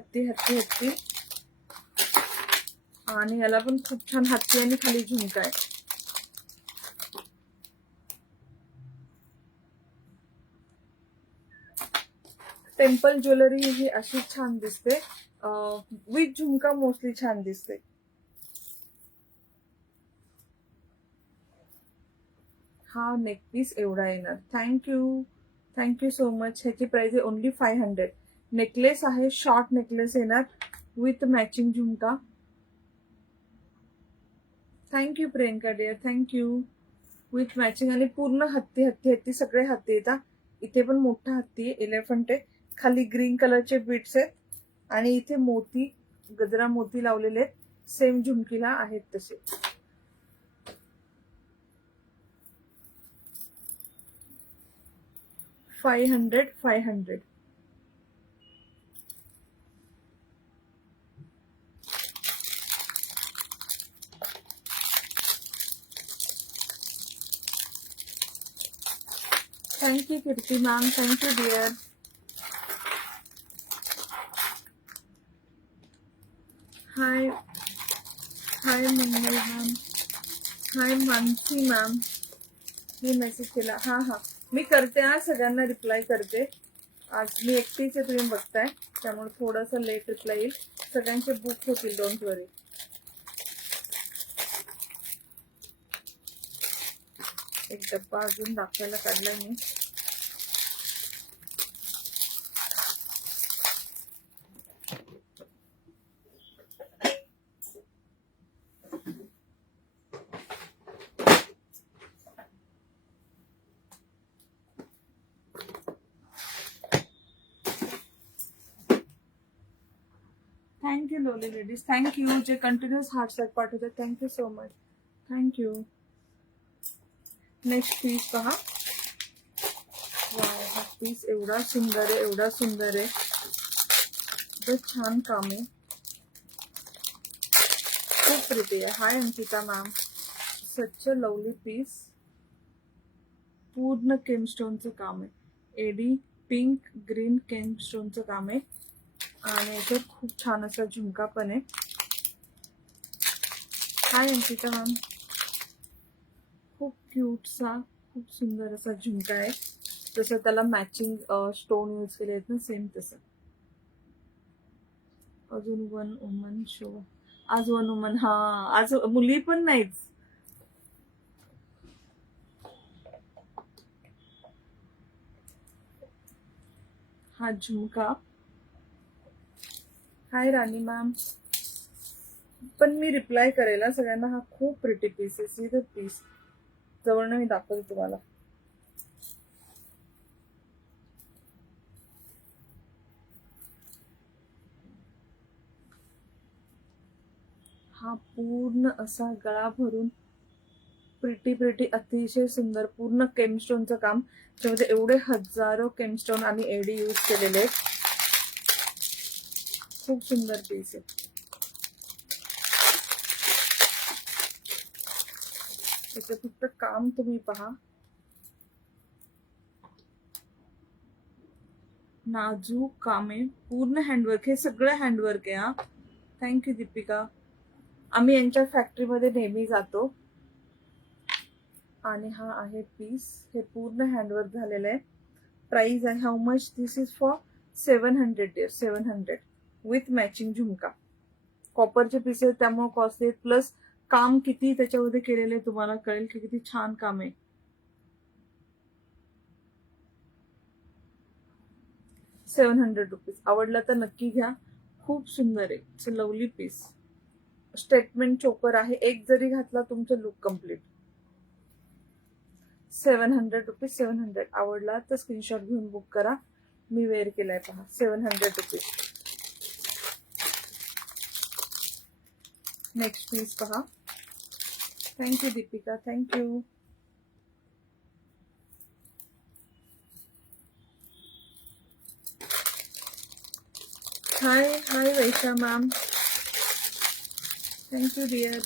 आणि याला पण खूप छान हत्ती आणि खाली झुमका आहे. टेम्पल ज्वेलरी ही अशी छान दिसते. विथ झुमका मोस्टली छान दिसते. हा नेक पीस एवढा येणार. Thank you so much. ह्याची प्राइस आहे ओनली 500. नेकलेस आहे, शॉर्ट नेकलेस येणार with matching jhumka. Thank you Priyanka dear, thank you. With matching आणि पूर्ण हत्ती सगळे हत्ती येतात. इथे पण मोठा हत्ती आहे, एलिफंट आहे. खाली ग्रीन कलरचे बीट्स आहेत आणि इथे मोती, गजरा मोती लावलेले आहेत. सेम झुमकीला आहेत तसे. $500. थँक्यू कीर्ती मॅम, थँक्यू डिअर. हाय मंगल मॅम, हाय मानसी मॅम. मी मेसेज केला. हा मी करते. आज सगळ्यांना रिप्लाय करते. आज मी एकटीच आहे, तुम्ही बघताय, त्यामुळे थोडंसं लेट रिप्लाय येईल. सगळ्यांचे बुक होतील, डोंट वरी. एक डब्बा अजून दाखवायला काढलाय मी. Thank you lovely ladies, thank you. जे कंटिन्युअस हार्ट पाठवतात, thank you so much. Thank you. Next piece पहा. वाव, हा पीस एवढा सुंदर आहे. छान काम आहे, खूप प्रिटी आहे. Hi Ankita ma'am. Such lovely piece. पूर्ण केमस्टोनचं काम आहे. एडी पिंक ग्रीन केमस्टोनचं काम आहे. आणि इथे खूप छान असा झुमका पण आहे. Hi Ankita ma'am. खूप क्यूटसा, खूप सुंदर असा झुमका आहे. तसं त्याला मॅचिंग स्टोन यूज केले आहेत ना, सेम तसं. अजून वन वुमन शो. आज वन वुमन, हा आज मुली पण नाहीच. हा झुमका. Hi Rani ma'am. पण मी रिप्लाय करेल हा सगळ्यांना. हा खूप प्रिटी पीस आहे. See the piece. जवळनं मी दाखवते तुम्हाला. हा पूर्ण असा गळा भरून प्रिटी अतिशय सुंदर पूर्ण केमस्टोनचं काम. त्यामध्ये एवढे हजारो केमस्टोन आणि एडी यूज केलेले आहेत. खूप सुंदर पीस आहे. त्याचं फक्त काम तुम्ही पहा. नाजूक काम आहे, पूर्ण हँडवर्क. हे सगळं हँडवर्क आहे हा. थँक्यू दीपिका. आम्ही यांच्या फॅक्टरीमध्ये नेहमी जातो. आणि हा आहे पीस. हे पूर्ण हँडवर्क झालेलं आहे. प्राइस आहे how much. This is for 700 700 with matching झुमका. कॉपरचे पीस आहेत त्यामुळे कॉस्टली आहेत. प्लस काम किती त्याच्यामध्ये केलेले तुम्हाला कळेल की किती छान काम आहे. ₹700. आवडला तर नक्की घ्या. खूप सुंदर आहे. It's a lovely piece. Statement choker आहे. एक जरी घातला तुमचं लुक कम्प्लीट. ₹700 700. आवडला तर स्क्रीनशॉट घेऊन बुक करा. मी वेअर केलाय पहा. ₹700. नेक्स्ट पीस पहा. Thank you Deepika. Thank you. Hi hi Vaisha ma'am. Thank you dear.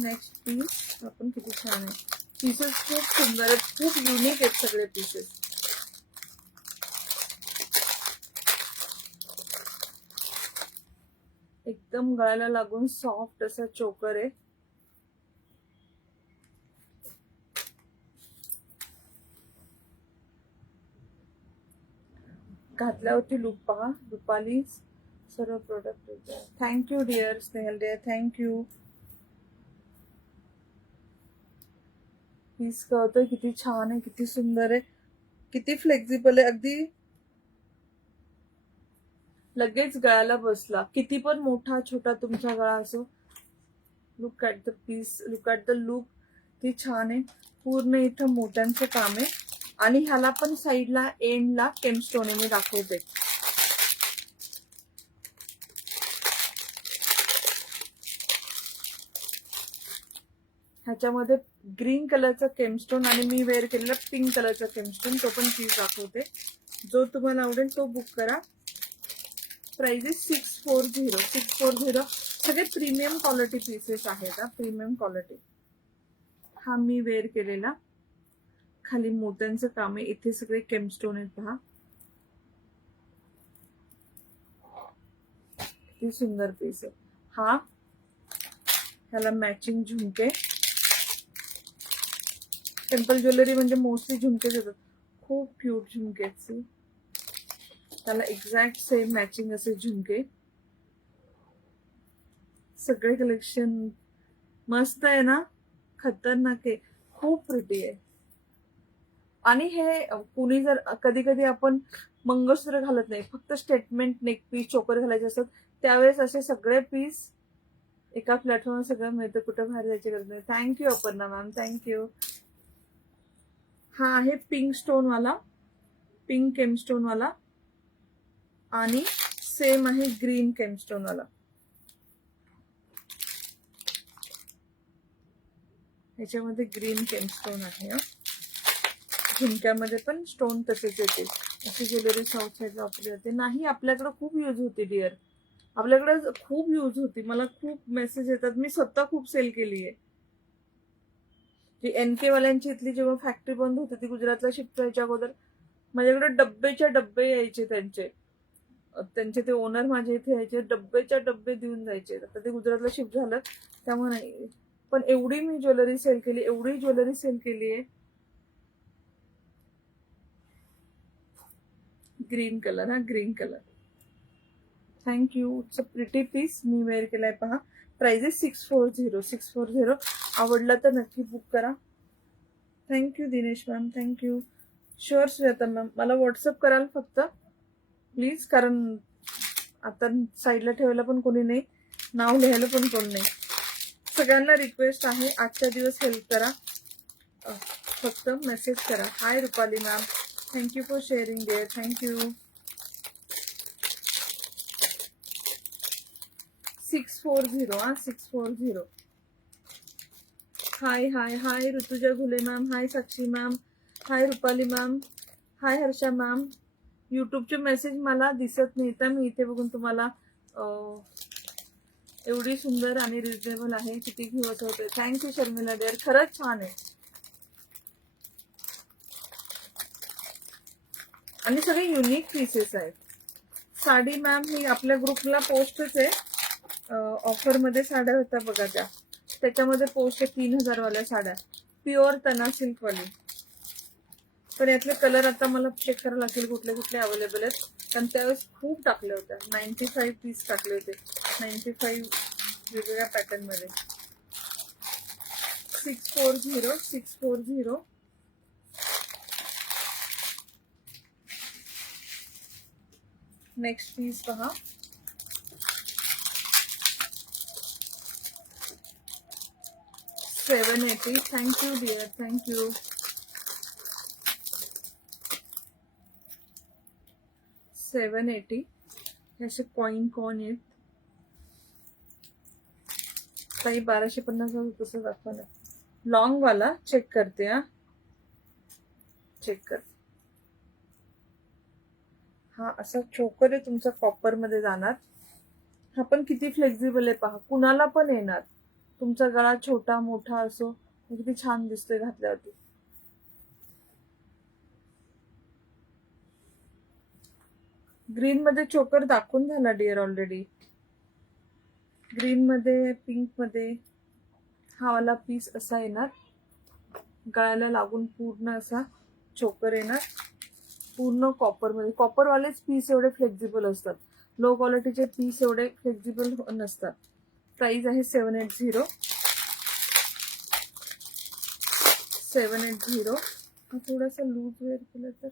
Next piece आपण किती छान आहे. पीसेस खूप सुंदर आहेत. खूप युनिक आहेत सगळे पीसेस. एकदम गळ्याला लागून सॉफ्ट असं चोकर आहे. घातल्यावरती लुक पहा. रुपाली सर्व product. Thank you dear. Snehal dear thank you. Piece कळतोय किती छान आहे, किती सुंदर आहे, किती फ्लेक्झिबल आहे. अगदी लगेच गळ्याला बसला. किती पण मोठा छोटा तुमचा गळा असो. Look at the piece. Look at the look. ती छान आहे. पूर्ण इथं मोत्यांचं काम आहे. आणि ह्याला पण साईडला एंडला केमस्टोन आहे. मी दाखवते. ह्याच्यामध्ये ग्रीन कलरचा केमस्टोन आणि मी वेअर केलेला पिंक कलरचा केमस्टोन. तो पण पीस दाखवते. जो तुम्हाला आवडेल तो बुक करा. Price is 640. 640. सगळे प्रीमियम क्वालिटी पीसेस आहेत. Premium quality. हा मी वेअर केलेला. खाली मोत्यांचं काम आहे. इथे सगळे केमस्टोन आहेत पहा. किती सुंदर पीस आहे हा. ह्याला मॅचिंग झुमके. टेम्पल ज्वेलरी म्हणजे मोस्टली झुमकेच येतात. खूप क्यूट झुमके आहेत. त्याला एक्झॅक्ट सेम मॅचिंग असे झुमके. सगळे कलेक्शन मस्त आहे ना. खतरनाक आहे. खूप प्रिटी आहे. आणि हे कुणी जर कधी कधी आपण मंगळसूत्र घालत नाही, फक्त स्टेटमेंट नेक पीस चोकर घालायचे असतात, त्यावेळेस असे सगळे पीस एका प्लॅटफॉर्मवर सगळं मिळतं. कुठं बाहेर जायची गरज नाही. Thank you Aparna ma'am. थँक्यू. हा आहे पिंक स्टोन वाला. पिंक केमस्टोन वाला. आणि सेम आहे ग्रीन केमस्टोन वाला. ह्याच्यामध्ये ग्रीन केमस्टोन आहे. झुमक्यामध्ये पण स्टोन तसेच येते. अशी ज्वेलरी साऊथ साईडला वापरली जाते नाही. आपल्याकडे खूप यूज होती डिअर. आपल्याकडे खूप यूज होती. मला खूप मेसेज येतात. मी स्वतः खूप सेल केली आहे. जी NK वाल्यांची इथली जेव्हा फॅक्टरी बंद होती ती गुजरातला शिफ्ट व्हायच्या अगोदर माझ्याकडे डब्बेच्या डब्बे यायचे त्यांचे. त्यांचे ते ओनर माझ्या इथे यायचे, डब्बेच्या डब्बे देऊन जायचे. आता ते गुजरातला शिफ्ट झालं त्यामुळे नाही, पण एवढी मी ज्वेलरी सेल केली, एवढी ज्वेलरी सेल केली आहे. ग्रीन कलर, हा green colour, thank you. It's a pretty piece. मी वेअर केलाय पहा. प्राइस आहे 640. आवडला तर नक्की बुक करा. Thank you Dinesh ma'am, thank you. Sure Shweta ma'am, मला व्हॉट्सअप कराल फक्त प्लीज, कारण आता साईडला ठेवायला पण कोणी नाही, नाव लिहायला पण कोण नाही. सगळ्यांना रिक्वेस्ट आहे, आजच्या दिवस हेल्प करा, फक्त मेसेज करा. Hi Rupali ma'am, thank you for sharing there, thank you. 640, हा 640. Hi hi hi Rutuja Ghule ma'am, hi Sakshi ma'am, hi Rupali ma'am, hi Harsha ma'am. यूट्यूबचे मेसेज मला दिसत नाही, तर मी इथे बघून तुम्हाला एवढी सुंदर आणि रिजनेबल आहे, किती घेऊ असं होतं. थँक्यू शर्मिला डेअर, खरंच छान आहे आणि सगळे युनिक पीसेस आहेत. साडी मॅम ही आपल्या ग्रुपला पोस्टच आहे, ऑफर मध्ये साड्या होत्या बघा त्या, त्याच्यामध्ये पोस्ट आहे 3000 वाल्या साड्या, प्युअर तना सिल्क वाली. पण यातले कलर आता मला चेक करायला लागतील कुठले कुठले अवेलेबल आहेत, कारण त्यावेळेस खूप टाकल्या होत्या. 95 पीस टाकले होते, 95 वेगवेगळ्या पॅटर्न मध्ये. 640. नेक्स्ट पीस पहा. $780. Thank you dear, thank you. 780. असे कॉइन आहेत. काही 1250 तसं दाखवलं. लॉंग वाला चेक करते, हा चेक कर. हा असा चोकर आहे तुमचा, कॉपर मध्ये जाणार. हा पण किती फ्लेक्झिबल आहे पहा, कुणाला पण येणार. तुमचा गळा छोटा मोठा असो, किती छान दिसतोय घातल्यावरती. ग्रीन मध्ये चोकर दाखवून झाला डिअर ऑलरेडी. ग्रीन मध्ये, पिंक मध्ये हा वाला पीस असा येणार, गळ्याला लागून पूर्ण असा चोकर येणार, पूर्ण कॉपर मध्ये. कॉपर वालेच पीस एवढे फ्लेक्झिबल असतात, लो क्वालिटीचे पीस एवढे फ्लेक्झिबल नसतात. प्राइस आहे 780. 780. थोडासा लूज वेअर केलं तर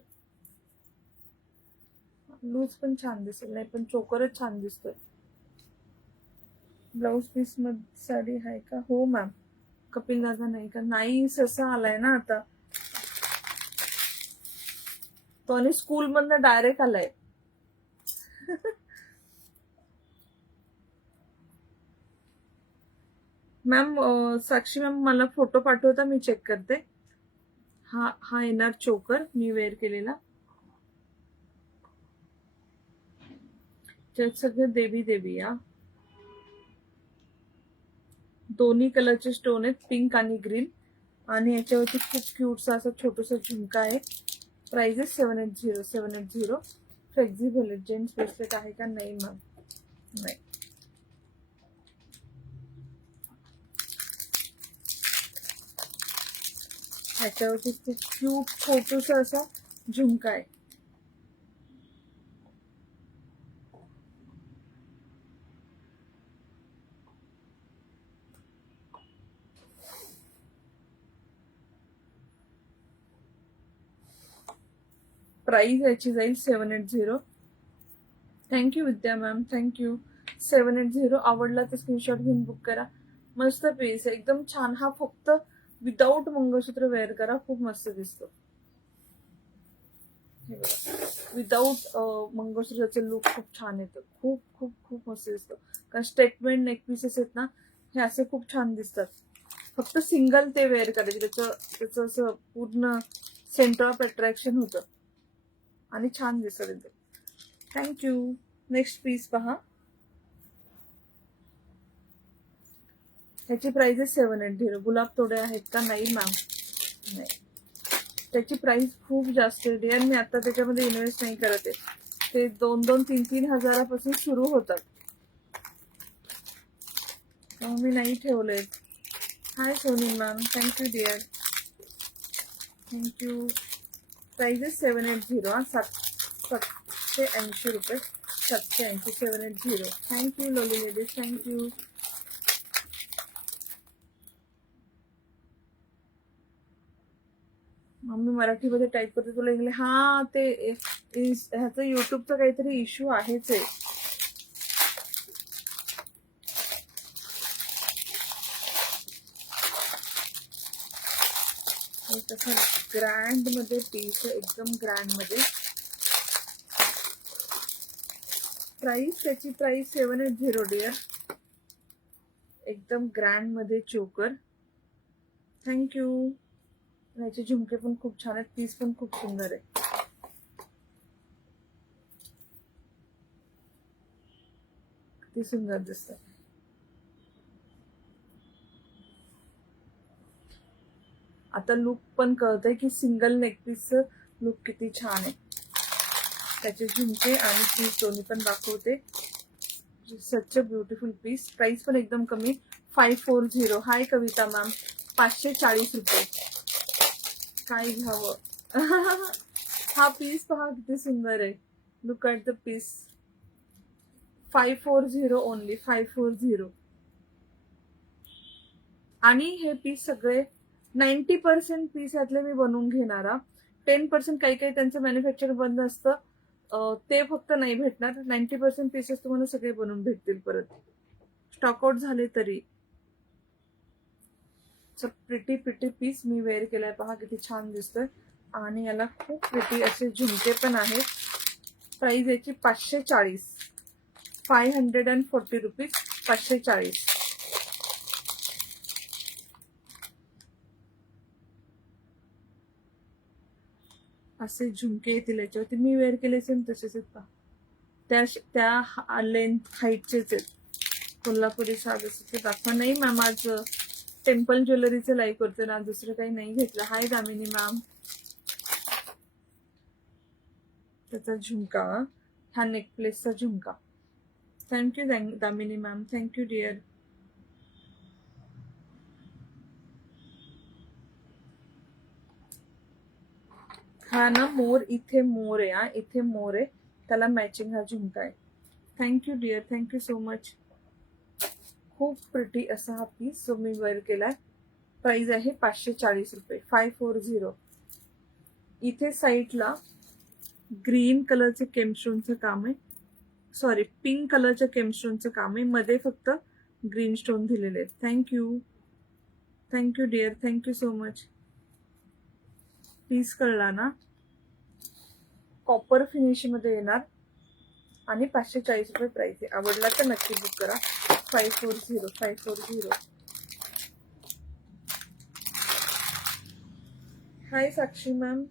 लूज पण छान दिसेल, नाही पण चोकरच छान दिसतोय. ब्लाउज पीस मध्ये साडी आहे का? हो मॅम. कपिल दादा नाही का? नाही, ससा आलाय ना आता, तो आणि स्कूल मधनं डायरेक्ट आलाय. मॅम साक्षी मॅम मला फोटो पाठवता, मी चेक करते. हा येणार चोकर, मी वेअर केलेला. त्यात सगळे देवी देवी, या दोन्ही कलरचे स्टोन आहेत, पिंक आणि ग्रीन. आणि याच्यावरती खूप क्यूटसा असं छोटस झुमका आहे. प्राइस आहे 780. 780. फ्लेक्झिबल आहे. जेंट्स ब्रेसलेट आहे का? नाही मॅम, नाही. ह्याच्यावरती खूप क्यूट छोटूस असा झुमका आहे. प्राइस याची जाईल 780. थँक्यू विद्या मॅम, थँक्यू. 780. आवडला तर स्क्रीनशॉट घेऊन बुक करा. मस्त पीस आहे, एकदम छान. हा फक्त विदाउट मंगळसूत्र वेअर करा, खूप मस्त दिसतो. विदाउट मंगळसूत्राचं लुक खूप छान येतं, खूप खूप खूप मस्त दिसतं. कारण स्टेटमेंट नेक पीसेस आहेत ना, हे असे खूप छान दिसतात. फक्त सिंगल ते वेअर करायचे, त्याचं असं पूर्ण सेंटर ऑफ अट्रॅक्शन होतं आणि छान दिसत येतं. थँक्यू. नेक्स्ट पीस पहा. त्याची प्राइस आहे 780. गुलाब तोडे आहेत का? नाही मॅम, नाही. त्याची प्राइस खूप जास्त आहे डिअर, मी आता त्याच्यामध्ये इन्व्हेस्ट नाही करत आहे. ते 2-2, 3-3 हजारापासून सुरू होतात. त्यामुळे मी नाही ठेवलंय. Hi Soni ma'am, thank you dear, thank you. Price is 780. 780 रुपये. 780 780. Thank you lovely ladies, thank you. मी मराठीमध्ये टाईप करते, तुला इंग्लिश. हा ते ह्याचं युट्यूबचा काहीतरी इश्यू आहेच आहे. तसं ग्रँड मध्ये पीस, एकदम ग्रँड मध्ये. प्राइस, त्याची प्राइस 780 डिअर. एकदम ग्रँड मध्ये चोकर. थँक्यू. याचे झुमके पण खूप छान आहेत, पीस पण खूप सुंदर आहे. किती सुंदर दिसत. आता लुक पण कळतंय की सिंगल नेकपीसचं लुक किती छान आहे. त्याचे झुमके आणि पीस दोन्ही पण दाखवते. सच अ ब्युटिफुल पीस. प्राइस पण एकदम कमी, 540. हाय कविता मॅम, 540 रुपये. काय घ्यावं. हा पीस पहा किती सुंदर आहे. Look at the piece. 540 only, 540. आणि हे पीस सगळे 90% पीस यातले मी बनवून घेणार. 10% काही काही त्यांचं मॅन्युफॅक्चर बंद असतं, ते फक्त नाही भेटणार. 90% पीसेस तुम्हाला सगळे बनवून भेटतील परत, स्टॉकआउट झाले तरी. प्रिटी प्रिटी पीस मी वेअर केलाय, पहा किती छान दिसतोय. आणि याला खूप प्रिटी असे झुमके पण आहेत. प्राइस याची 540. 540 रुपीज. 540. असे झुमके येतील याच्यावरती. मी वेअर केले सेम तसेच आहेत. त्या लेंथ हाईटचेच आहेत. कोल्हापुरी साधे दाखवा. नाही मॅम, आज टेम्पल ज्वेलरीचं लाईव्ह करते ना, दुसरं काही नाही घेतलं. Hi Damini ma'am. त्याचा झुमका, हा नेकलेसचा jhumka. Thank you Damini ma'am, thank you dear. हा ना मोर, इथे मोर आहे. हा इथे मोर आहे, त्याला मॅचिंग हा झुमका आहे. Thank you dear, thank you so much. खूप प्रिटी असा हा पीस जो मी वेअर केलाय. प्राइस आहे 540 रुपये. 540. इथे साईडला ग्रीन कलरचे केमस्टोनचं काम आहे. सॉरी, पिंक कलरच्या केमस्टोनचं काम आहे. मध्ये फक्त ग्रीन स्टोन दिलेले आहेत. Thank you, thank you dear, thank you so much. Piece कळला ना. कॉपर फिनिश मध्ये येणार आणि 540 रुपये प्राइस आहे. आवडला तर नक्की बुक करा. 540. 540. हाय साक्षी मॅम.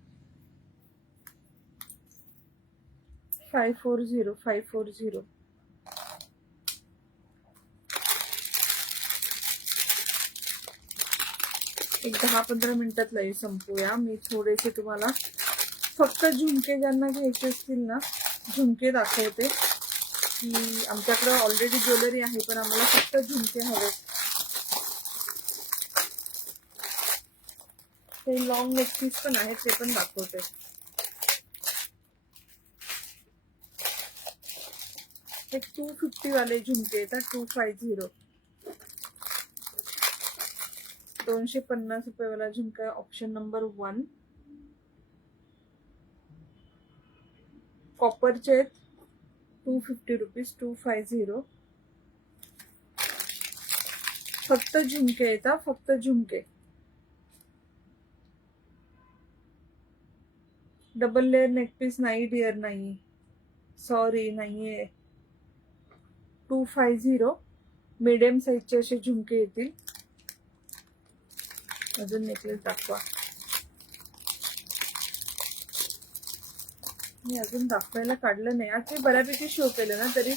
540. 540. एक 10-15 मिनिटात लाईव्ह संपूया. मी थोडेसे तुम्हाला फक्त झुमके ज्यांना घ्यायचे असतील ना, झुमके दाखवते. की आमच्याकडे ऑलरेडी ज्वेलरी आहे, पण आम्हाला फक्त झुमके हवे. ते लॉंग नेकपीस पण आहेत, ते पण दाखवते. हे 250 वाले झुमके येतात. 250. 250 रुपये वाला झुमका, ऑप्शन नंबर 1. कॉपरचे आहेत. 250 रुपीज. 250. फक्त झुमके येतात, फक्त झुमके. डबल लेअर नेकपीस नाही डिअर, नाही, सॉरी, नाहीये. 250. मीडियम साईजचे असे झुमके येतील. अजून नेकलेस दाखवा. मी अजून दाखवायला काढलं नाही. आज मी बऱ्यापैकी शो केलं ना, तरी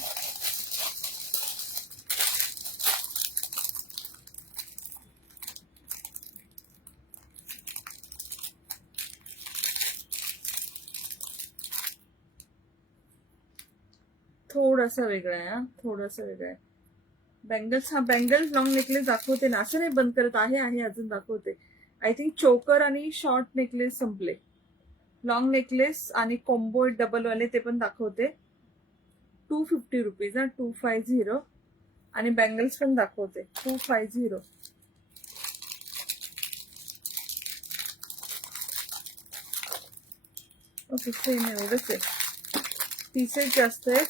थोडासा वेगळा आहे हा, थोडासा वेगळा आहे. बँगल्स, हा बँगल्स लॉंग नेकलेस दाखवते ना, असं नाही बंद करत आहे अजून दाखवते. आय थिंक चोकर आणि शॉर्ट नेकलेस संपले. लॉंग नेकलेस आणि कॉम्बो डबल वाले ते पण दाखवते. 250 रुपीज हा, 250. आणि बँगल्स पण दाखवते 250. ओके, सेम एवढंच आहे. पीसेस जास्त आहेत.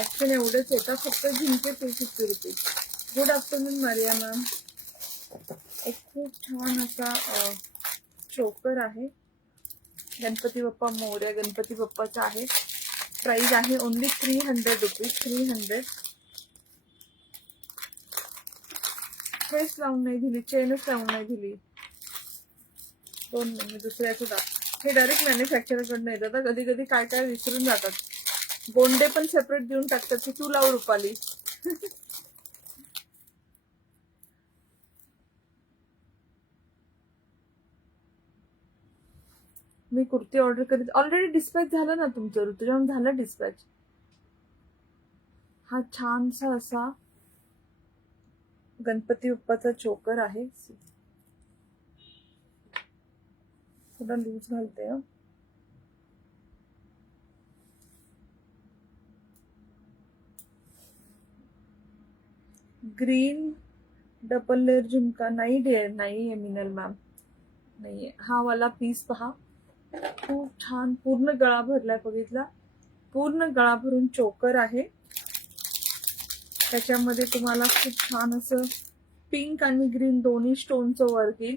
ऍक्शन एवढंच येतात, फक्त झुमके 250 rupees. Good afternoon Maria ma'am. एक खूप छान असा चोकर आहे. गणपती बाप्पा मोरया, गणपती बाप्पाचा आहे. प्राइस आहे ओनली 300 रुपीज. 300. हेच लावून नाही दिली, चेनच लावून नाही दिली. 2 महिने दुसऱ्याचं हे डायरेक्ट मॅन्युफॅक्चरकडनं येतात. कधी कधी काय काय विसरून जातात. गोंडे पण सेपरेट देऊन टाकतात की तू लाव रुपाली. मी कुर्ती ऑर्डर करीत, ऑलरेडी डिस्पॅच झालं ना तुमचं, ऋतुजा झालं डिस्पॅच. हा छानसा असा गणपती बाप्पाचा चोकर आहे. थोडा लूज घालते. ग्रीन डबल लेअर झुमका नाही डिअर, नाही आहे मिनल मॅम, नाहीये. हा वाला पीस पहा, खूप छान पूर्ण गळा भरलाय. बघितला, पूर्ण गळा भरून चोकर आहे. त्याच्यामध्ये तुम्हाला खूप छान असं पिंक आणि ग्रीन दोन्ही स्टोनचं वर्क येईल.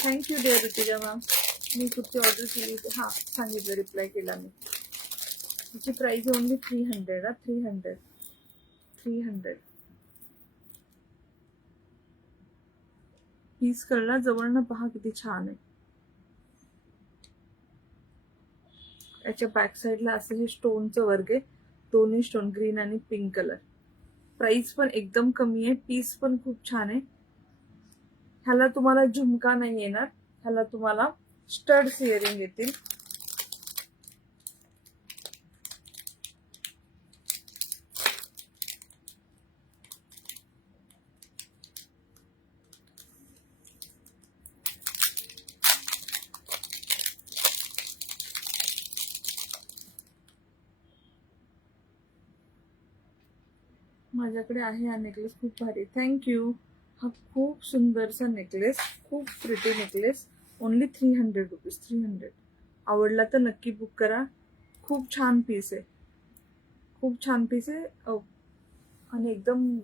Thank you dear Rutuja ma'am. मी कुर्ती ऑर्डर केली होती, हा सांगितलं, रिप्लाय केला मी. त्याची प्राइस ओनली 300 हा, 300. पीस कळला, जवळनं पहा किती छान आहे. याच्या बॅक साईडला असं हे स्टोनचं वर्क आहे, दोन्ही स्टोन, ग्रीन आणि पिंक कलर. प्राइस पण एकदम कमी आहे, पीस पण खूप छान आहे. ह्याला तुम्हाला झुमका नाही येणार, ह्याला तुम्हाला स्टड्स इयरिंग येतील. माझ्याकडे आहे हा नेकलेस, खूप भारी. थँक्यू. हा खूप सुंदरसा नेकलेस, खूप प्रिटी नेकलेस. Only 300 rupees. 300. आवडला तर नक्की बुक करा. खूप छान पीस आहे, खूप छान पीस आहे. आणि एकदम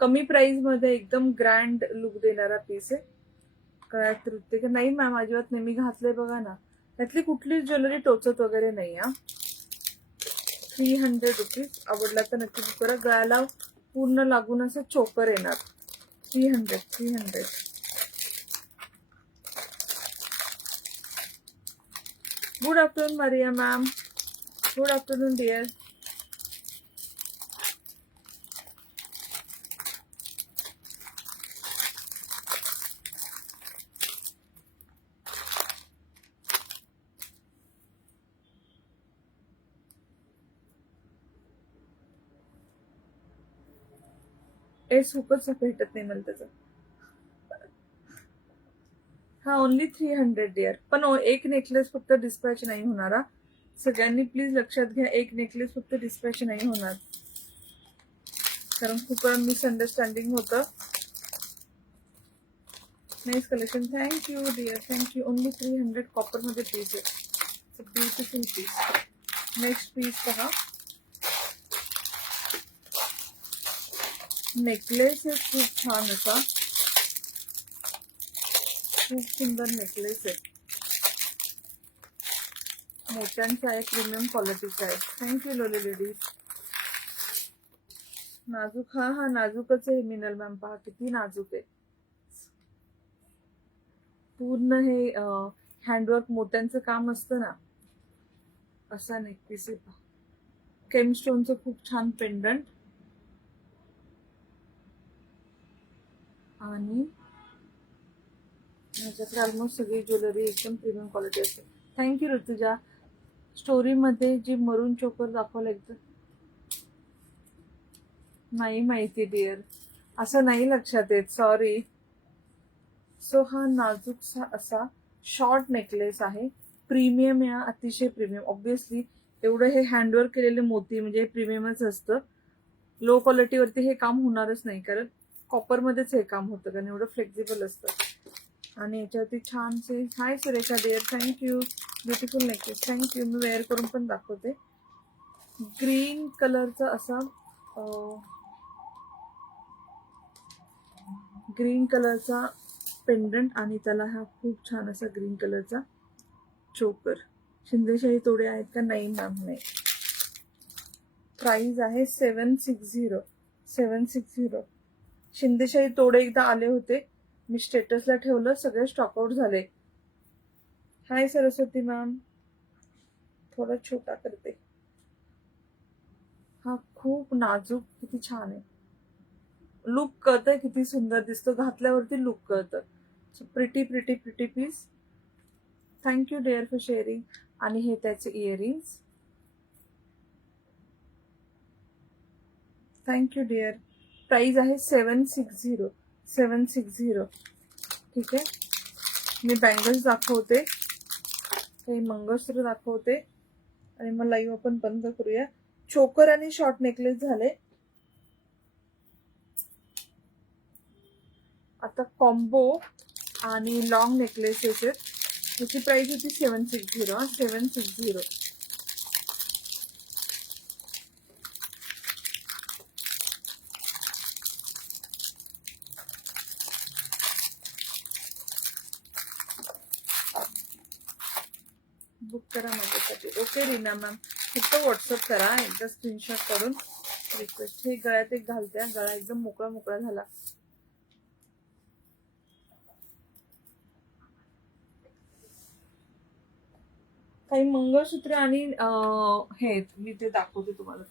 कमी प्राइस मध्ये एकदम ग्रँड लुक देणारा पीस आहे. कळत ऋतिक नाही मॅम, अजिबात नाही. मी घातलंय बघा ना, त्यातली कुठलीच ज्वेलरी टोचत वगैरे नाही हा. 300 रुपीज. आवडला तर नक्की बुक करा. गळ्याला पूर्ण लागून असं चोकर येणार. 300. Good afternoon Maria ma'am. Good afternoon dear. सुकच भेटत नाही मला त्याचं. हा ओनली 300 डिअर. पण एक नेकलेस फक्त डिस्पॅच नाही होणार हा. सगळ्यांनी प्लीज लक्षात घ्या, एक नेकलेस फक्त डिस्पॅच नाही होणार, कारण खूप वेळा मिसअंडरस्टँडिंग होतं. Nice collection. Thank you dear, thank you. Only 300 copper मध्ये पीस आहे. Beautiful piece. नेक्स्ट पीस पहा. नेकलेस आहे खूप छान असा, खूप सुंदर नेकलेस आहे. मोत्यांचा आहे, प्रीमियम क्वालिटीचा आहे. Thank you lovely ladies. नाजूक, हा नाजूकच आहे मिनल मॅम, पहा किती नाजूक आहे. पूर्ण हे हँडवर्क मोत्यांचं काम असतं ना, असा नेकपीस आहे. केमस्टोनचं खूप छान पेंडंट. आणि माझ्याकडे ऑलमोस्ट सगळी ज्वेलरी एकदम प्रीमियम क्वालिटी असते. थँक्यू ऋतुजा. स्टोरीमध्ये जी मरून चोकर दाखवलं एकदम नाही माहिती डिअर, असं नाही लक्षात येत, सॉरी. सो हा नाजूकसा असा शॉर्ट नेकलेस आहे. प्रीमियम या अतिशय प्रीमियम. ऑब्विसली एवढं हे हँडवर्क केलेले मोती म्हणजे प्रीमियमच असतं. लो क्वालिटीवरती हे काम होणारच नाही, कारण कॉपरमध्येच हे काम होतं, कारण एवढं फ्लेक्झिबल असतं. आणि याच्यावरती छानसे hi Surekha dear, thank you. Beautiful necklace, thank you. मी वेअर करून पण दाखवते. ग्रीन कलरचा असा ग्रीन कलरचा पेंडंट आणि त्याला हा खूप छान असा ग्रीन कलरचा चोकर. शिंदेशाही तोडे आहेत का? नाही मॅम, नाही. प्राइस आहे 760. 760. शिंदेशाही तोडे एकदा आले होते, मी स्टेटसला ठेवलं, सगळे स्टॉकआउट झाले. हाय सरस्वती मॅम, थोडा छोटा करते. हा खूप नाजूक, किती छान आहे. लुक कळतंय किती सुंदर दिसतो, घातल्यावरती लुक कळतं. Pretty pretty pretty piece. Thank you dear for sharing. आणि हे त्याचे इयरिंग्स. Thank you dear. प्राइस आहे 760. 760. ठीक आहे. मी बँगल्स दाखवते, काही मंगळसूत्र दाखवते आणि मग लाईव्ह आपण बंद करूया. चोकर आणि शॉर्ट नेकलेस झाले. आता कॉम्बो आणि लॉंग नेकलेसेस आहेत. ह्याची प्राइस होती 760. 760. बुक करा माझ्यासाठी. ओके रीना मॅम, फक्त व्हॉट्सअप करा एकदा स्क्रीनशॉट काढून रिक्वेस्ट. हे गळ्यात एक घालते, गळा एकदम मोकळा मोकळा झाला. काही मंगळसूत्र आणि हे मी ते दाखवते तुम्हाला.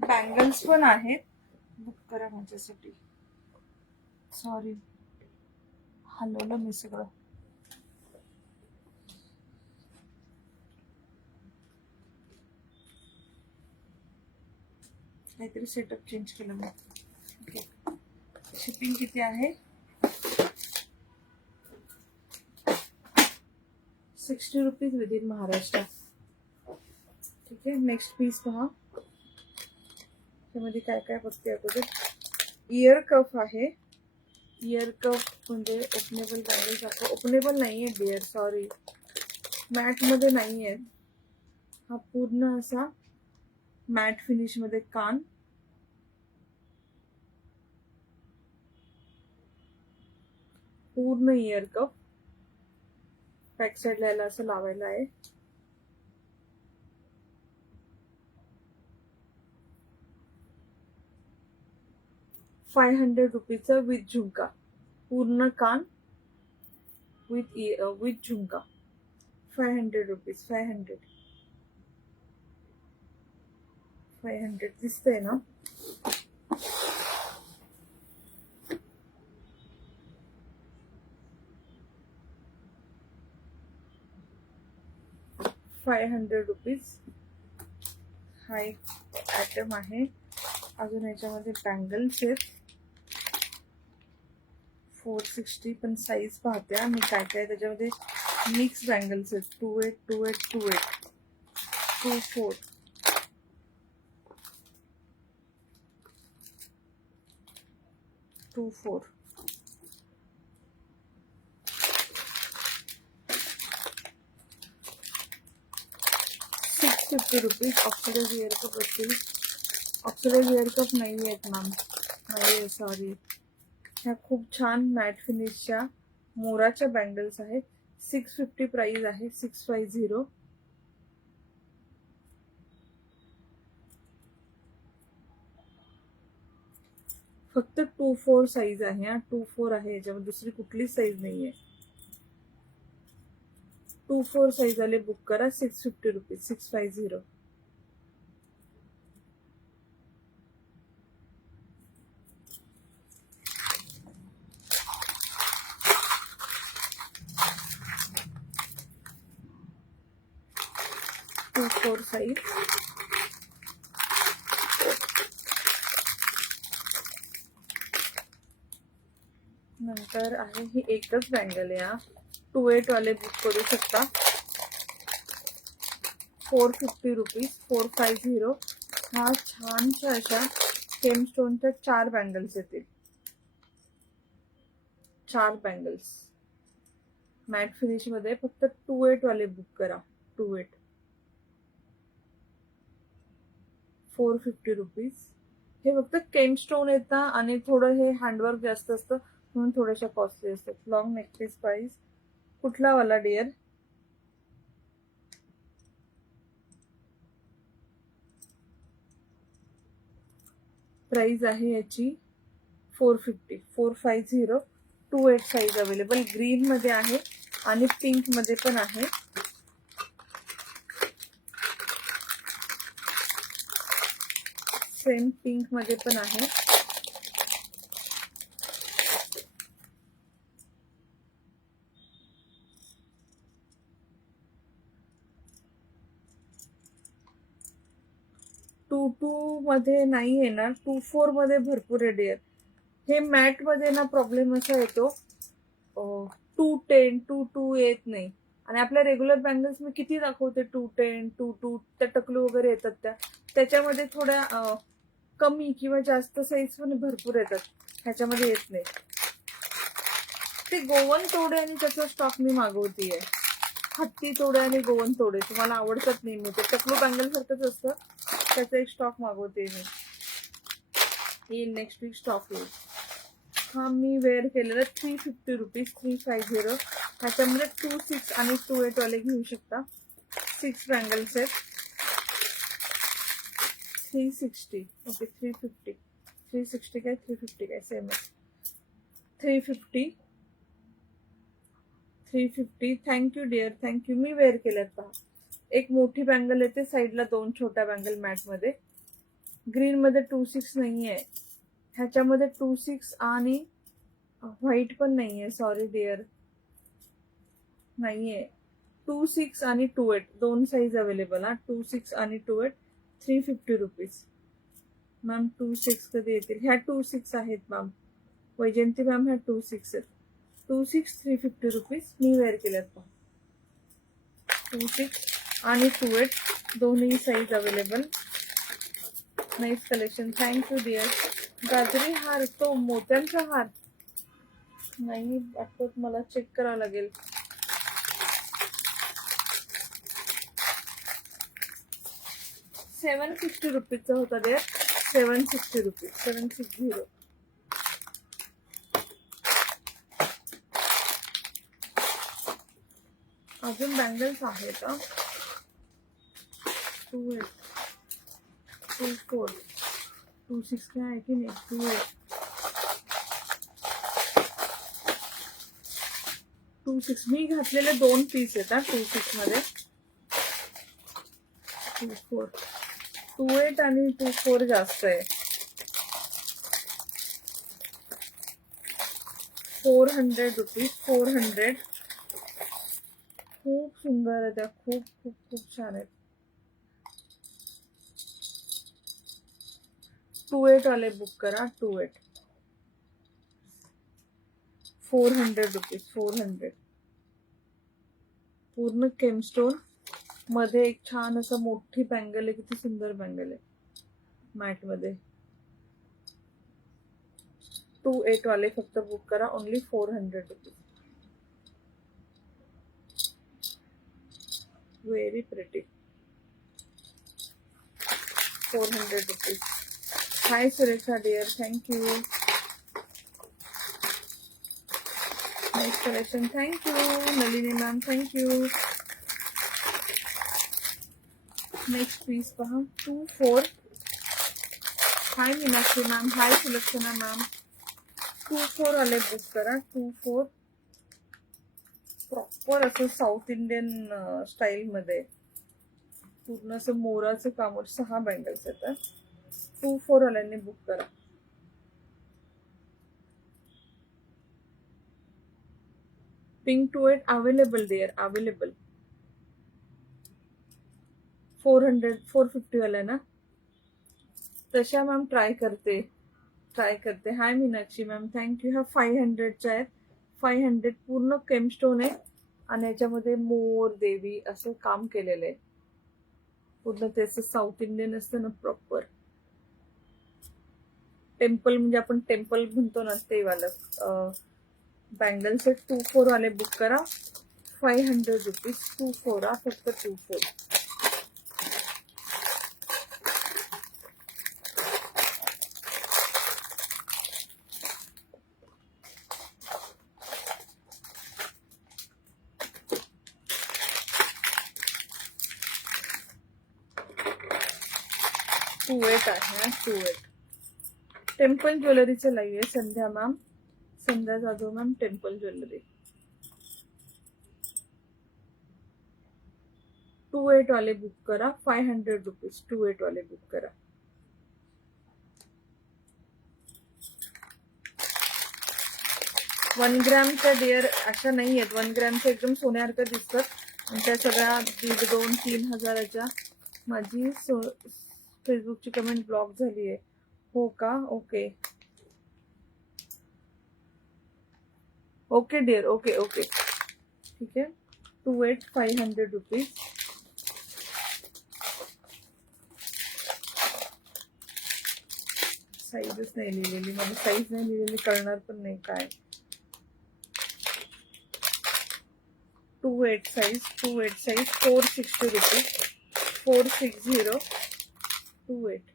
बँगल्स पण आहेत, बुक करा माझ्यासाठी. सॉरी, हलवलं मी सगळं. काहीतरी सेटअप चेंज केलं मी. ओके. शिपिंग किती आहे? 60 रुपीज विद इन महाराष्ट्र. ठीक आहे. नेक्स्ट पीस पहा, त्यामध्ये काय काय बघते अगोदर. इयर कफ आहे. इयर कफ म्हणजे ओपनेबल बँगल्स दाखव. ओपनेबल नाहीये डिअर, सॉरी, मॅट मध्ये नाहीये. हा पूर्ण असा मॅट फिनिश मध्ये कान. पूर्ण इयर कफ. बॅक साईडला याला असं लावायला आहे. ₹500 विथ झुमका. पूर्ण कान विथ झुमका. 500 रुपीज. 500. 500 दिसतंय ना? ₹500. हा एक आयटम आहे. अजून याच्यामध्ये बँगल्स आहेत. 460. पण साईज पाहते मी काय काय त्याच्यामध्ये. मिक्स बँगल्स आहेत. 28, 28, 28, 24, 24. ₹650. ऑक्सिडाइज इयर कप असतील. ऑक्सिडाइज इयर कप नाही आहेत मॅम, नाही आहे, सॉरी. ह्या खूप छान मॅट फिनिशच्या मोराच्या बँगल्स आहेत. 650 प्राइस आहे. 650. फक्त 24 साईज आहे. 24 आहे, याच्यामध्ये दुसरी कुठलीच साईज नाहीये. 2-4 साईज वाले बुक करा. 650 रुपीज. 650. To 4 size. नंतर आहे ही एकच बँगल आहे. 2-8 वाले बुक करू शकता. 450 रुपीज. 450. हा छानशा अशा सेम स्टोनच्या 4 बँगल्स येतील. 4 बँगल्स मॅट फिनिश मध्ये. फक्त 2-8 वाले बुक करा. 2-8. 450 रुपीज. हे फक्त केम स्टोन येतात आणि थोडं हे हँडवर्क जास्त असतं म्हणून थोड्याशा कॉस्टली असतात. लॉंग नेकलेस प्राइस कुठला वाला डिअर? प्राइस आहे याची 450. 450. 2-8 साईज अवेलेबल. ग्रीन मध्ये आहे आणि पिंक मध्ये पण आहे. सेम पिंक मध्ये पण आहे. टू मध्ये नाही येणार. 2-4 मध्ये भरपूर आहे डिअर. हे मॅट मध्ये ना प्रॉब्लेम असा येतो 210, 2-2 येत नाही. आणि आपल्या रेग्युलर बँगल्स मी किती दाखवते 210, 2-2 त्या टकलू वगैरे येतात त्याच्यामध्ये थोड्या कमी किंवा जास्त साईज पण भरपूर येतात. ह्याच्यामध्ये येत नाही. ते गोवन तोडे आणि त्याचा स्टॉक मी मागवतीये. हत्ती तोडे आणि गोवन तोडे तुम्हाला आवडतात नेहमी. ते टकलू बँगल सारखंच असतं. त्याचा एक स्टॉक मागवते मी. येईल नेक्स्ट वीक स्टॉक येईल. हा मी वेअर केलेला 350 रुपीज. 350. ह्याच्यामध्ये 2-6 आणि 2-8 वाले घेऊ शकता. 6 बँगल्स आहेत. 360. ओके 350. 360 काय 350 काय सेम आहे. 350. 350. Thank you dear. थँक्यू. मी वेअर केल्यात पहा. एक मोठी बँगल येते साईडला 2 छोट्या बँगल मॅट मध्ये. ग्रीन मध्ये 2-6 नाहीये. ह्याच्यामध्ये 2-6 आणि व्हाईट पण नाहीये. सॉरी डिअर नाहीये. 2-6 आणि 2-8 2 साईज अवेलेबल. 2-6 आणि 2-8. 350 रुपीज. मॅम 2-6 कधी येतील? ह्या 2-6 आहेत मॅम. वैजयंती मॅम ह्या 2-6 आहेत. 2-6 350 रुपीज. मी वेअर केल्यात पहा. 2-6 आणि 2-8 दोन्ही size available. Nice collection. Thank you dear. गाजरी हार तो मोत्यांचा हार नाही वाटत मला. चेक करावं लागेल. $750 रुपीजचा होता डिअर. 760 रुपीज. 760. अजून बँगल्स आहेत. 2-8, 2-4, 2-6 काय आहे की नाही. 2-8, 2-6 मी घातलेले 2 पीस आहेत 2-6 मध्ये. 2-4, 2-8 आणि 2-4 जास्त आहे. 400 रुपीज. 400. खूप सुंदर आहे त्या. खूप खूप खूप छान आहेत. 2-8 वाले बुक करा. 2-8. 400 रुपीज. 400. पूर्ण केमस्टोन मध्ये एक छान असं मोठी बँगल आहे. किती सुंदर बँगल आहे मॅट मध्ये. 2-8 वाले फक्त बुक करा. Only 400 rupees. Very pretty. 400 rupees. Hi Surekha dear. Thank you. Next collection. Thank you Nalini ma'am. Thank you. Next piece पहा. 2-4. Hi Meenakshi ma'am. Hi Sulakshana ma'am. 2-4 वाले बुक करा. 2-4. प्रॉपर असं साऊथ इंडियन स्टाईल मध्ये पूर्ण असं मोराचं कामोर 6 बँगल्स येतात. 2-4 वाल्यांनी बुक करा. Pink 2-8 available dear, available. 450 वाला ना. तशा मॅम ट्राय करते. हाय मीनाक्षी मॅम, थँक्यू. ह्या 500च्या आहेत. 500 पूर्ण केमस्टोन आहे आणि याच्यामध्ये मोर देवी असं काम केलेलं आहे. पूर्ण त्याचं साऊथ इंडियन असतं ना प्रॉपर. टेम्पल म्हणजे आपण टेम्पल म्हणतो ना ते वालं बँगल्स आहेत. 2-4 वाले बुक करा. 500 रुपीज. 2-4 फक्त 2-4. टू एट आहे. 2-8 टेम्पल ज्वेलरीचं लाईव्ह आहे. संध्या मॅम, संध्या जाधव मॅम, टेम्पल ज्वेलरी. 2-8 वाले बुक करा. 500 रुपीज. 2-8 वाले बुक करा. वन ग्रॅमच्या डिअर अशा नाही आहेत. 1 ग्रॅमच्या एकदम सोन्यासारखं दिसतात आणि त्या सगळ्या 1,500, 2,000, 3,000च्या. माझी फेसबुकची कमेंट ब्लॉक झाली आहे. हो का? Okay okay dear. Okay okay ठीक आहे. 2-8 500 रुपीज. साईजच नाही लिहिलेली. मला साईज नाही लिहिलेली, कळणार पण नाही काय. 2-8 साईज. 2-8 size 460 rupees. 460. 2-8.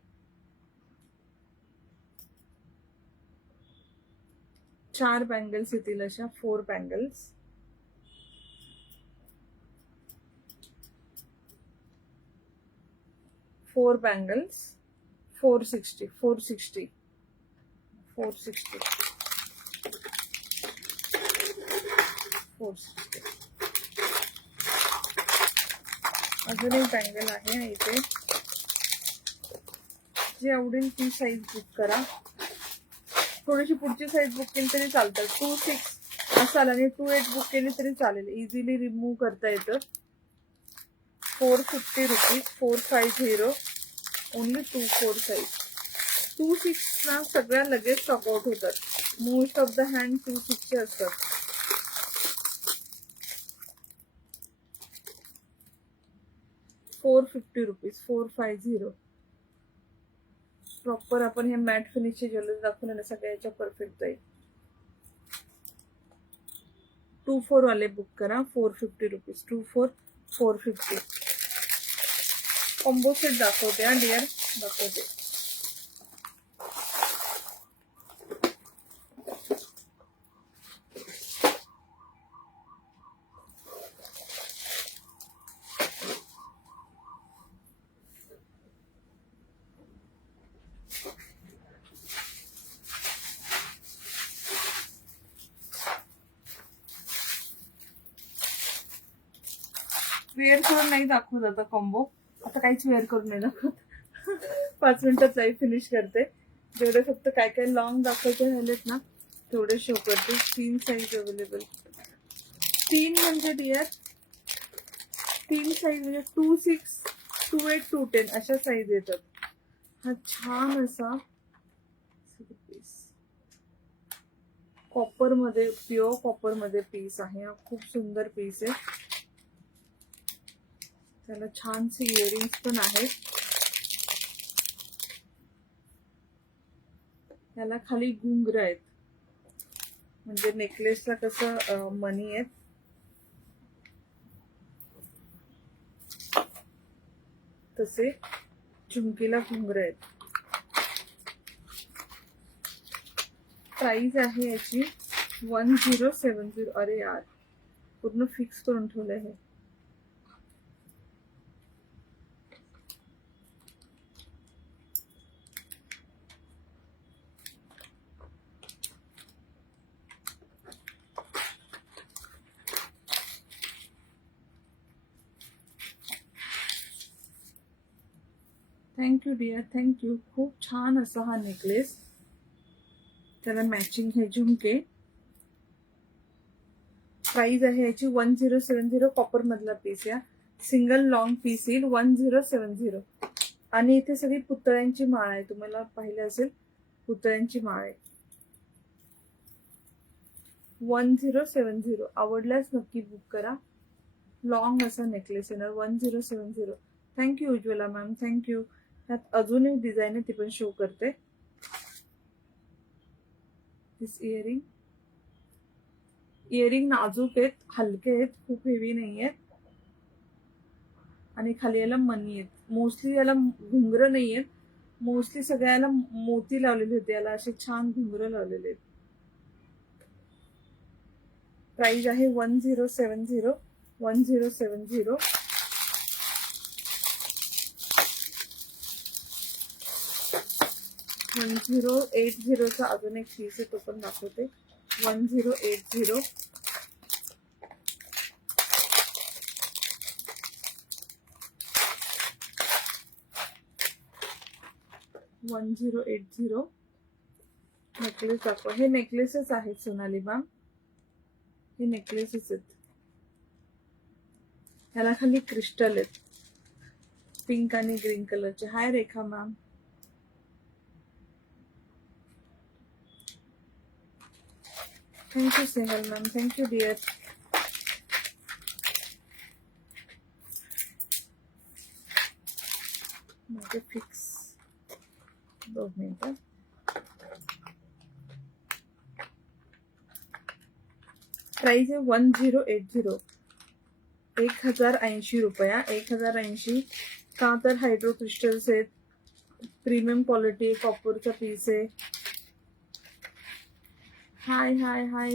4 बँगल्स येतील अशा. 4 बँगल्स. 4 बँगल्स. 460. 460. 460. 460. अजून एक बँगल आहे इथे. जी आवडेल ती साईज बुक करा. थोडीशी पुढची साईज बुक केली तरी चालतं. 2-6 असाल आणि 2-8 बुक केली तरी चालेल. इझिली रिमूव्ह करता येतं. 450 रुपीज. 450. Only 2-4 size. 2-6 ना सगळ्या लगेच स्टॉक आउट होतात. मोस्ट ऑफ द हँड 2-6चे असतात. ₹450. 450. प्रॉपर आपण हे मॅट फिनिशचे ज्वेलरी दाखवले ना सगळ्या याच्या परफेक्ट जाईल. 2-4 वाले बुक करा. 450 रुपीज. 2-4 450. कॉम्बो सेट दाखवते हा डिअर, दाखवते. वेअर करून नाही दाखवत आता कॉम्बो. आता काहीच वेअर करून नाही दाखवत. 5 मिनिटात लाईव्ह फिनिश करते. जेवढे फक्त काय काय लॉंग दाखवायचे राहिलेत ना तेवढे शो करते. 3 साईज अवेलेबल. 3 म्हणजे डिअर 3 साईज म्हणजे 2-6, 2-8, 2-10 अशा साईज येतात. हा छान असा कॉपर मध्ये, प्युअर कॉपर मध्ये पीस आहे. हा खूप सुंदर पीस आहे. त्याला छानसे इयरिंग्स पण आहेत. त्याला खाली घुंगरं आहेत. म्हणजे नेकलेसला कसं मनी आहेत तसे झुमकीला घुंगरं आहेत. प्राइस आहे याची 1070. अरे यार पूर्ण फिक्स करून ठेवलं आहे. Thank you dear, thank you. खूप छान असा हा नेकलेस, त्याला मॅचिंग हे झुमके. प्राइस आहे याची 1070. कॉपर मधला पीस, या सिंगल लॉंग पीस येईल 1070. आणि इथे सगळी पुतळ्यांची माळ आहे, तुम्हाला पाहिलं असेल पुतळ्यांची माळ आहे. 1070. आवडल्यास नक्की बुक करा. लॉंग असा नेकलेस येणार 1070. Thank you Ujjwala ma'am, thank you. त्यात अजून एक डिझाईन आहे, ती पण शो करते. दिस इयरिंग नाजूक आहेत, हलके आहेत, खूप हेवी नाही आहेत. आणि खाली याला मनी आहेत. मोस्टली याला घुंगरं नाही आहेत, मोस्टली सगळ्याला मोती लावलेले होते, याला असे छान घुंगरं लावलेले आहेत. प्राइस आहे 1070. 1070. 1080चा अजून एक पीस आहे, तो पण दाखवते. 1080. 1080 नेकलेस दाखवा. हे नेकलेसेस आहेत सोनाली मॅम, हे नेकलेसेस आहेत. ह्याला खाली क्रिस्टल आहेत, पिंक आणि ग्रीन कलरचे. Hi Rekha ma'am. Thank you Snehal ma'am, thank you dear. माझे फिक्स 2 मिनिटं. प्राइस आहे 1080. 1080 रुपया. 1080. का तर हायड्रो क्रिस्टल्स आहेत, प्रीमियम क्वालिटी आहे, कॉपरचा पीस आहे. हाय हाय हाय.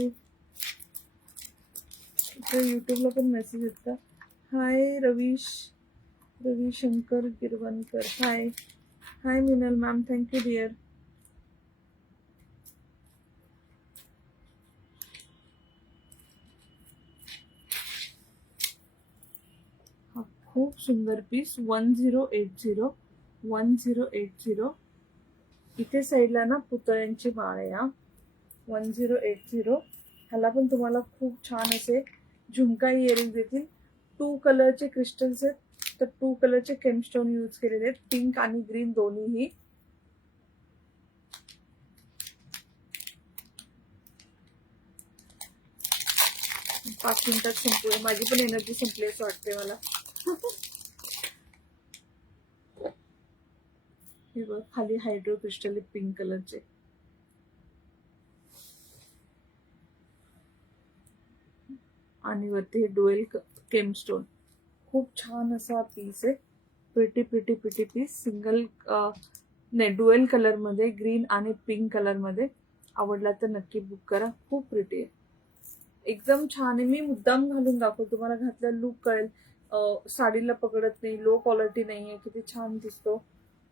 युट्यूबला पण मेसेज येतात. हाय रविशंकर गिरवणकर. हाय हाय मिनल मॅम, थँक्यू डिअर. खूप सुंदर पीस 1080. 1080. इथे साईडला ना पुतळ्यांची माळ आहे. 1080. ह्याला पण तुम्हाला खूप छान असे झुमका इयरिंग देतील. 2 कलरचे क्रिस्टल्स आहेत, तर 2 कलरचे केमस्टोन यूज केलेले आहेत, पिंक आणि ग्रीन दोन्हीही. पाच मिनिटात संपली, माझी पण एनर्जी संपली असं वाटते मला. हे बघ, खाली हायड्रो क्रिस्टल पिंक कलरचे. आणि वरती डुएल केमस्टोन. खूप छान असा पीस आहे. Pretty pretty pretty piece. Single नाही, डुएल कलर मध्ये, ग्रीन आणि पिंक कलर मध्ये. आवडला तर नक्की बुक करा. खूप प्रिटी आहे, एकदम छान आहे. मी मुद्दाम घालून दाखवतो, तुम्हाला घातल्या लुक कळेल. साडीला पकडत नाही, लो क्वालिटी नाहीये, किती छान दिसतो.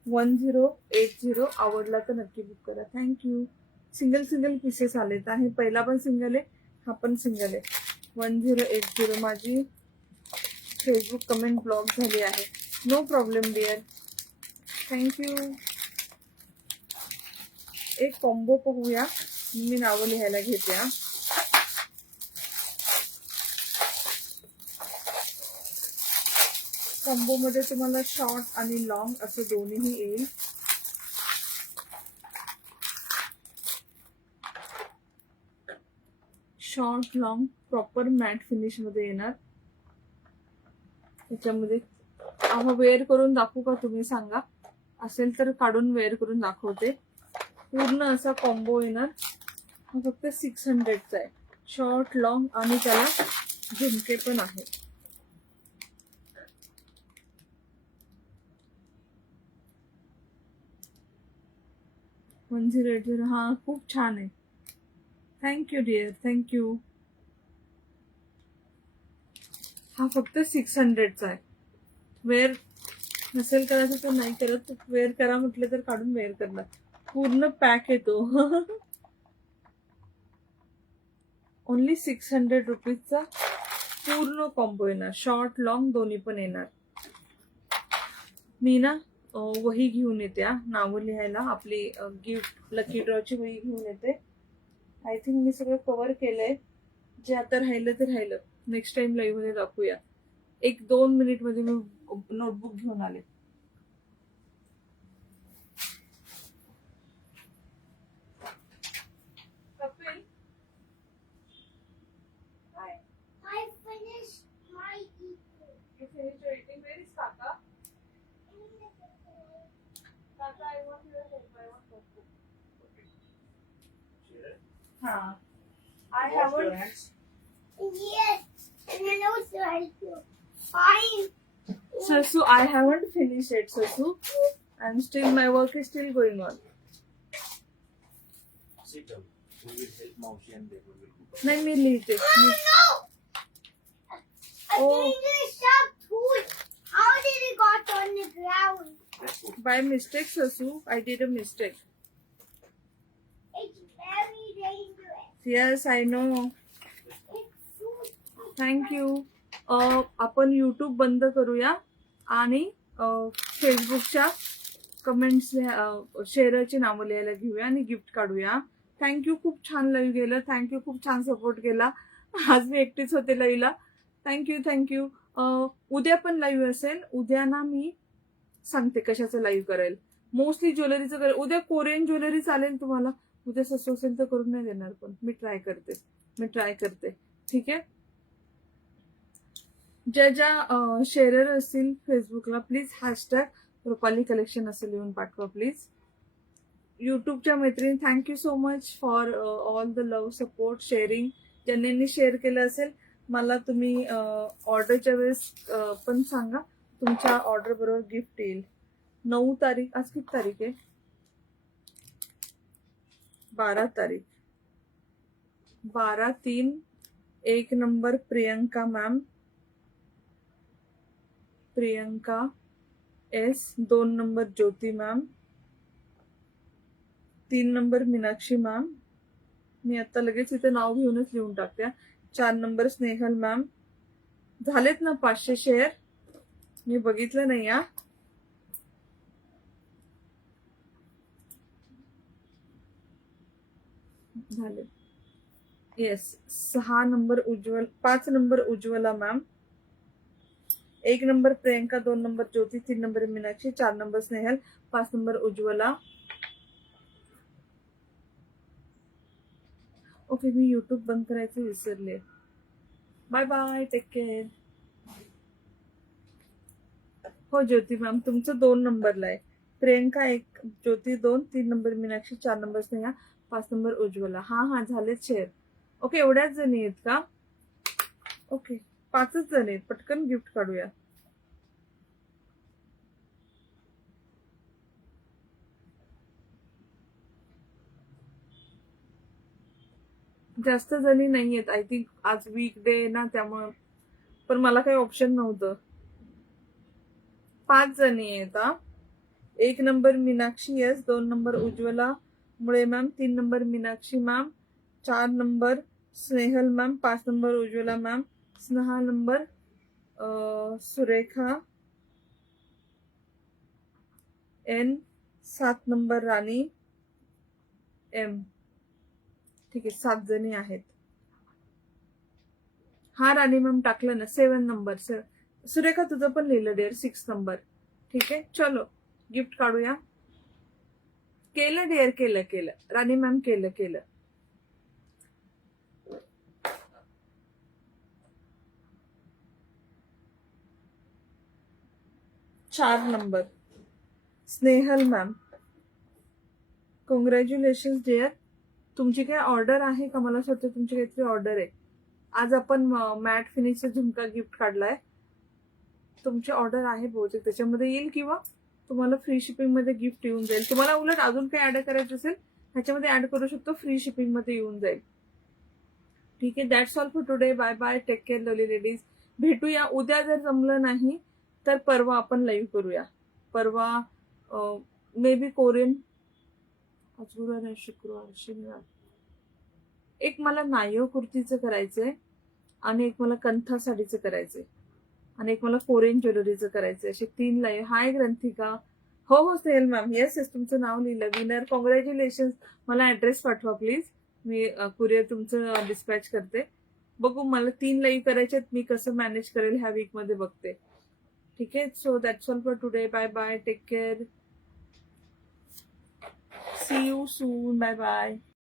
1080. आवडला तर नक्की बुक करा. थँक्यू. सिंगल पीसेस आलेत आहे. पहिला पण सिंगल आहे, हा पण सिंगल आहे. 1080. माझी फेसबुक कमेंट ब्लॉक झाली आहे. No problem dear, thank you. एक कॉम्बो पाहूया, मी नावं लिहायला घेते. कॉम्बो मध्ये तुम्हाला शॉर्ट आणि लॉंग असं दोन्हीही येईल. Short long proper matte finish मध्ये येणार. त्याच्यामध्ये वेअर करून दाखवू का तुम्ही सांगा? असेल तर काढून वेअर करून दाखवते. पूर्ण असा कॉम्बो येणार. हा फक्त 600चा आहे. शॉर्ट लॉंग आणि त्याला झुमके पण आहे. हा खूप छान आहे. Thank you dear, thank you. हा फक्त 600चा आहे. वेअर नसेल करायचं तर नाही करत, वेअर करा म्हटलं तर काढून वेअर करणार. पूर्ण पॅक येतो. ओनली 600 रुपीजचा पूर्ण कॉम्बो येणार. शॉर्ट लॉंग दोन्ही पण येणार. मी ना वही घेऊन येते, नावं लिहायला आपली गिफ्ट लकी ड्रॉची वही घेऊन येते. आय थिंक मी सगळं कव्हर केलंय. जे आता राहिलं ते राहिलं, नेक्स्ट टाइम लाईव्ह मध्ये दाखवूया. 1-2 मिनिट मध्ये मी नोटबुक घेऊन आले. कपिल, हाय. I finished my eating. You finished your eating? Where is Kaka? Kaka, I want your help. I want notebook. Ha. I Wash your haven't. hands. Yes, and then also help you. Fine. Sasu, I haven't finished it, Sasu. And still my work is still going on. Sit down. We will help Mausi and then we will go. नाही मी लिहिते. Oh no! I Oh. didn't do a sharp tool. How did it got on the ground? Let's go. By mistake, Sasu. I did a mistake. It's very dangerous. Yes, I know. It's so Thank you. आपण YouTube बंद करूया आणि फेसबुकच्या comments शेअरची नावं लिहायला घेऊया आणि गिफ्ट काढूया. थँक्यू, खूप छान लाईव्ह गेलं. थँक्यू, खूप छान सपोर्ट केला. आज मी एकटीच होते लाईव्हला. थँक्यू. उद्या पण लाईव्ह असेल. उद्या ना मी सांगते कशाचं लाईव्ह करेल. मोस्टली ज्वेलरीचं करेल. उद्या कोरियन ज्वेलरी चालेल तुम्हाला. उद्या सस्तं असेल तर करून नाही देणार, पण मी ट्राय करते. ठीक आहे. ज्या शेअरर असतील फेसबुकला प्लीज हॅशटॅग रुपाली कलेक्शन असं लिहून पाठवा प्लीज. युट्यूबच्या मैत्रिणी thank you so much for all the love support sharing. ज्यांनी शेअर केलं असेल मला तुम्ही ऑर्डरच्या वेळेस पण सांगा. तुमच्या ऑर्डर बरोबर गिफ्ट येईल. 9 तारीख, आज किती तारीख आहे? 12 तारीख. 12/3. 1 number Priyanka ma'am, Priyanka S. 2 number Jyoti ma'am, 3 number Meenakshi ma'am. मी आता लगेच इथे नाव घेऊनच लिहून टाकते. 4 नंबर स्नेहल मॅम. झालेत ना 500 शेअर? मी बघितलं नाही झाले. Yes. 6 number Ujjwal, 5 number Ujjwala ma'am, 1 number Priyanka, 2 number Jyoti, 3 number Meenakshi, 4 number Snehal, 5 number Ujjwala. Okay, मी युट्यूब बंद करायचं विसरले. Bye bye, take care. हो ज्योती मॅम, तुमचं 2 नंबरला आहे. Priyanka 1, Jyoti 2, 3 number Meenakshi, 4 number Sneha, 5 number Ujjwala. हा झालेत शेअर. ओके, एवढ्याच जणी आहेत का? ओके, 5च जण आहेत. पटकन गिफ्ट काढूया. जास्त जणी नाहीयेत. आय थिंक आज वीक डे ना, त्यामुळे. पण मला काही ऑप्शन नव्हतं. 5 जणी आहेत. 1 number Meenakshi S, 2 number Ujjwala Mule ma'am, 3 number Meenakshi ma'am, 4 number Snehal ma'am, 5 number Ujjwala ma'am, 6 number Surekha N, 7 number Rani M. ठीक आहे, 7 जणी आहेत. हा राणी मॅम टाकलं ना. 7 नंबर. सुरेखा तुझं पण लिहिलं डिअर. 6 नंबर. ठीक आहे, चलो गिफ्ट काढूया. केलं डिअर, केलं. राणी मॅम केलं. चार number Snehal ma'am. Congratulation dear. तुमची काय ऑर्डर आहे का? मला असं वाटतं तुमची काहीतरी ऑर्डर आहे. आज आपण मॅट फिनिशचा झुमका गिफ्ट काढलाय. तुमची ऑर्डर आहे बहुतेक, त्याच्यामध्ये येईल किंवा तुम्हाला फ्री शिपिंग मध्ये गिफ्ट येऊन जाईल. तुम्हाला उलट अजून काही ऍड करायचं असेल ह्याच्यामध्ये ऍड करू शकतो. फ्री शिपिंग मध्ये येऊन जाईल. ठीक आहे, that's all for today. Bye bye, take care lovely ladies. भेटूया उद्या. जर जमलं नाही तर परवा आपण लाईव्ह करूया. परवा मे बी कोरियन. आज गुरुवार आहे, शुक्रवार, शनिवार. एक मला नायो कुर्तीचं करायचंय आणि एक मला कंथा साडीचं करायचंय आणि एक मला कोरियन ज्वेलरीचं करायचंय. असे 3 लाईव्ह. हाय ग्रंथिका, हो हो सेल मॅम, येस येस, तुमचं नाव लिहिलं. Winner congratulation. मला ऍड्रेस पाठवा प्लीज, मी कुरिअर तुमचं डिस्पॅच करते. बघू, मला 3 लाईव्ह करायचे आहेत, मी कसं मॅनेज करेल ह्या वीक मध्ये बघते. ठीक आहे, so that's all for today. Bye bye, take care, see you soon, bye bye.